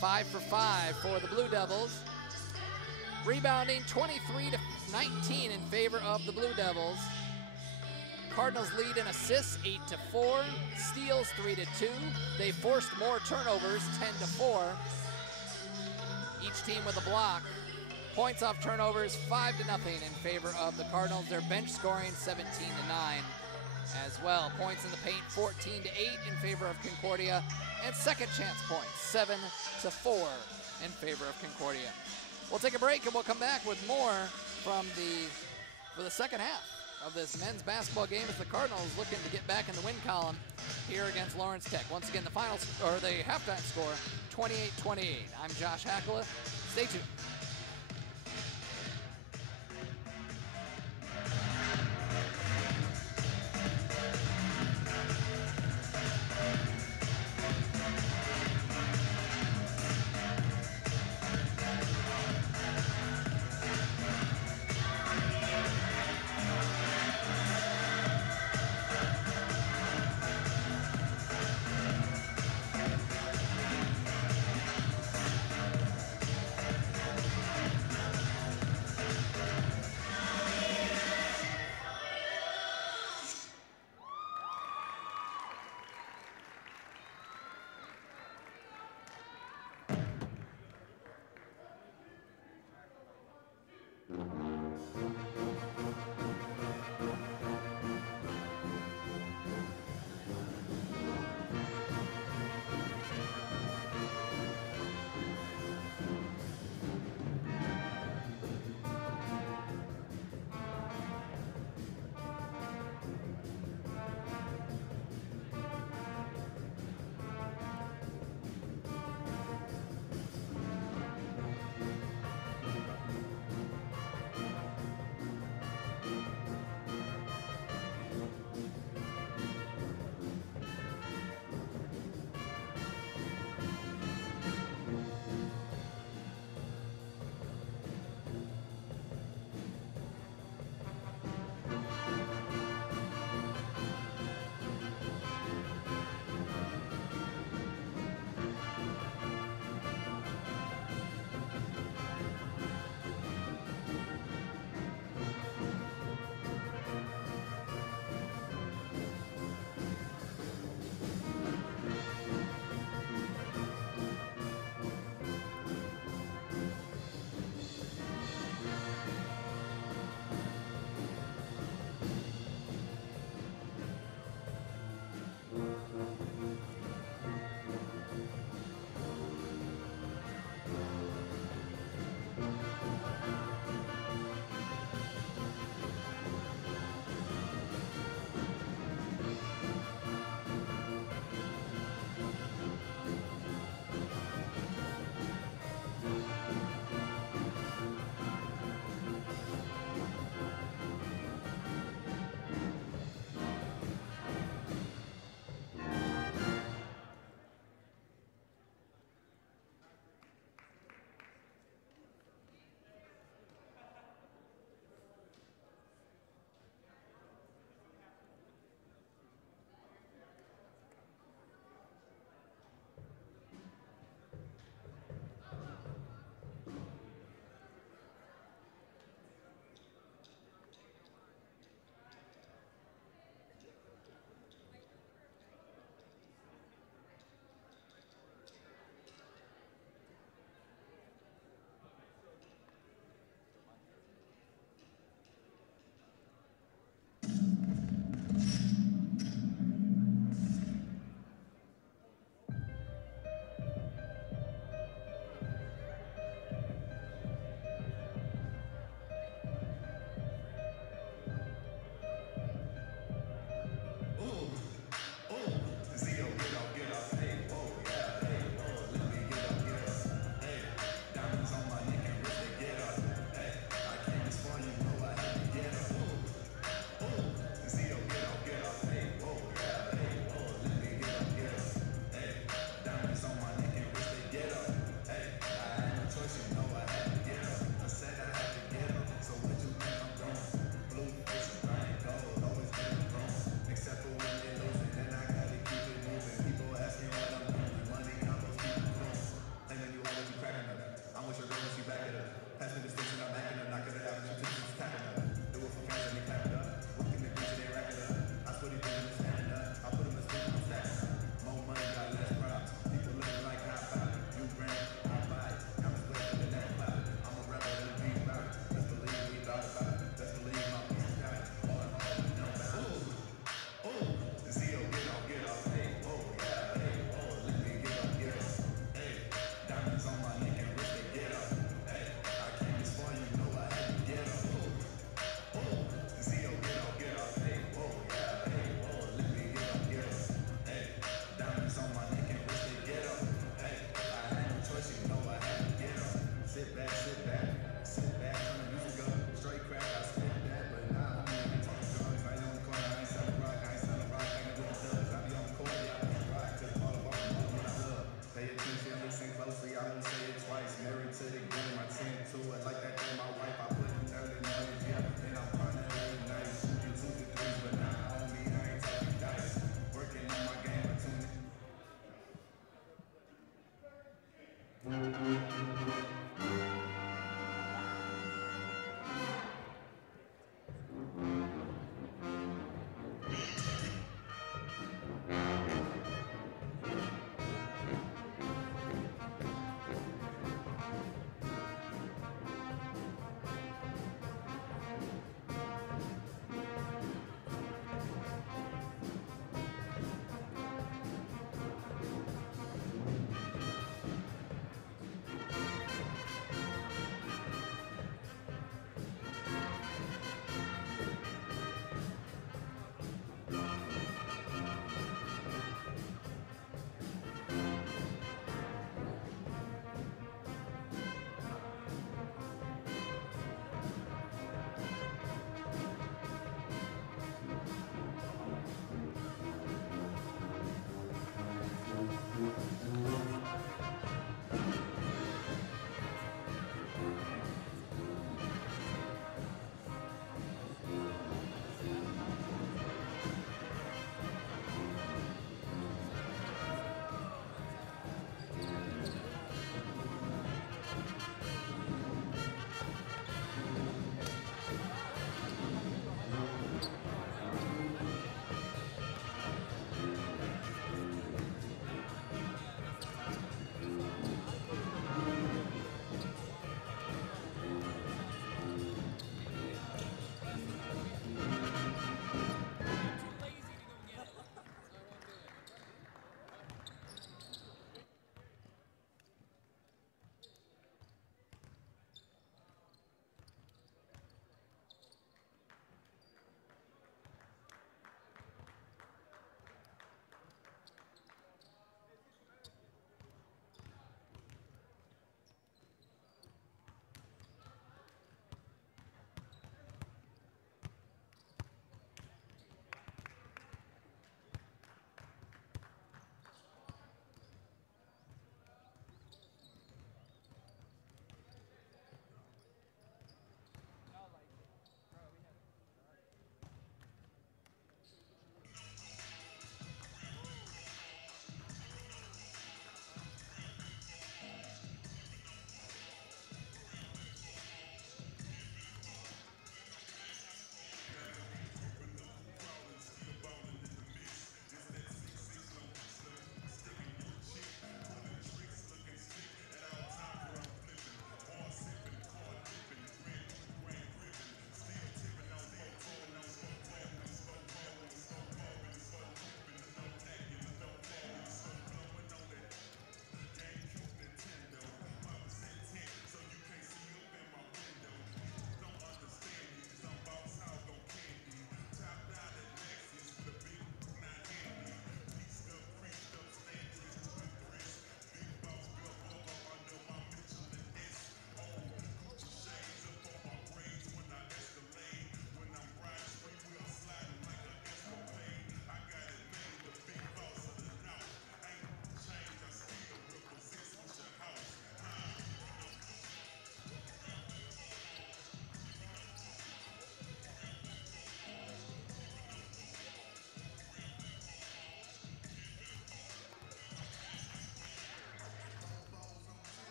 5 for 5 for the Blue Devils. Rebounding 23-19 in favor of the Blue Devils. Cardinals lead in assists 8-4, steals 3-2. They forced more turnovers 10-4. Each team with a block. Points off turnovers 5-0 in favor of the Cardinals. Their bench scoring 17-9 as well. Points in the paint 14-8 in favor of Concordia, and second chance points 7-4 in favor of Concordia. We'll take a break and we'll come back with more for the second half of this men's basketball game as the Cardinals looking to get back in the win column here against Lawrence Tech. Once again, the halftime score 28-28. I'm Josh Hackala. Stay tuned.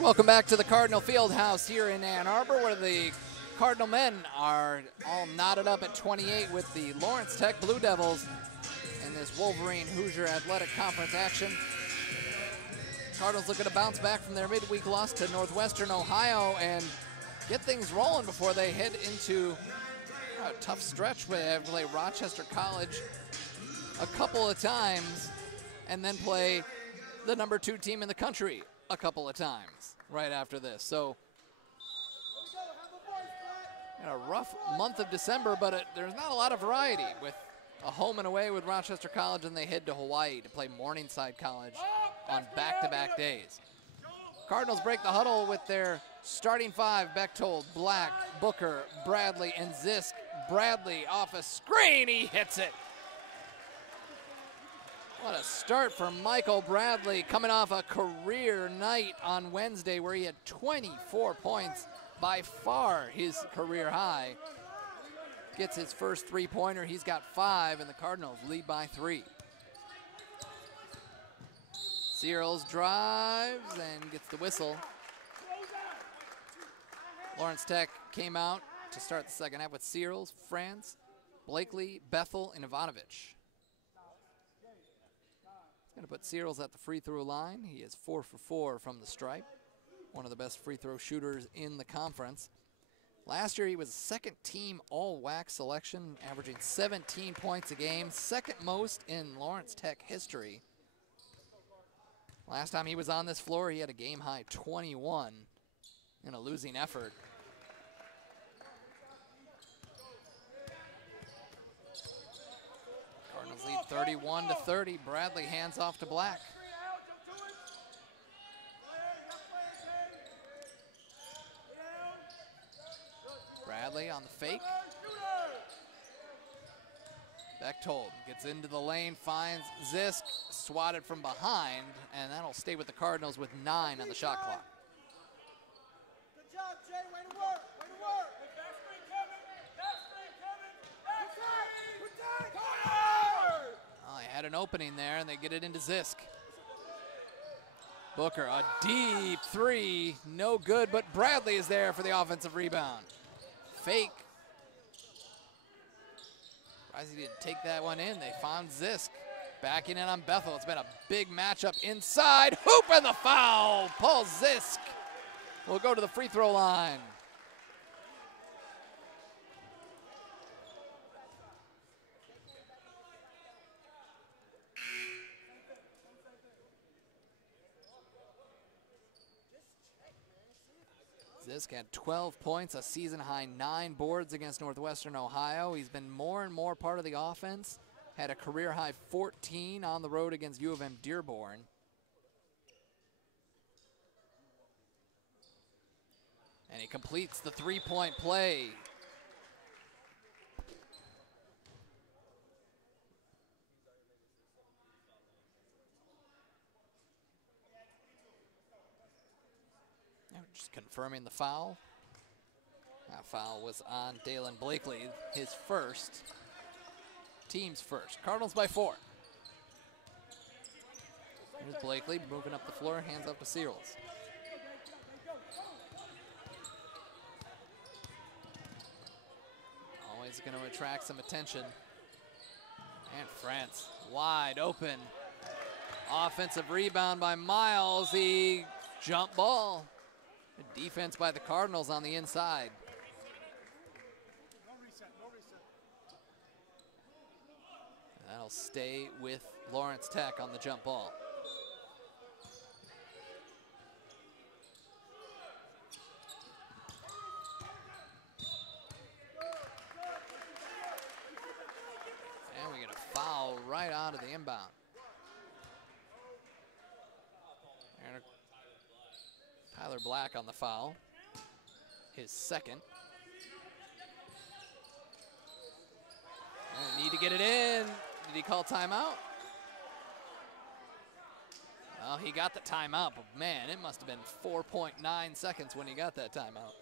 Welcome back to the Cardinal Fieldhouse here in Ann Arbor, where the Cardinal men are all knotted up at 28 with the Lawrence Tech Blue Devils in this Wolverine Hoosier Athletic Conference action. Cardinals looking to bounce back from their midweek loss to Northwestern Ohio and get things rolling before they head into a tough stretch where they have to play Rochester College a couple of times and then play the #2 team in the country a couple of times right after this. So a rough month of December, but there's not a lot of variety with a home and away with Rochester College, and they head to Hawaii to play Morningside College on back-to-back days. Cardinals break the huddle with their starting five: Bechtold, Black, Booker, Bradley, and Zisk. Bradley off a screen, he hits it. What a start for Michael Bradley, coming off a career night on Wednesday where he had 24 points, by far his career high. Gets his first three-pointer, he's got 5, and the Cardinals lead by 3. Searles drives and gets the whistle. Lawrence Tech came out to start the second half with Searles, France, Blakely, Bethel, and Ivanovic. Going to put Searles at the free throw line. He is 4 for 4 from the stripe. One of the best free throw shooters in the conference. Last year he was second team all-WAC selection, averaging 17 points a game, second most in Lawrence Tech history. Last time he was on this floor, he had a game-high 21 in a losing effort. Cardinals lead 31-30. Bradley hands off to Black. Bradley on the fake. Bechtold gets into the lane, finds Zisk, swatted from behind, and that'll stay with the Cardinals with 9 on the shot clock. Good job, Jay. Way to work. Way to work. Back screen coming. Back screen coming. Back screen. Well, they had an opening there, and they get it into Zisk. Booker, a deep three, no good, but Bradley is there for the offensive rebound. Fake. Surprised he didn't take that one in. They found Zisk backing in on Bethel. It's been a big matchup inside. Hoop and the foul. Paul Zisk will go to the free throw line. Zisk had 12 points, a season-high 9 boards against Northwestern Ohio. He's been more and more part of the offense. Had a career-high 14 on the road against U of M Dearborn. And he completes the three-point play. Just confirming the foul. That foul was on Dalen Blakely, his first, team's first. Cardinals by 4. Here's Blakely moving up the floor, hands up to Searles. Always going to attract some attention. And France wide open. Offensive rebound by Miles. The jump ball. Good defense by the Cardinals on the inside. That'll stay with Lawrence Tech on the jump ball. And we get a foul right out of the inbound. Tyler Black on the foul, his second. And need to get it in. Did he call timeout? Well, he got the timeout, but man, it must have been 4.9 seconds when he got that timeout.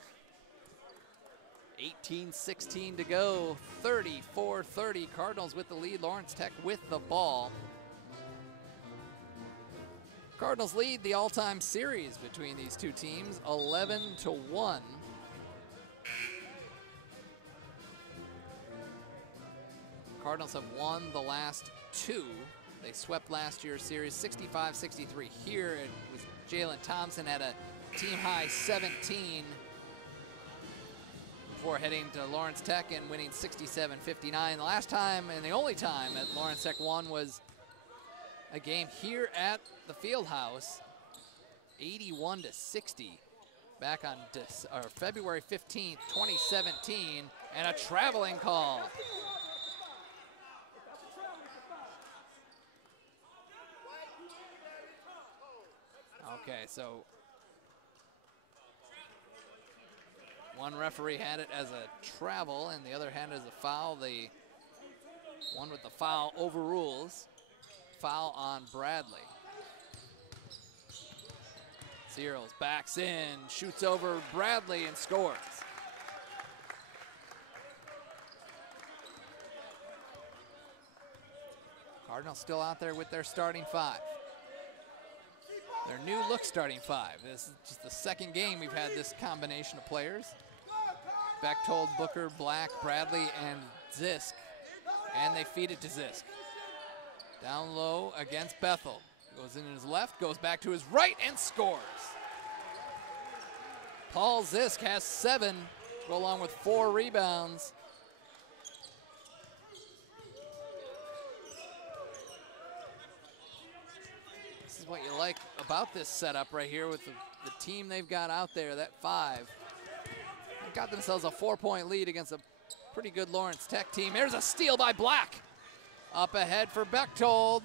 18:16 to go, 34-30. Cardinals with the lead, Lawrence Tech with the ball. Cardinals lead the all-time series between these two teams, 11-1. Cardinals have won the last two. They swept last year's series 65-63 here. It was Jalen Thompson at a team-high 17 before heading to Lawrence Tech and winning 67-59. The last time and the only time that Lawrence Tech won was a game here at the Fieldhouse, 81-60, back on February 15th, 2017, and a traveling call. Okay, so one referee had it as a travel and the other had it as a foul. The one with the foul overrules. Foul on Bradley. Zeros backs in, shoots over Bradley and scores. Cardinals still out there with their starting five. Their new look starting five. This is just the second game we've had this combination of players. Bechtold, Booker, Black, Bradley, and Zisk. And they feed it to Zisk. Down low against Bethel. Goes in his left, goes back to his right, and scores. Paul Zisk has 7, go along with 4 rebounds. This is what you like about this setup right here with the team they've got out there, that 5. They've got themselves a 4-point lead against a pretty good Lawrence Tech team. There's a steal by Black. Up ahead for Bechtold.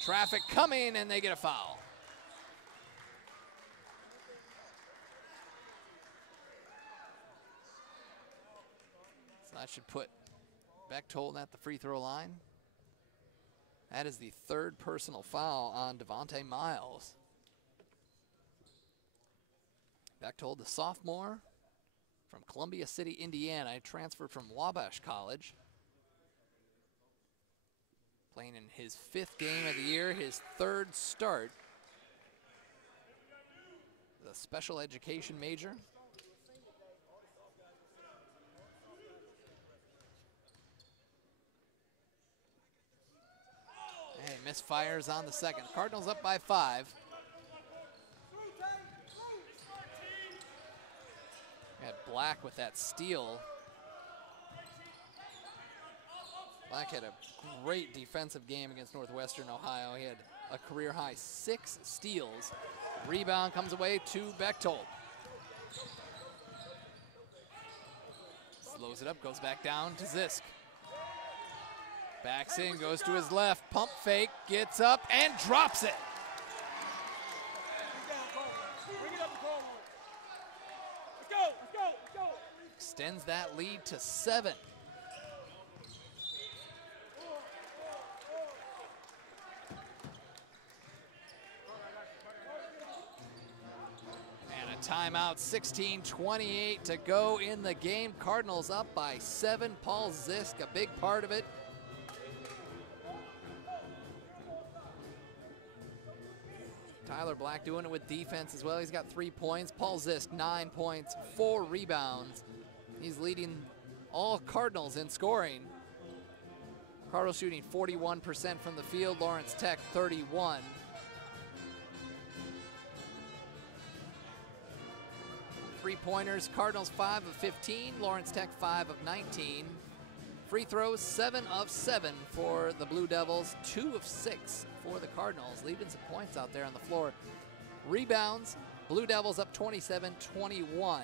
Traffic coming, and they get a foul. So that should put Bechtold at the free throw line. That is the 3rd personal foul on Devontae Miles. Bechtold, the sophomore from Columbia City, Indiana, transferred from Wabash College. Playing in his 5th game of the year, his 3rd start. The special education major. And he misfires on the second. Cardinals up by 5. Had Black with that steal. Black had a great defensive game against Northwestern Ohio. He had a career-high 6 steals. Rebound comes away to Bechtold. Slows it up, goes back down to Zisk. Backs in, goes to his left, pump fake, gets up, and drops it. Extends that lead to 7. Timeout, 16:28 to go in the game. Cardinals up by 7. Paul Zisk, a big part of it. Tyler Black doing it with defense as well. He's got 3 points. Paul Zisk, 9 points, 4 rebounds. He's leading all Cardinals in scoring. Cardinals shooting 41% from the field. Lawrence Tech, 31%. Three-pointers, Cardinals 5 of 15, Lawrence Tech 5 of 19. Free throws, 7 of 7 for the Blue Devils, 2 of 6 for the Cardinals, leaving some points out there on the floor. Rebounds, Blue Devils up 27-21.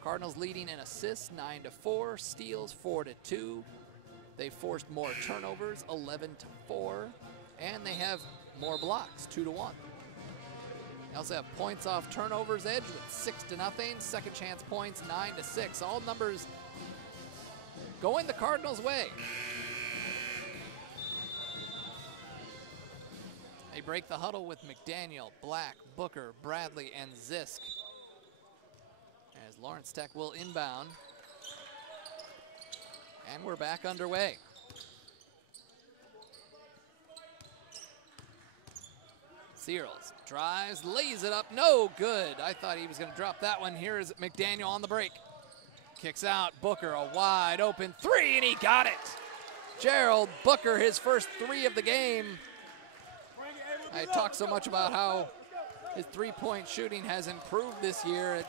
Cardinals leading in assists, 9-4, steals, 4-2. They forced more turnovers, 11-4, and they have more blocks, 2-1. They also have points off turnovers edge with 6-0. Second chance points, 9-6. All numbers going the Cardinals' way. They break the huddle with McDaniel, Black, Booker, Bradley, and Zisk. As Lawrence Tech will inbound. And we're back underway. Searles drives, lays it up, no good. I thought he was gonna drop that one. Here is McDaniel on the break. Kicks out, Booker, a wide open three, and he got it. Gerald Booker, his first three of the game. I talked so much about how his three-point shooting has improved this year. It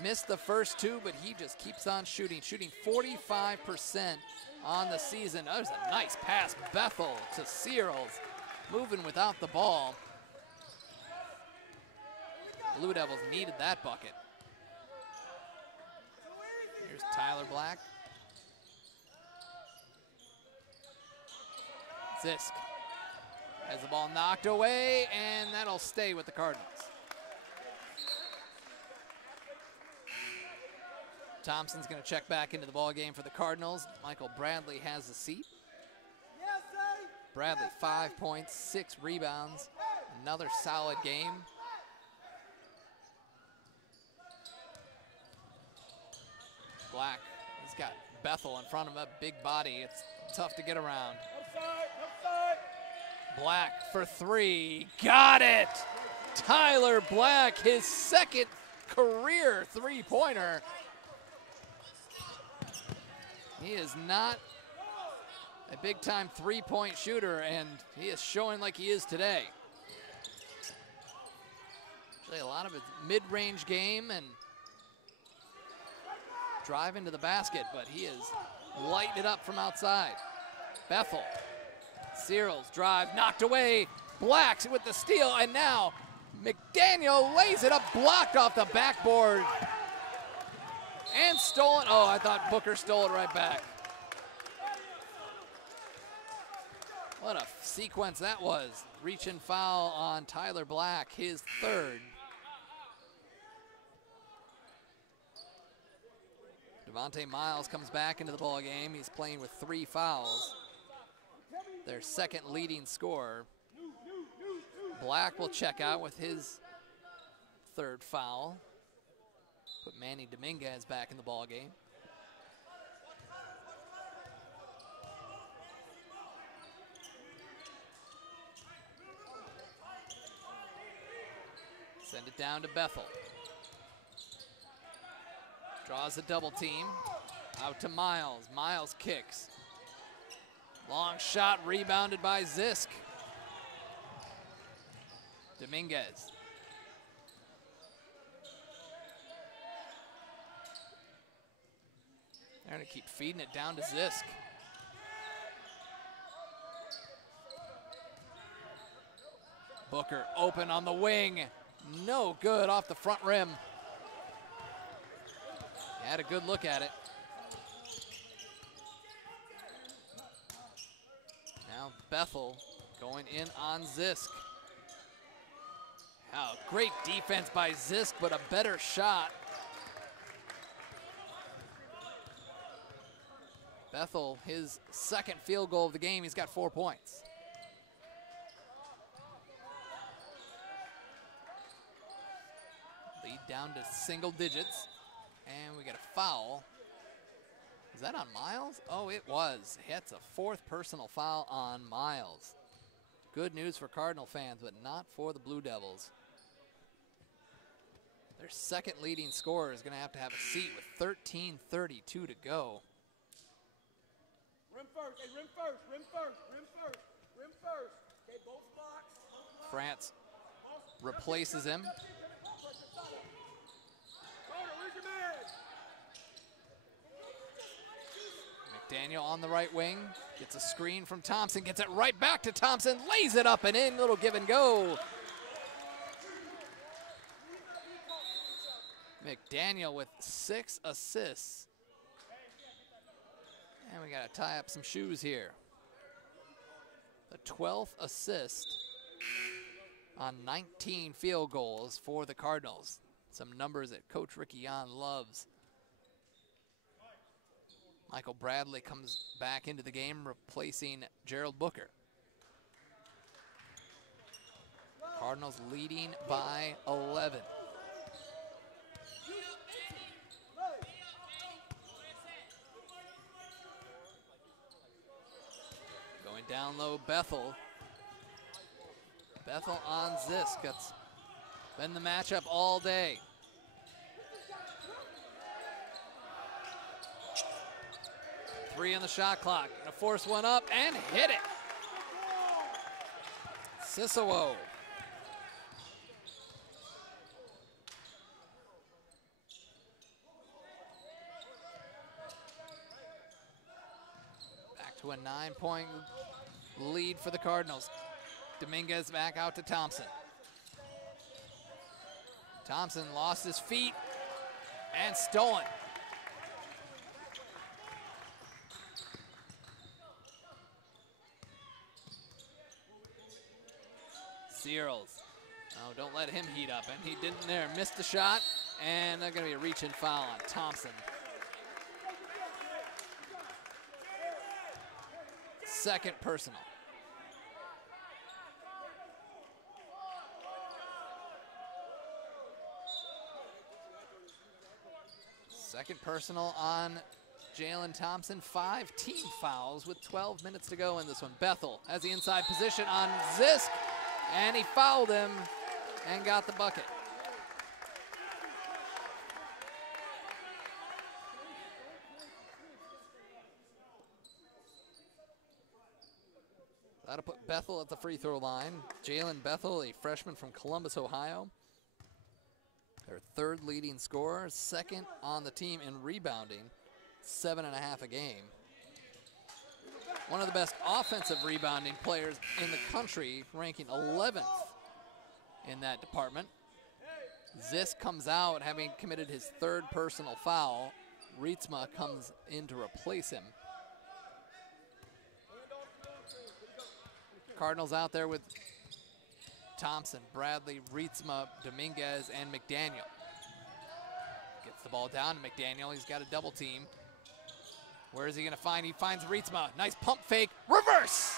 missed the first two, but he just keeps on shooting 45% on the season. That was a nice pass, Bethel to Searles, moving without the ball. Blue Devils needed that bucket. Here's Tyler Black. Zisk has the ball knocked away, and that'll stay with the Cardinals. Thompson's going to check back into the ball game for the Cardinals. Michael Bradley has the seat. Bradley, 5 points, 6 rebounds. Another solid game. Black, he's got Bethel in front of him, a big body. It's tough to get around. Black for three, got it! Tyler Black, his second career three-pointer. He is not a big-time three-point shooter, and he is showing like he is today. Actually, a lot of his mid-range game and driving to the basket, but he is lighting it up from outside. Bethel, Searles drive, knocked away. Black with the steal, and now McDaniel lays it up, blocked off the backboard. And stolen. Oh, I thought Booker stole it right back. What a sequence that was. Reach and foul on Tyler Black, his third. Devontae Miles comes back into the ball game. He's playing with 3 fouls. Their second leading scorer. Black will check out with his third foul. Put Manny Dominguez back in the ball game. Send it down to Bethel. Draws a double team. Out to Miles. Miles kicks. Long shot rebounded by Zisk. Dominguez. They're going to keep feeding it down to Zisk. Booker open on the wing. No good off the front rim. He had a good look at it. Now Bethel going in on Zisk. Oh, great defense by Zisk, but a better shot. Bethel, his second field goal of the game, he's got 4 points. Lead down to single digits, and we get a foul. Is that on Miles? Oh, it was. It's a 4th personal foul on Miles. Good news for Cardinal fans, but not for the Blue Devils. Their second leading scorer is going to have a seat with 13:32 to go. Rim first, hey, rim first, rim first, rim first, rim first. Okay, both blocks. France replaces him. McDaniel on the right wing, gets a screen from Thompson, gets it right back to Thompson, lays it up and in, little give and go. McDaniel with 6 assists. And we got to tie up some shoes here. The 12th assist on 19 field goals for the Cardinals. Some numbers that Coach Ricky Yan loves. Michael Bradley comes back into the game, replacing Gerald Booker. Cardinals leading by 11. Going down low, Bethel. Bethel on Zisk. That's been the matchup all day. Three on the shot clock. Gonna force one up and hit it. CUAA. Back to a 9-point lead for the Cardinals. Dominguez back out to Thompson. Thompson lost his feet and stolen. Searles. Oh, don't let him heat up. And he didn't there. Missed the shot. And there's going to be a reach and foul on Thompson. Second personal. Second personal on Jalen Thompson. 5 team fouls with 12 minutes to go in this one. Bethel has the inside position on Zisk. And he fouled him and got the bucket. That'll put Bethel at the free throw line. Jalen Bethel, a freshman from Columbus, Ohio. Their third leading scorer, second on the team in rebounding, 7.5 a game. One of the best offensive rebounding players in the country, ranking 11th in that department. Zisk comes out having committed his third personal foul. Rietsma comes in to replace him. Cardinals out there with Thompson, Bradley, Rietsma, Dominguez, and McDaniel. Gets the ball down to McDaniel. He's got a double team. Where is he going to find? He finds Rietsma. Nice pump fake. Reverse!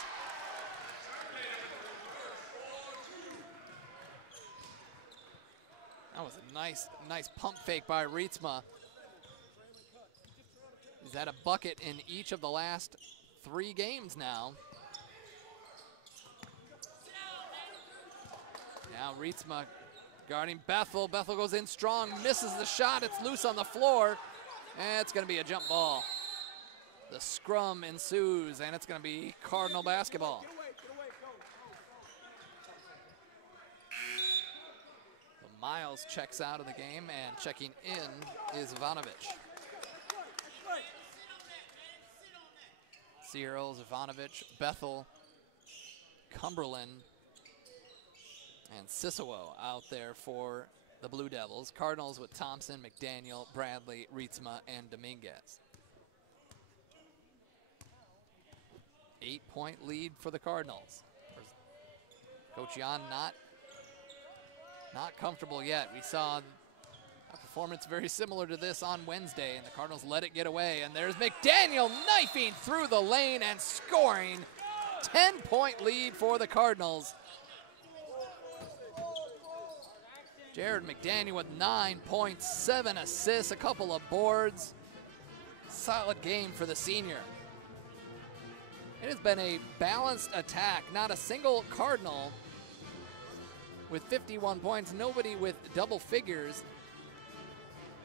That was a nice pump fake by Rietsma. He's had a bucket in each of the last 3 games now. Now Rietsma guarding Bethel. Bethel goes in strong, misses the shot. It's loose on the floor, and it's going to be a jump ball. The scrum ensues, and it's going to be Cardinal basketball. Miles checks out of the game, and checking in is Ivanovic. Searles, Ivanovic, Bethel, Cumberland, and CUAA out there for the Blue Devils. Cardinals with Thompson, McDaniel, Bradley, Rietsma, and Dominguez. 8-point lead for the Cardinals. Coach Jan not comfortable yet. We saw a performance very similar to this on Wednesday, and the Cardinals let it get away. And there's McDaniel knifing through the lane and scoring. 10-point lead for the Cardinals. Jared McDaniel with 9 points, 7 assists, a couple of boards. Solid game for the senior. It has been a balanced attack. Not a single Cardinal with 51 points, nobody with double figures.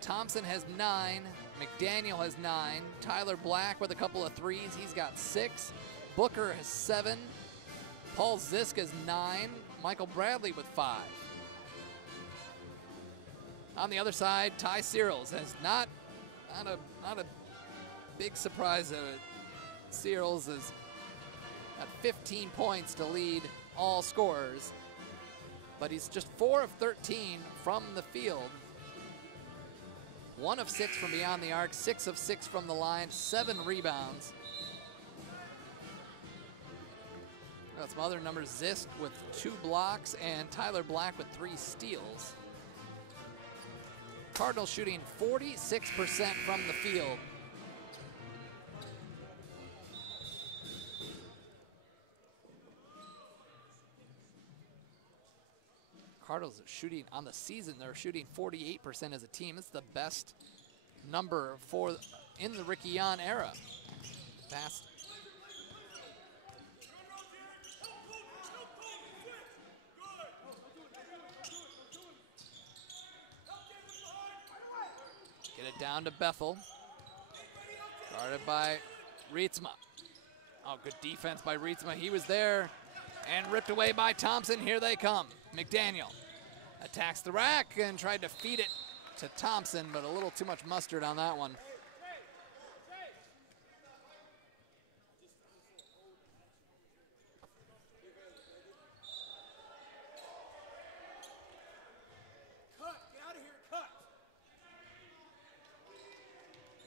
Thompson has 9, McDaniel has 9, Tyler Black with a couple of threes, he's got 6. Booker has 7, Paul Zisk has 9, Michael Bradley with 5. On the other side, Ty Searles has not a big surprise. Searles is at 15 points to lead all scorers, but he's just 4 of 13 from the field. 1 of 6 from beyond the arc, 6 of 6 from the line, 7 rebounds. Got some other numbers. Zisk with 2 blocks and Tyler Black with 3 steals. Cardinals shooting 46% from the field. Cardinals are shooting on the season. They're shooting 48% as a team. It's the best number in the Ricky Jan era. Fast. it down to Bethel. Guarded by Rietsma. Oh, good defense by Rietsma. He was there and ripped away by Thompson. Here they come. McDaniel attacks the rack and tried to feed it to Thompson, but a little too much mustard on that one.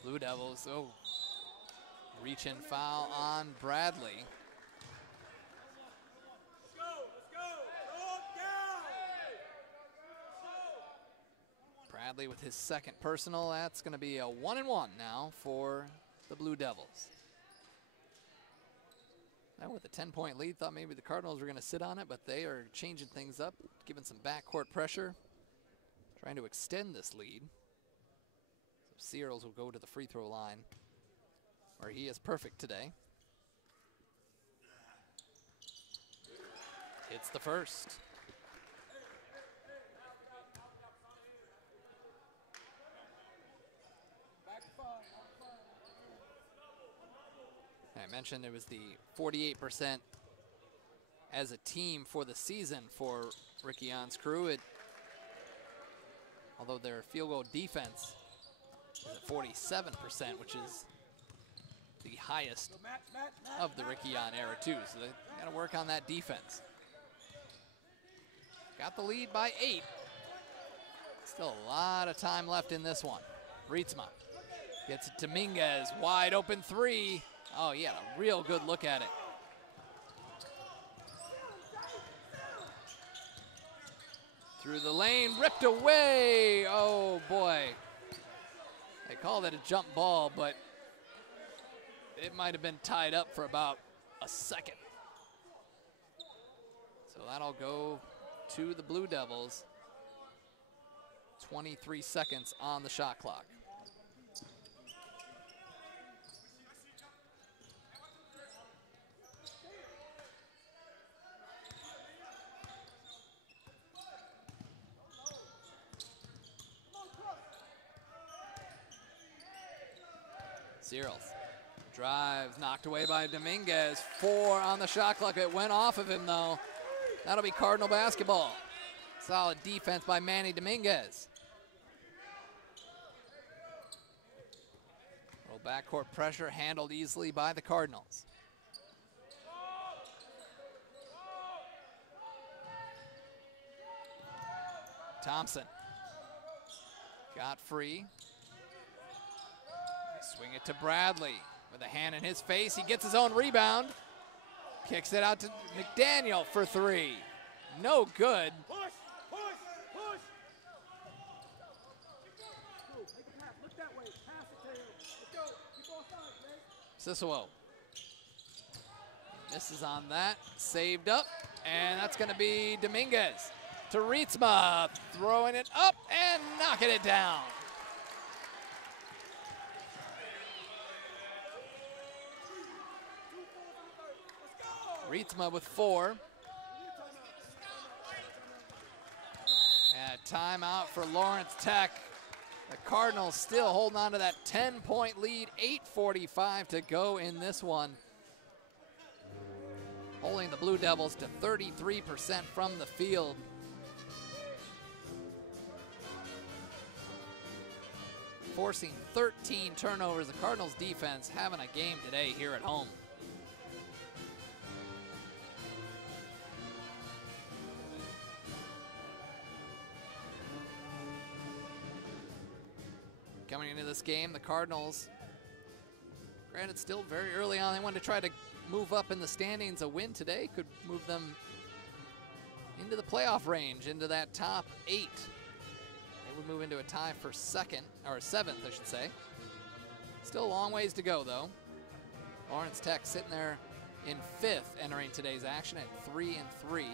Blue Devils, oh, reach and foul on Bradley. Bradley with his second personal. That's going to be a 1-and-1 now for the Blue Devils. Now with a 10-point lead, thought maybe the Cardinals were going to sit on it, but they are changing things up, giving some backcourt pressure, trying to extend this lead. Searles will go to the free throw line, where he is perfect today. Hits the first. I mentioned it was the 48% as a team for the season for Ricky On's crew. Although their field goal defense is at 47%, which is the highest of the Ricky On era too. So they got to work on that defense. Got the lead by 8. Still a lot of time left in this one. Rietsma gets it to Dominguez, wide open 3. Oh, he had a real good look at it. Through the lane, ripped away. Oh boy. They called it a jump ball, but it might have been tied up for about a second. So that'll go to the Blue Devils. 23 seconds on the shot clock. Searles drives, knocked away by Dominguez. 4 on the shot clock. It went off of him though. That'll be Cardinal basketball. Solid defense by Manny Dominguez. Little backcourt pressure handled easily by the Cardinals. Thompson got free. Swing it to Bradley with a hand in his face. He gets his own rebound. Kicks it out to McDaniel for 3. No good. Push, push, push. Make a pass. Look that way. Pass it to him. Let's go. Keep on sides, man. Cicelo misses on that. Saved up. And that's going to be Dominguez to Rietsma. Throwing it up and knocking it down. Rietsma with 4. And a timeout for Lawrence Tech. The Cardinals still holding on to that 10-point lead. 8:45 to go in this one. Holding the Blue Devils to 33% from the field. Forcing 13 turnovers. The Cardinals defense having a game today here at home. Coming into this game, the Cardinals, granted still very early on, they wanted to try to move up in the standings. A win today could move them into the playoff range, into that top 8. They would move into a tie for 2nd, or 7th, I should say. Still a long ways to go, though. Lawrence Tech sitting there in 5th, entering today's action at 3-3.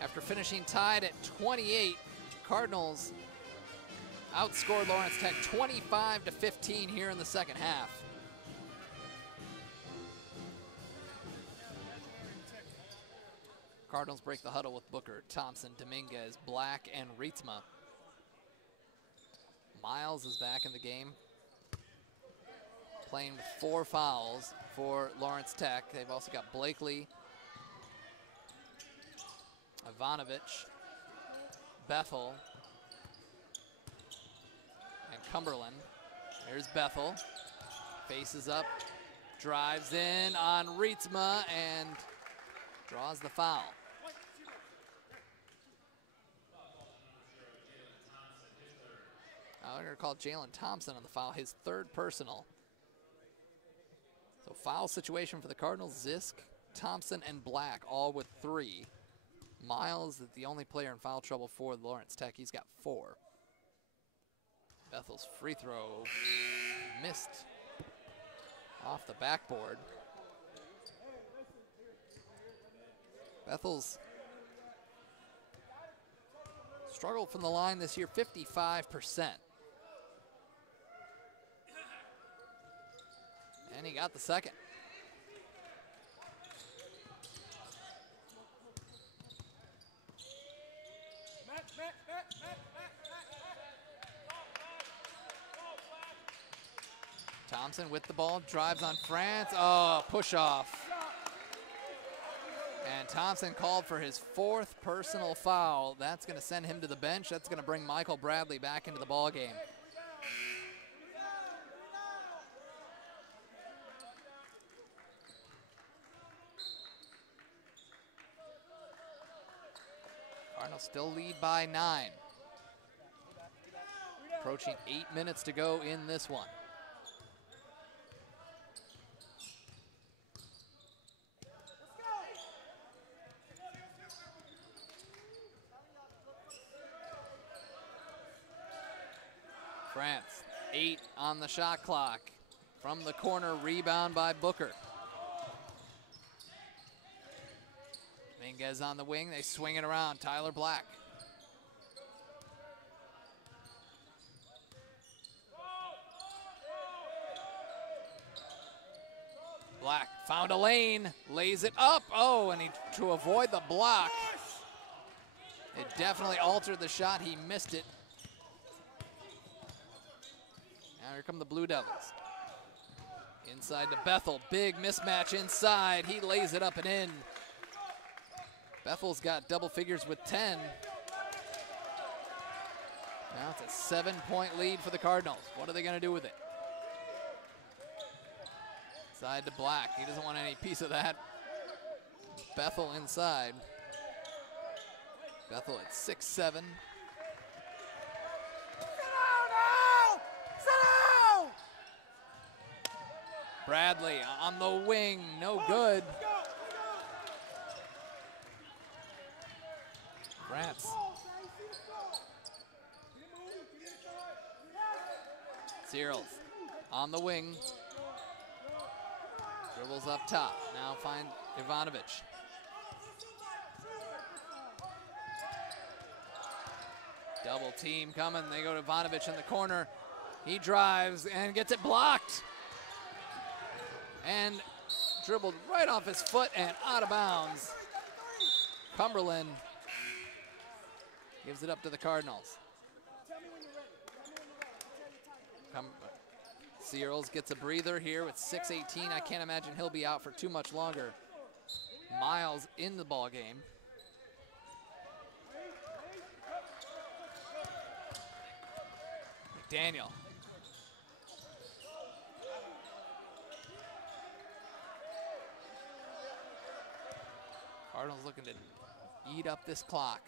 After finishing tied at 28, Cardinals outscored Lawrence Tech 25-15 here in the second half. Cardinals break the huddle with Booker, Thompson, Dominguez, Black, and Rietzma. Miles is back in the game, playing with 4 fouls for Lawrence Tech. They've also got Blakely, Ivanovich, Bethel, and Cumberland. There's Bethel, faces up, drives in on Rietzma, and draws the foul. They're going to call Jalen Thompson on the foul, his 3rd personal. So foul situation for the Cardinals, Zisk, Thompson, and Black, all with 3. Miles is the only player in foul trouble for Lawrence Tech. He's got 4. Bethel's free throw missed off the backboard. Bethel's struggled from the line this year, 55%. And he got the second. Thompson with the ball, drives on France. Oh, push off. And Thompson called for his 4th personal foul. That's going to send him to the bench. That's going to bring Michael Bradley back into the ball game. Cardinals still lead by 9. Approaching 8 minutes to go in this one. France, 8 on the shot clock. From the corner, rebound by Booker. Dominguez on the wing, they swing it around. Tyler Black. Black found a lane, lays it up. Oh, and to avoid the block. It definitely altered the shot. He missed it. Now here come the Blue Devils. Inside to Bethel, big mismatch inside. He lays it up and in. Bethel's got double figures with 10. Now it's a 7-point lead for the Cardinals. What are they gonna do with it? Side to Black, he doesn't want any piece of that. Bethel inside. Bethel at 6'7". Bradley on the wing, no good. France. Searles on the wing. Dribbles up top. Now find Ivanovich. Double team coming. They go to Ivanovich in the corner. He drives and gets it blocked. And dribbled right off his foot and out of bounds. Cumberland gives it up to the Cardinals. Searles gets a breather here with 6:18. I can't imagine he'll be out for too much longer. Miles in the ball game. McDaniel. Cardinals looking to eat up this clock.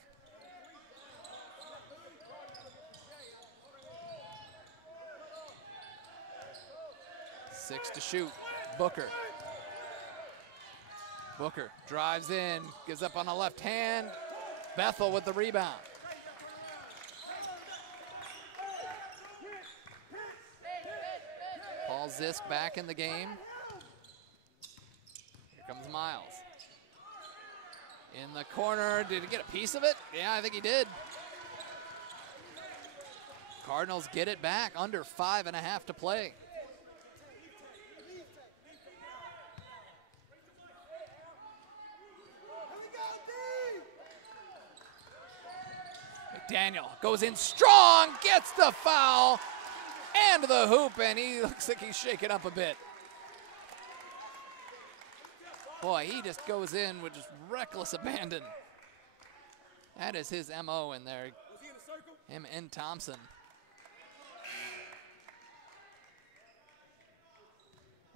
Six to shoot. Booker. Booker drives in, gives up on the left hand. Bethel with the rebound. Paul Zisk back in the game. Here comes Miles. In the corner, did he get a piece of it? Yeah, I think he did. Cardinals get it back, under 5.5 to play. McDaniel goes in strong, gets the foul, and the hoop, and he looks like he's shaken up a bit. Boy, he just goes in with just reckless abandon. That is his MO in there, him and Thompson.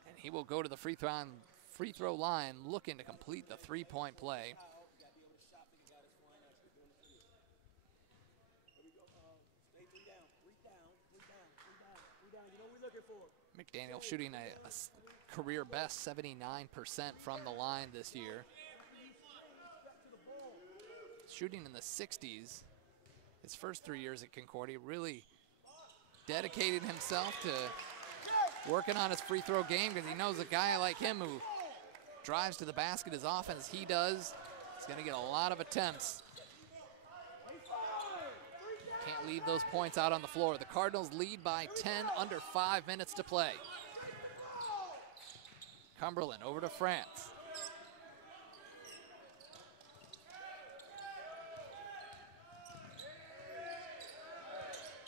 And he will go to the free throw line looking to complete the three-point play. McDaniel shooting a career best 79% from the line this year. Shooting in the 60s. His first 3 years at Concordia, really dedicated himself to working on his free throw game because he knows a guy like him who drives to the basket as often as he does is going to get a lot of attempts. Can't leave those points out on the floor. The Cardinals lead by 10, under 5 minutes to play. Cumberland over to France.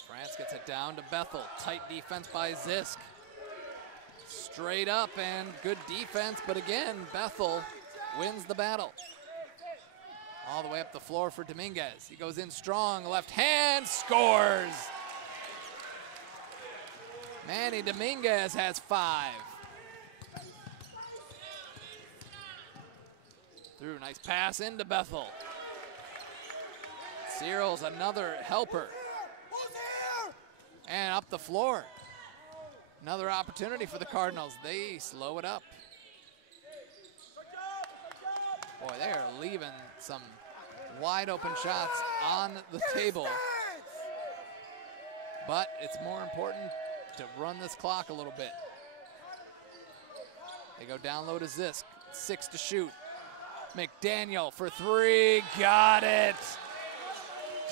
France gets it down to Bethel. Tight defense by Zisk. Straight up and good defense, but again, Bethel wins the battle. All the way up the floor for Dominguez. He goes in strong, left hand, scores. Manny Dominguez has 5. Through, nice pass into Bethel. Cyril's another helper. And up the floor. Another opportunity for the Cardinals. They slow it up. Boy, they are leaving some wide open shots on the table. But it's more important to run this clock a little bit. They go down low to Zisk. 6 to shoot. McDaniel for 3, got it.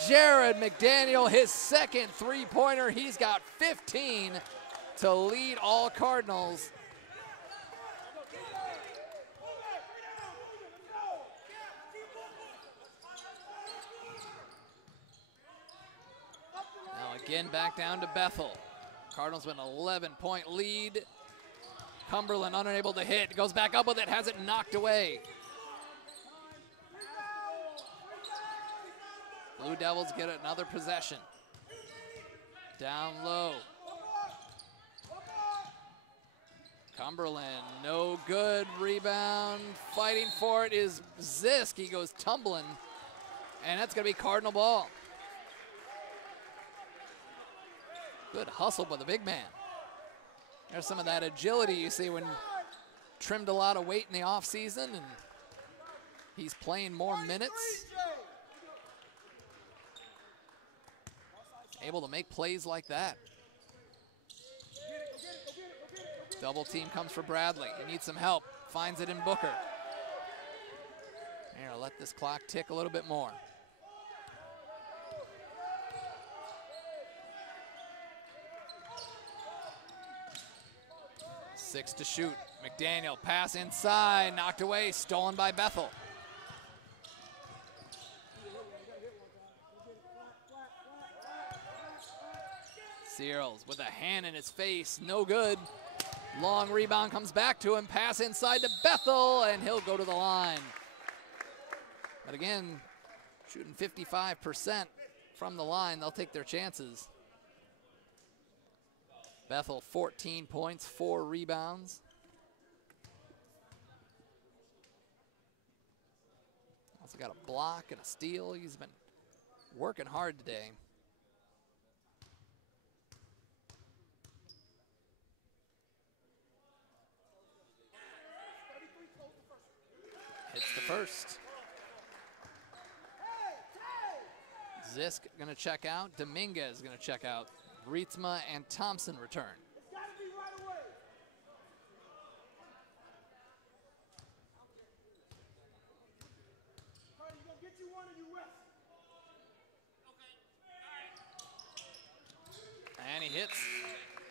Jared McDaniel, his second three-pointer. He's got 15 to lead all Cardinals. Now again back down to Bethel. Cardinals with an 11-point lead. Cumberland unable to hit, goes back up with it, has it knocked away. Blue Devils get another possession. Down low. Cumberland, no good. Rebound, fighting for it is Zisk. He goes tumbling, and that's gonna be Cardinal ball. Good hustle by the big man. There's some of that agility you see when trimmed a lot of weight in the offseason, and he's playing more minutes. Able to make plays like that. Double team comes for Bradley. He needs some help. Finds it in Booker. Here, let this clock tick a little bit more. Six to shoot. McDaniel, pass inside, knocked away, stolen by Bethel. Searles with a hand in his face, no good. Long rebound comes back to him, pass inside to Bethel, and he'll go to the line. But again, shooting 55% from the line, they'll take their chances. Bethel, 14 points, 4 rebounds. Also got a block and a steal. He's been working hard today. Hits the first. Zisk gonna check out. Dominguez gonna check out. Rietsma and Thompson return. And he hits.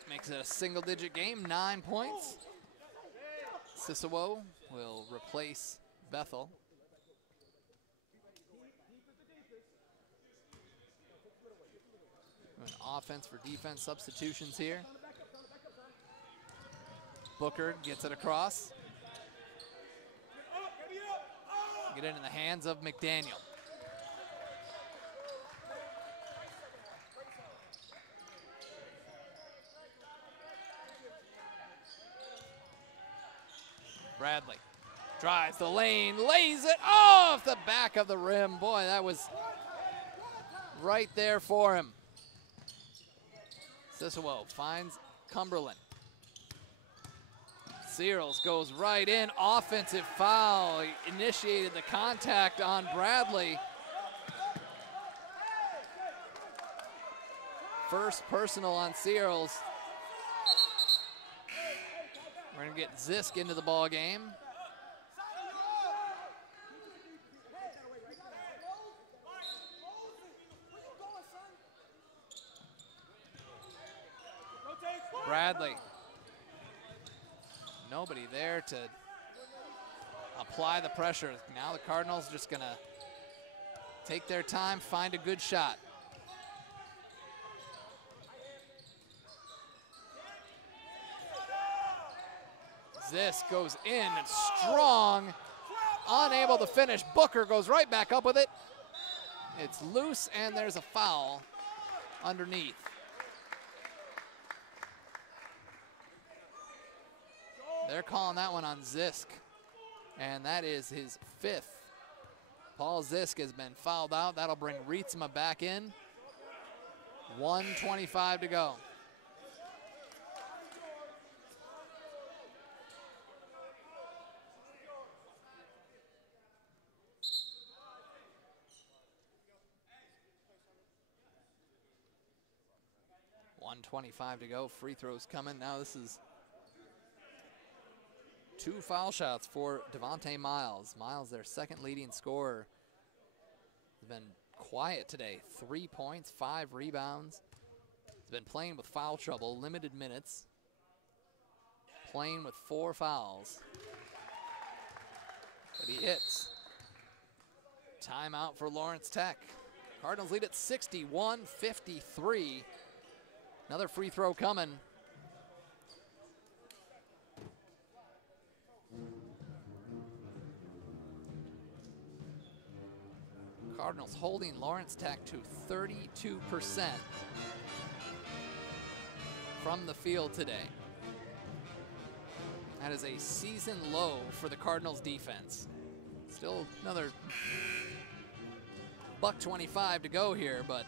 Makes it a single-digit game, 9 points. Cicero will replace Bethel. Doing offense for defense substitutions here. Booker gets it across. Get it in the hands of McDaniel. Bradley drives the lane, lays it off the back of the rim. Boy, that was right there for him. Cicero finds Cumberland. Searles goes right in, offensive foul. He initiated the contact on Bradley. First personal on Searles. We're gonna get Zisk into the ball game. Bradley. Nobody there to apply the pressure. Now the Cardinals just gonna take their time, find a good shot. This goes in and strong, unable to finish. Booker goes right back up with it. It's loose and there's a foul underneath. They're calling that one on Zisk, and that is his 5th. Paul Zisk has been fouled out. That'll bring Rietzma back in. 1:25 to go. .25 to go. Free throws coming. Now this is 2 foul shots for Devontae Miles. Miles, their second leading scorer, has been quiet today. 3 points, 5 rebounds. He's been playing with foul trouble, limited minutes. Playing with 4 fouls. But he hits. Timeout for Lawrence Tech. Cardinals lead at 61-53. Another free throw coming. Cardinals holding Lawrence Tech to 32% from the field today. That is a season low for the Cardinals defense. Still another $1.25 to go here, but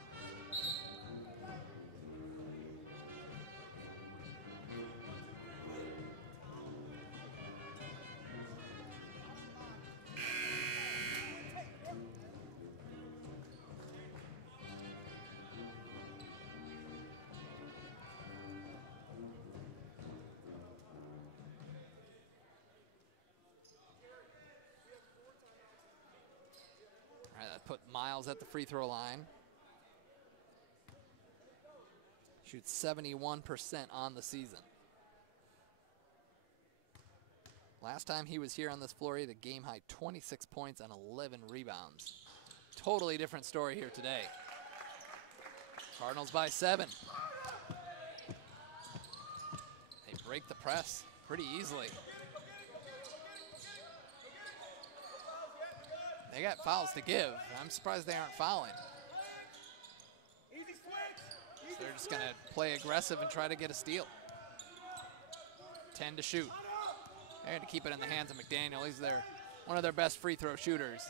put Miles at the free throw line. Shoots 71% on the season. Last time he was here on this floor, he had a game high 26 points and 11 rebounds. Totally different story here today. Cardinals by 7. They break the press pretty easily. They got fouls to give. I'm surprised they aren't fouling. So they're just gonna play aggressive and try to get a steal. 10 to shoot. They're gonna keep it in the hands of McDaniel. He's one of their best free throw shooters.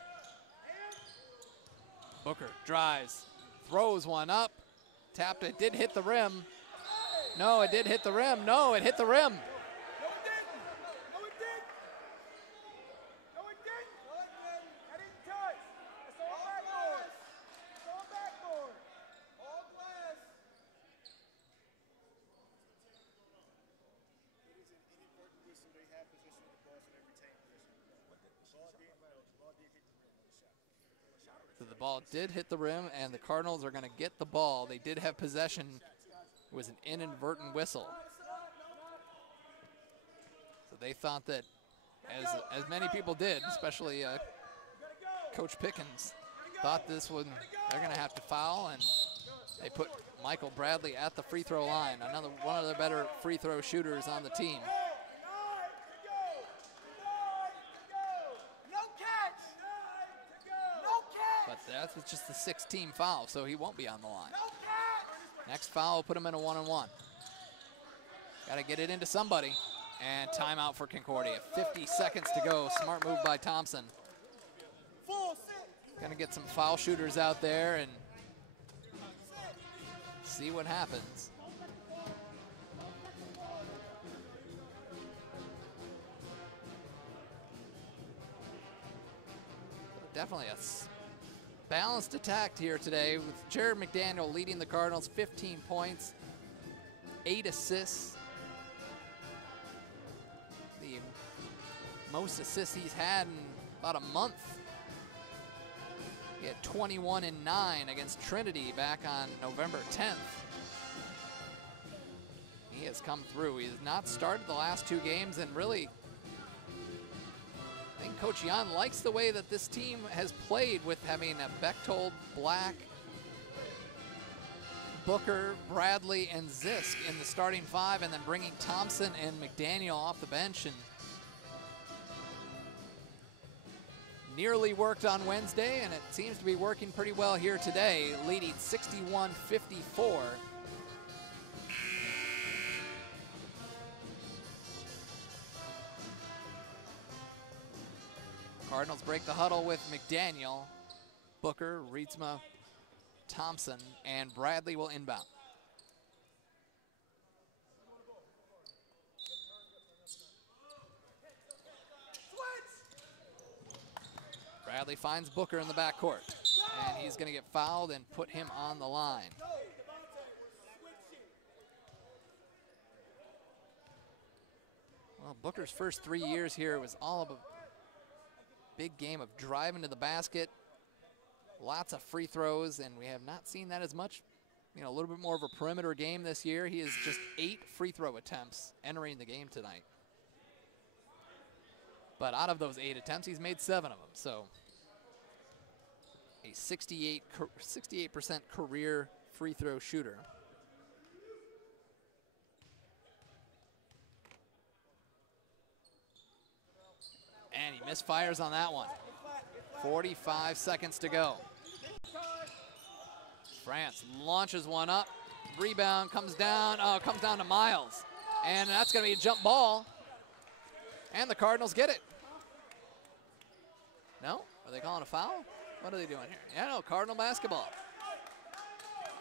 Booker drives, throws one up, tapped it, did hit the rim. No, it did hit the rim. No, it hit the rim. So the ball did hit the rim, and the Cardinals are going to get the ball. They did have possession. It was an inadvertent whistle. So they thought that, as many people did, especially Coach Pickens, thought this one, they're going to have to foul, and they put Michael Bradley at the free throw line. One of the better free throw shooters on the team. But that was just the 16th foul, so he won't be on the line. Next foul will put him in a 1-on-1. Got to get it into somebody. And timeout for Concordia. 50 seconds to go. Smart move by Thompson. Gonna get some foul shooters out there and see what happens. Definitely a balanced attack here today with Jared McDaniel leading the Cardinals, 15 points, 8 assists. The most assists he's had in about a month. He had 21 and 9 against Trinity back on November 10th. He has come through. He has not started the last 2 games, and really, I think Coach Jan likes the way that this team has played with having a Bechtold, Black, Booker, Bradley, and Zisk in the starting 5, and then bringing Thompson and McDaniel off the bench. And nearly worked on Wednesday, and it seems to be working pretty well here today, leading 61-54. Cardinals break the huddle with McDaniel, Booker, Rietsma, Thompson, and Bradley will inbound. Bradley finds Booker in the backcourt, and he's going to get fouled and put him on the line. Well, Booker's first 3 years here was all of a big game of driving to the basket, lots of free throws, and we have not seen that as much. You know, a little bit more of a perimeter game this year. He has just 8 free throw attempts entering the game tonight. But out of those 8 attempts, he's made 7 of them. So a 68% career free throw shooter. And he misfires on that one. 45 seconds to go. France launches one up. Rebound comes down. Oh, comes down to Miles. And that's going to be a jump ball. And the Cardinals get it. No? Are they calling a foul? What are they doing here? Yeah, no, Cardinal basketball.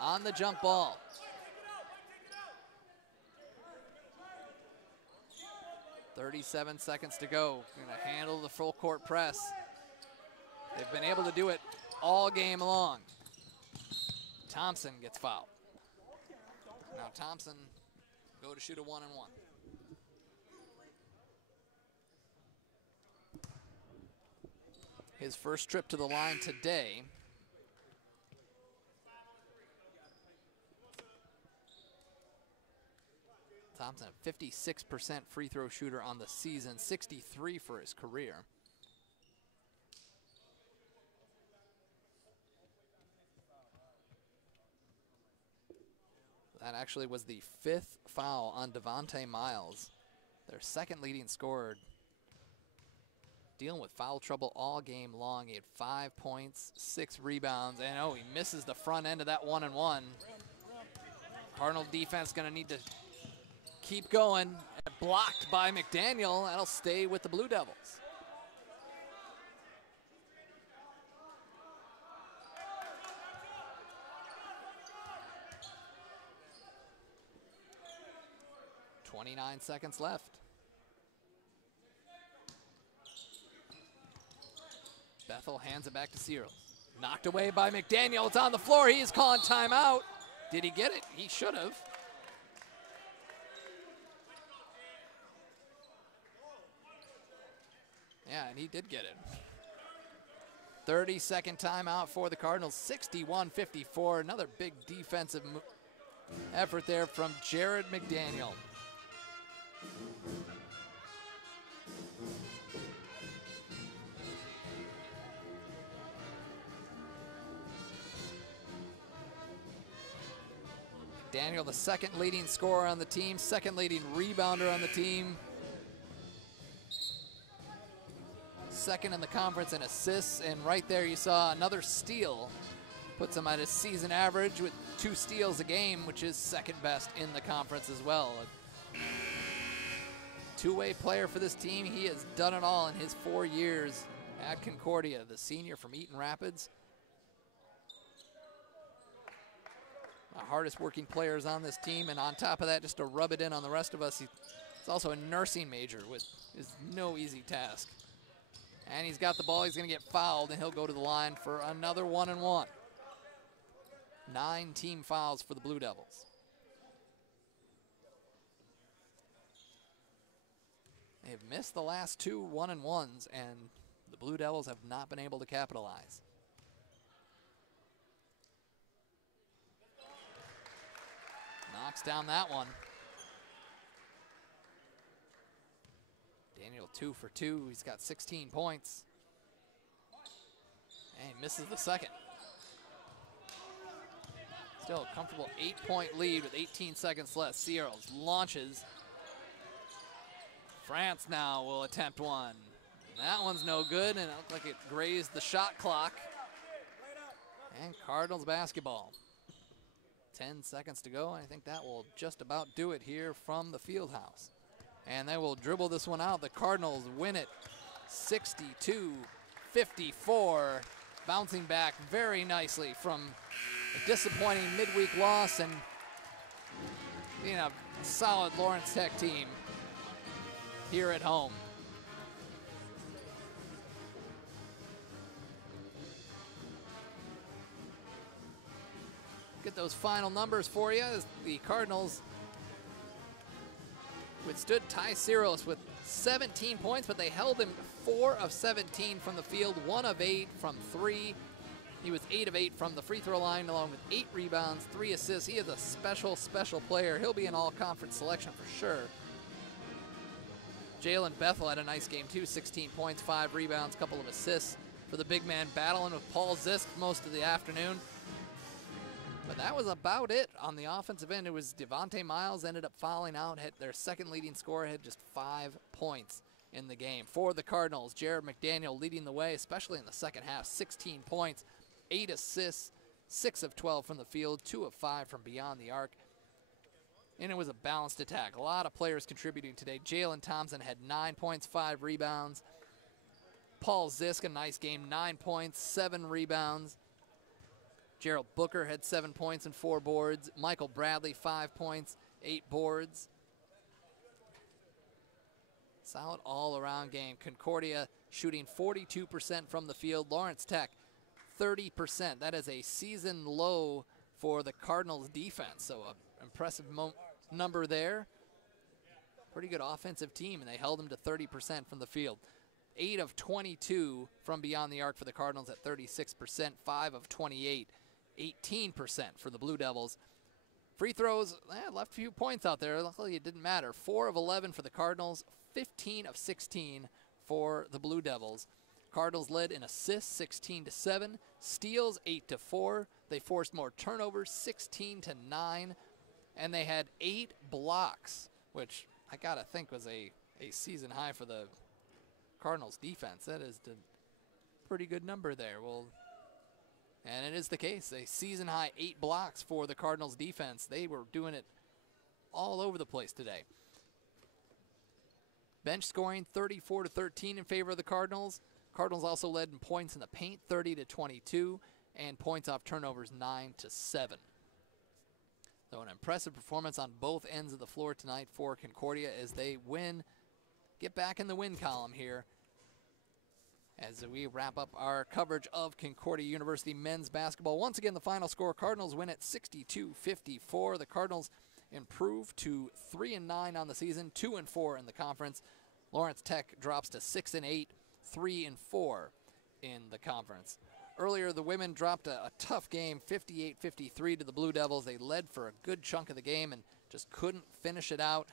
On the jump ball. .37 seconds to go. Going to handle the full court press. They've been able to do it all game long. Thompson gets fouled. Now Thompson go to shoot a 1-and-1. His first trip to the line today. Thompson, a 56% free throw shooter on the season, 63 for his career. That actually was the 5th foul on Devontae Miles, their second leading scorer, dealing with foul trouble all game long. He had 5 points, 6 rebounds, and oh, he misses the front end of that 1-and-1. Cardinal defense gonna need to keep going. Blocked by McDaniel. That'll stay with the Blue Devils. .29 seconds left. Bethel hands it back to Searles. Knocked away by McDaniel. It's on the floor. He is calling timeout. Did he get it? He should have. Yeah, and he did get it. 30-second timeout for the Cardinals. 61-54. Another big defensive effort there from Jared McDaniel. McDaniel, the second leading scorer on the team, second leading rebounder on the team. Second in the conference in assists, and right there you saw another steal. Puts him at his season average with 2 steals a game, which is second best in the conference as well. A two-way player for this team. He has done it all in his 4 years at Concordia, the senior from Eaton Rapids. The hardest working players on this team, and on top of that, just to rub it in on the rest of us, he's also a nursing major, which is no easy task. And he's got the ball, he's gonna get fouled, and he'll go to the line for another 1-and-1. 9 team fouls for the Blue Devils. They've missed the last 2 1-and-1s, and the Blue Devils have not been able to capitalize. Knocks down that one. Daniel 2 for 2. He's got 16 points. And he misses the second. Still a comfortable 8-point lead with 18 seconds left. Sierras launches. France now will attempt one. That one's no good, and it looked like it grazed the shot clock. And Cardinals basketball. 10 seconds to go. I think that will just about do it here from the field house. And they will dribble this one out. The Cardinals win it 62-54, bouncing back very nicely from a disappointing midweek loss and being a solid Lawrence Tech team here at home. Get those final numbers for you as the Cardinals withstood Ty Cyrus with 17 points, but they held him 4 of 17 from the field, 1 of 8 from 3. He was 8 of 8 from the free throw line, along with 8 rebounds, 3 assists. He is a special, special player. He'll be an all-conference selection for sure. Jalen Bethel had a nice game too, 16 points, 5 rebounds, couple of assists for the big man, battling with Paul Zisk most of the afternoon. But that was about it on the offensive end. It was Devontae Miles ended up fouling out, hit their second leading scorer, had just 5 points in the game. For the Cardinals, Jared McDaniel leading the way, especially in the second half, 16 points, 8 assists, 6 of 12 from the field, 2 of 5 from beyond the arc. And it was a balanced attack. A lot of players contributing today. Jalen Thompson had 9 points, 5 rebounds. Paul Zisk, a nice game, 9 points, 7 rebounds. Gerald Booker had 7 points and 4 boards. Michael Bradley, 5 points, 8 boards. Solid all-around game. Concordia shooting 42% from the field. Lawrence Tech, 30%. That is a season low for the Cardinals defense. So an impressive number there. Pretty good offensive team, and they held them to 30% from the field. 8 of 22 from beyond the arc for the Cardinals at 36%. 5 of 28. 18% for the Blue Devils. Free throws, left a few points out there. Luckily, it didn't matter. 4 of 11 for the Cardinals, 15 of 16 for the Blue Devils. Cardinals led in assists, 16-7, steals, 8-4. They forced more turnovers, 16-9, and they had 8 blocks, which I gotta think was a season high for the Cardinals defense. That is a pretty good number there. Well, and it is the case. A season high 8 blocks for the Cardinals defense. They were doing it all over the place today. Bench scoring 34-13 in favor of the Cardinals. Cardinals also led in points in the paint, 30-22, and points off turnovers, 9-7. So an impressive performance on both ends of the floor tonight for Concordia as they win, get back in the win column here as we wrap up our coverage of Concordia University men's basketball. Once again, the final score, Cardinals win at 62-54. The Cardinals improve to 3-9 on the season, 2-4 in the conference. Lawrence Tech drops to 6-8, 3-4 in the conference. Earlier, the women dropped a tough game, 58-53 to the Blue Devils. They led for a good chunk of the game and just couldn't finish it out.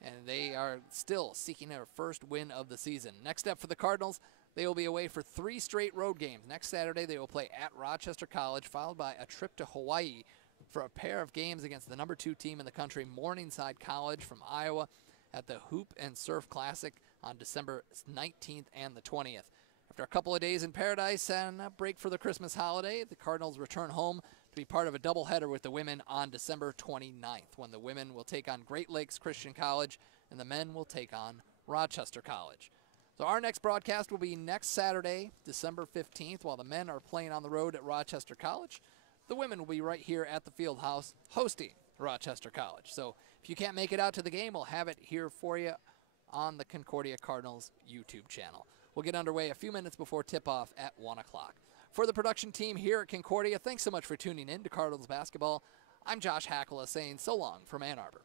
And they are still seeking their first win of the season. Next up for the Cardinals, they will be away for 3 straight road games. Next Saturday, they will play at Rochester College, followed by a trip to Hawaii for a pair of games against the number 2 team in the country, Morningside College from Iowa, at the Hoop and Surf Classic on December 19th and the 20th. After a couple of days in paradise and a break for the Christmas holiday, the Cardinals return home to be part of a doubleheader with the women on December 29th, when the women will take on Great Lakes Christian College and the men will take on Rochester College. So our next broadcast will be next Saturday, December 15th, while the men are playing on the road at Rochester College. The women will be right here at the field house hosting Rochester College. So if you can't make it out to the game, we'll have it here for you on the Concordia Cardinals YouTube channel. We'll get underway a few minutes before tip-off at 1 o'clock. For the production team here at Concordia, thanks so much for tuning in to Cardinals basketball. I'm Josh Hackala saying so long from Ann Arbor.